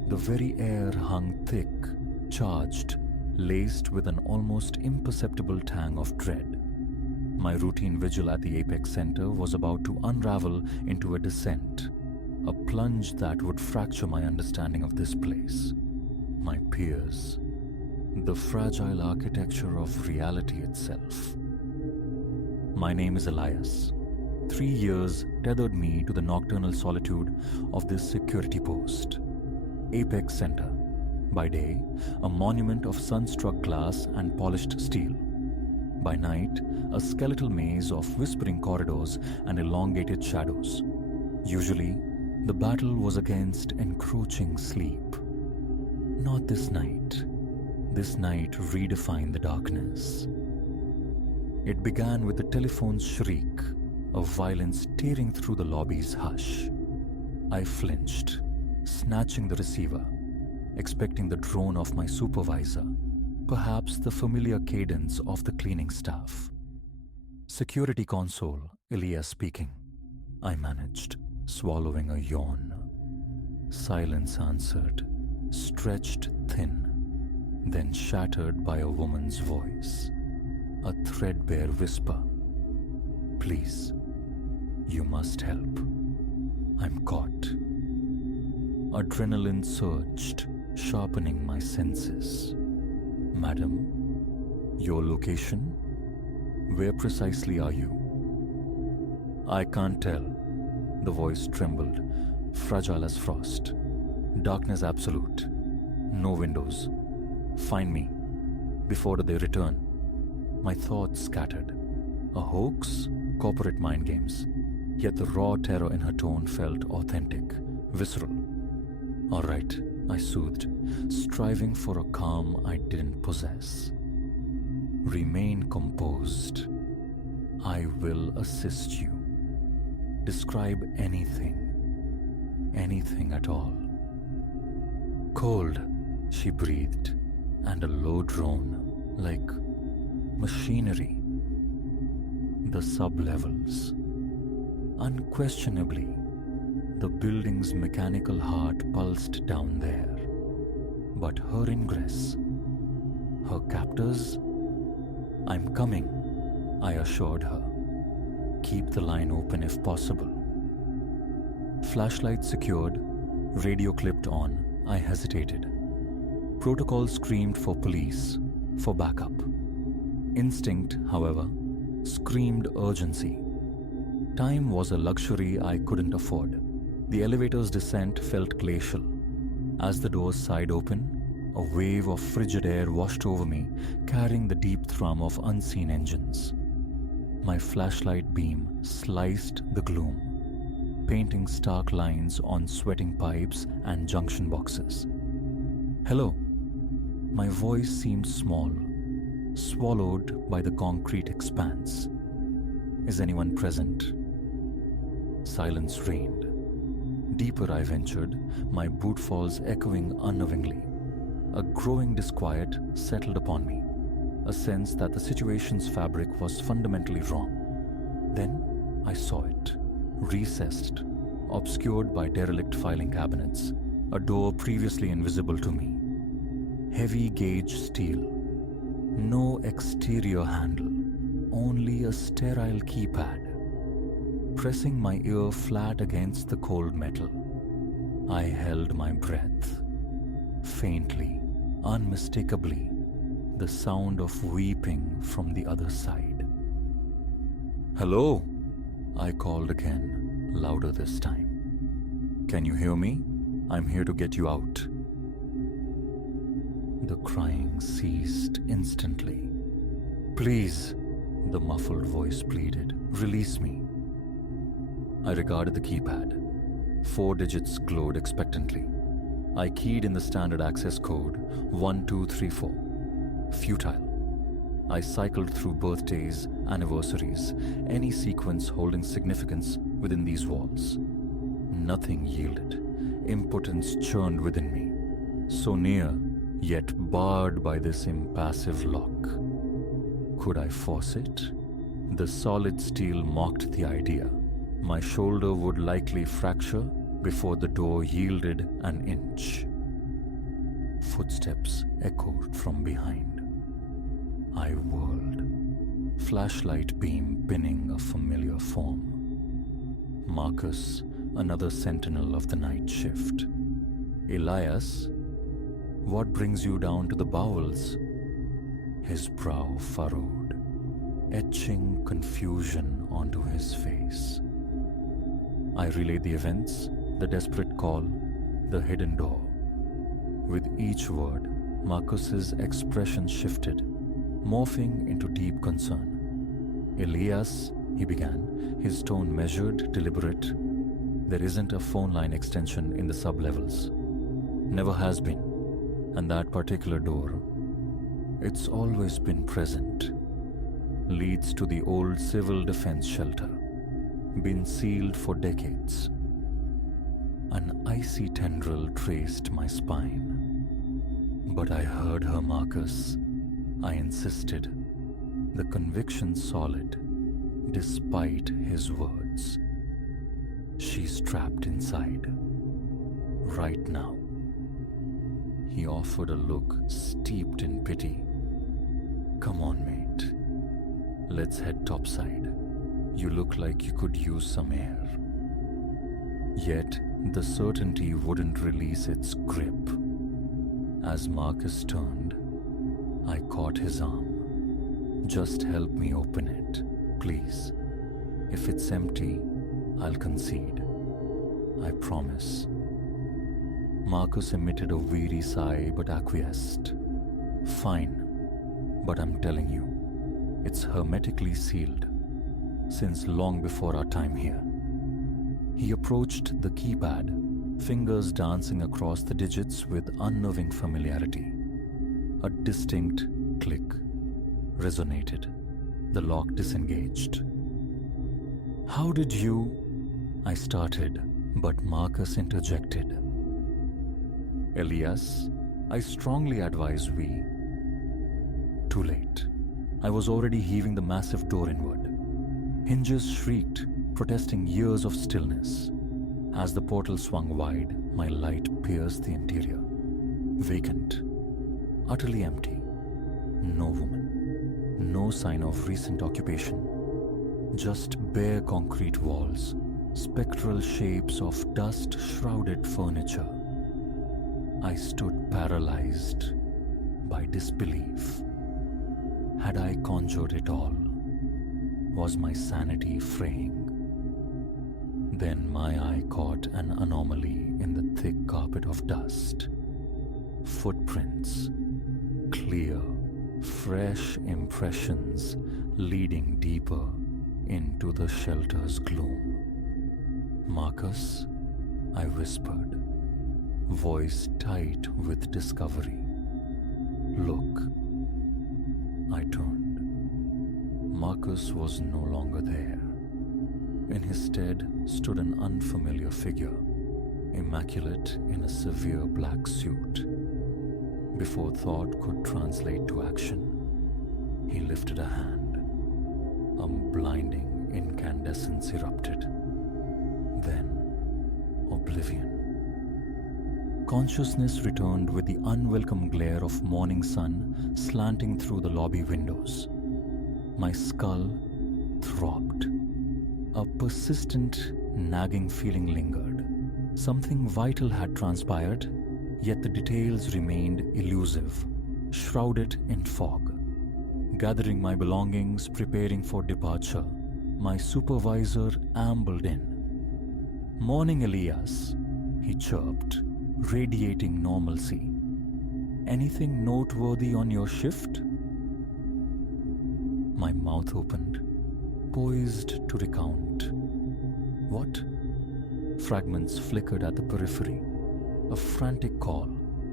The very air hung thick, charged, laced with an almost imperceptible tang of dread. My routine vigil at the Apex Center was about to unravel into a descent, a plunge that would fracture my understanding of this place, my peers, the fragile architecture of reality itself. My name is Elias. 3 years tethered me to the nocturnal solitude of this security post. Apex Center, by day, a monument of sun-struck glass and polished steel. By night, a skeletal maze of whispering corridors and elongated shadows. Usually, the battle was against encroaching sleep. Not this night. This night redefined the darkness. It began with a telephone shriek of violence tearing through the lobby's hush. I flinched, snatching the receiver, expecting the drone of my supervisor, perhaps the familiar cadence of the cleaning staff. Security console, Elias speaking. I managed, swallowing a yawn. Silence answered, stretched thin, then shattered by a woman's voice. A threadbare whisper. Please, you must help. I'm caught. Adrenaline surged, sharpening my senses. Madam, your location? Where precisely are you? I can't tell. The voice trembled, fragile as frost. Darkness absolute. No windows. Find me before they return. My thoughts scattered. A hoax? Corporate mind games. Yet the raw terror in her tone felt authentic, visceral. All right, I soothed, striving for a calm I didn't possess. Remain composed. I will assist you. Describe anything. Anything at all. Cold, she breathed, and a low drone, like machinery. The sub-levels. Unquestionably, the building's mechanical heart pulsed down there. But her ingress, her captors? I'm coming, I assured her. Keep the line open if possible. Flashlight secured, radio clipped on, I hesitated. Protocol screamed for police, for backup. Instinct, however, screamed urgency. Time was a luxury I couldn't afford. The elevator's descent felt glacial. As the doors sighed open, a wave of frigid air washed over me, carrying the deep thrum of unseen engines. My flashlight beam sliced the gloom, painting stark lines on sweating pipes and junction boxes. Hello. My voice seemed small, swallowed by the concrete expanse. Is anyone present? Silence reigned. Deeper I ventured, my bootfalls echoing unnervingly. A growing disquiet settled upon me, a sense that the situation's fabric was fundamentally wrong. Then I saw it, recessed, obscured by derelict filing cabinets, a door previously invisible to me. Heavy gauge steel. No exterior handle, only a sterile keypad. Pressing my ear flat against the cold metal, I held my breath. Faintly, unmistakably, the sound of weeping from the other side. Hello, I called again, louder this time. Can you hear me? I'm here to get you out. The crying ceased instantly. Please, the muffled voice pleaded, release me. I regarded the keypad. 4 digits glowed expectantly. I keyed in the standard access code 1234. Futile. I cycled through birthdays, anniversaries, any sequence holding significance within these walls. Nothing yielded. Impotence churned within me. So near, yet barred by this impassive lock. Could I force it? The solid steel mocked the idea. My shoulder would likely fracture before the door yielded an inch. Footsteps echoed from behind. I whirled, flashlight beam pinning a familiar form. Marcus, another sentinel of the night shift. Elias, what brings you down to the bowels? His brow furrowed, etching confusion onto his face. I relayed the events, the desperate call, the hidden door. With each word, Marcus's expression shifted, morphing into deep concern. Elias, he began, his tone measured, deliberate. There isn't a phone line extension in the sub-levels. Never has been. And that particular door, it's always been present. leads to the old civil defense shelter, been sealed for decades. An icy tendril traced my spine. But I heard her, Marcus. I insisted, the conviction solid, despite his words. She's trapped inside, right now. He offered a look steeped in pity. Come on, mate. Let's head topside. You look like you could use some air. Yet, the certainty wouldn't release its grip. As Marcus turned, I caught his arm. Just help me open it, please. If it's empty, I'll concede. I promise. Marcus emitted a weary sigh but acquiesced. Fine, but I'm telling you, it's hermetically sealed, since long before our time here. He approached the keypad, fingers dancing across the digits with unnerving familiarity. A distinct click resonated. The lock disengaged. How did you... I started, but Marcus interjected. Elias, I strongly advise we... Too late. I was already heaving the massive door inward. Hinges shrieked, protesting years of stillness. As the portal swung wide, my light pierced the interior. Vacant. Utterly empty. No woman. No sign of recent occupation. Just bare concrete walls, spectral shapes of dust-shrouded furniture. I stood paralyzed by disbelief. Had I conjured it all? Was my sanity fraying? Then my eye caught an anomaly in the thick carpet of dust. Footprints. Clear, fresh impressions leading deeper into the shelter's gloom. Marcus, I whispered, voice tight with discovery. Look. I turned. Marcus was no longer there. In his stead stood an unfamiliar figure, immaculate in a severe black suit. Before thought could translate to action, he lifted a hand. A blinding incandescence erupted. Then, oblivion. Consciousness returned with the unwelcome glare of morning sun slanting through the lobby windows. My skull throbbed. A persistent, nagging feeling lingered. Something vital had transpired, yet the details remained elusive, shrouded in fog. Gathering my belongings, preparing for departure, my supervisor ambled in. "Morning, Elias," he chirped, radiating normalcy. "Anything noteworthy on your shift?" My mouth opened, poised to recount. What? Fragments flickered at the periphery. A frantic call,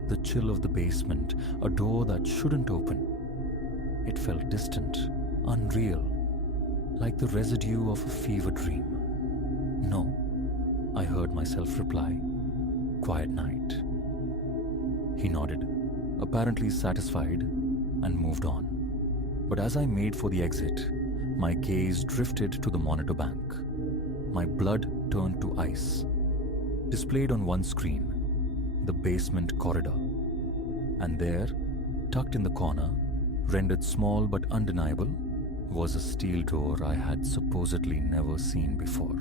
the chill of the basement, a door that shouldn't open. It felt distant, unreal, like the residue of a fever dream. "No," I heard myself reply. "Quiet night." He nodded, apparently satisfied, and moved on. But as I made for the exit, my gaze drifted to the monitor bank. My blood turned to ice. Displayed on one screen, the basement corridor. And there, tucked in the corner, rendered small but undeniable, was a steel door I had supposedly never seen before.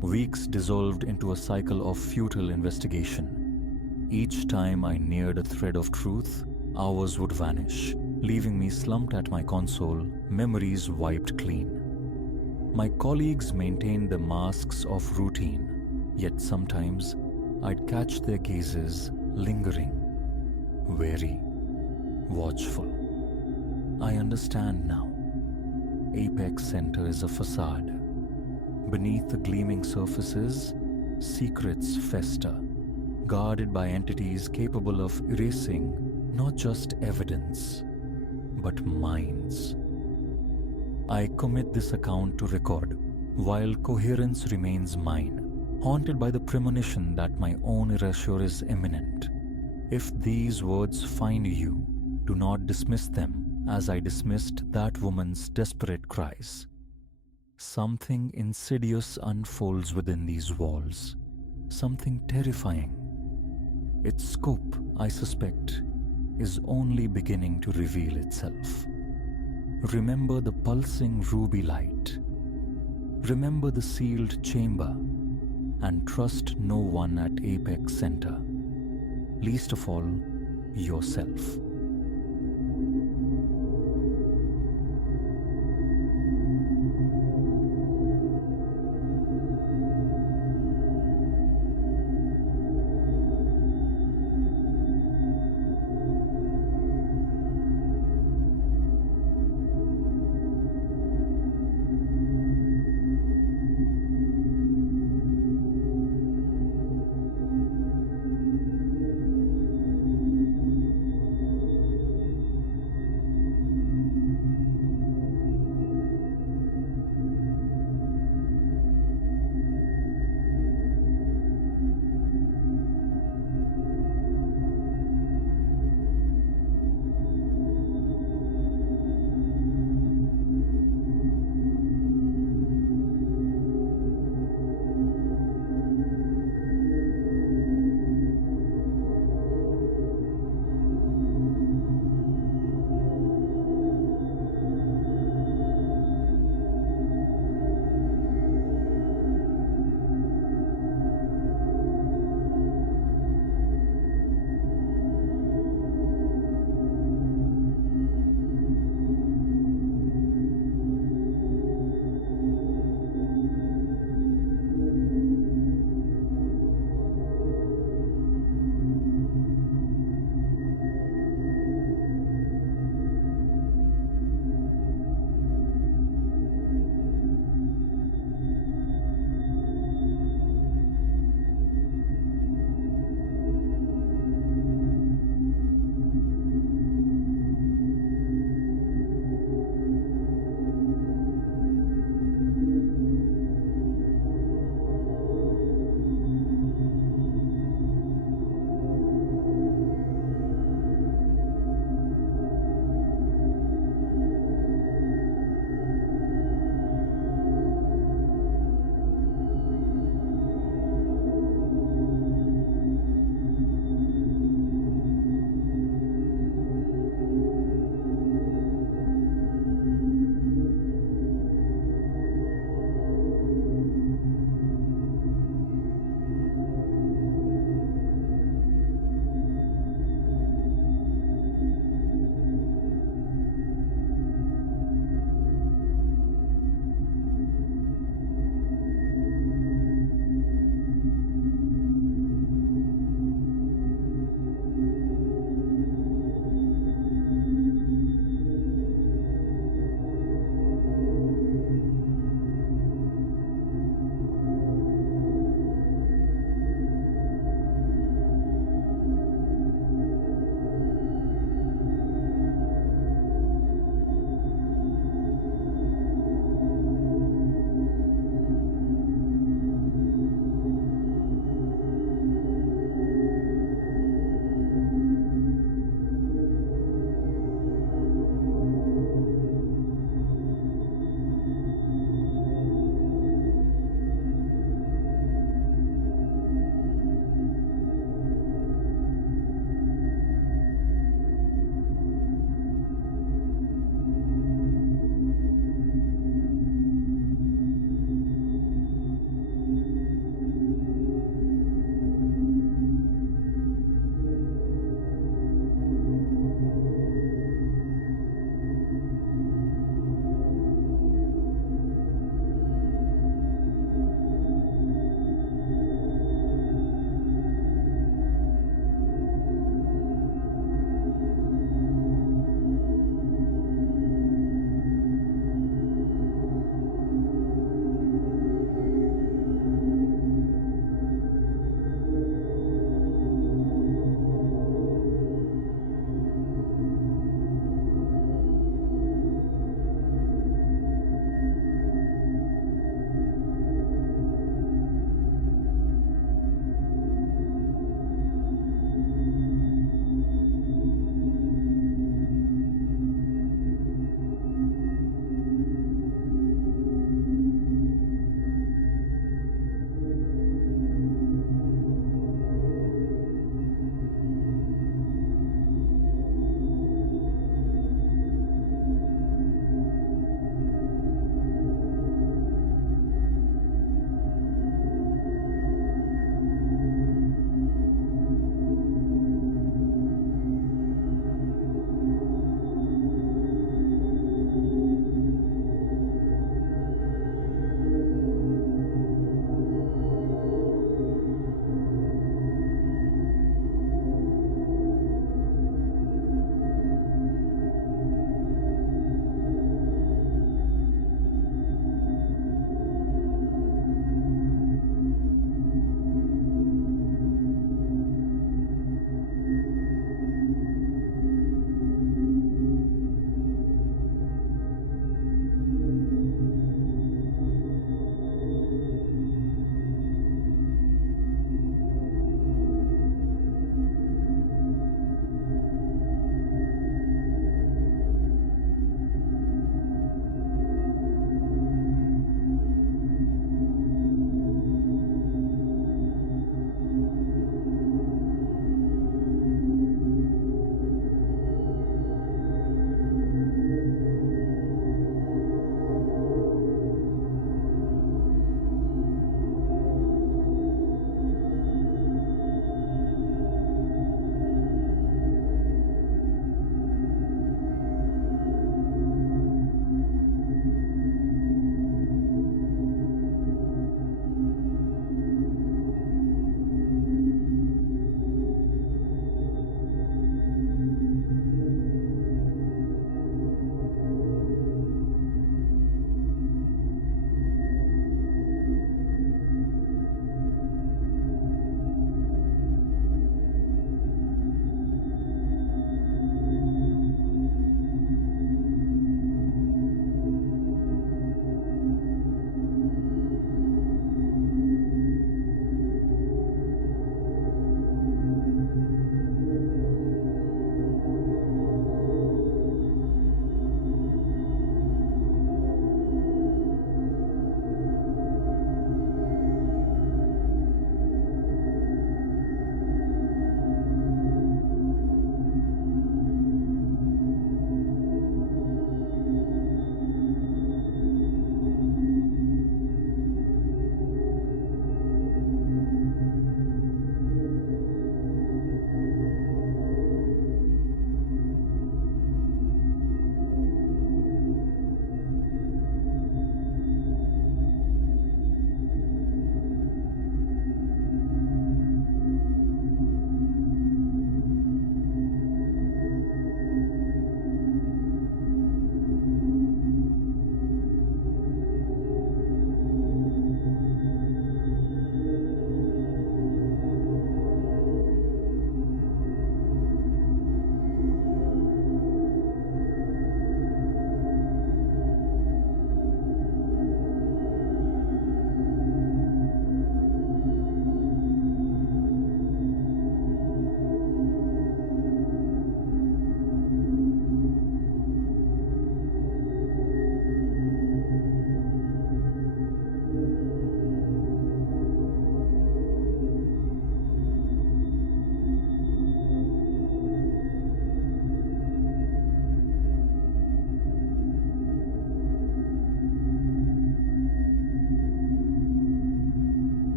Weeks dissolved into a cycle of futile investigation. Each time I neared a thread of truth, hours would vanish, leaving me slumped at my console, memories wiped clean. My colleagues maintained the masks of routine, yet sometimes I'd catch their gazes lingering, wary, watchful. I understand now. Apex Center is a facade. Beneath the gleaming surfaces, secrets fester, guarded by entities capable of erasing not just evidence, but minds, I commit this account to record, while coherence remains mine, haunted by the premonition that my own erasure is imminent. If these words find you, do not dismiss them as I dismissed that woman's desperate cries. Something insidious unfolds within these walls, something terrifying. Its scope, I suspect, is only beginning to reveal itself. Remember the pulsing ruby light. Remember the sealed chamber, and trust no one at Apex Center, least of all yourself.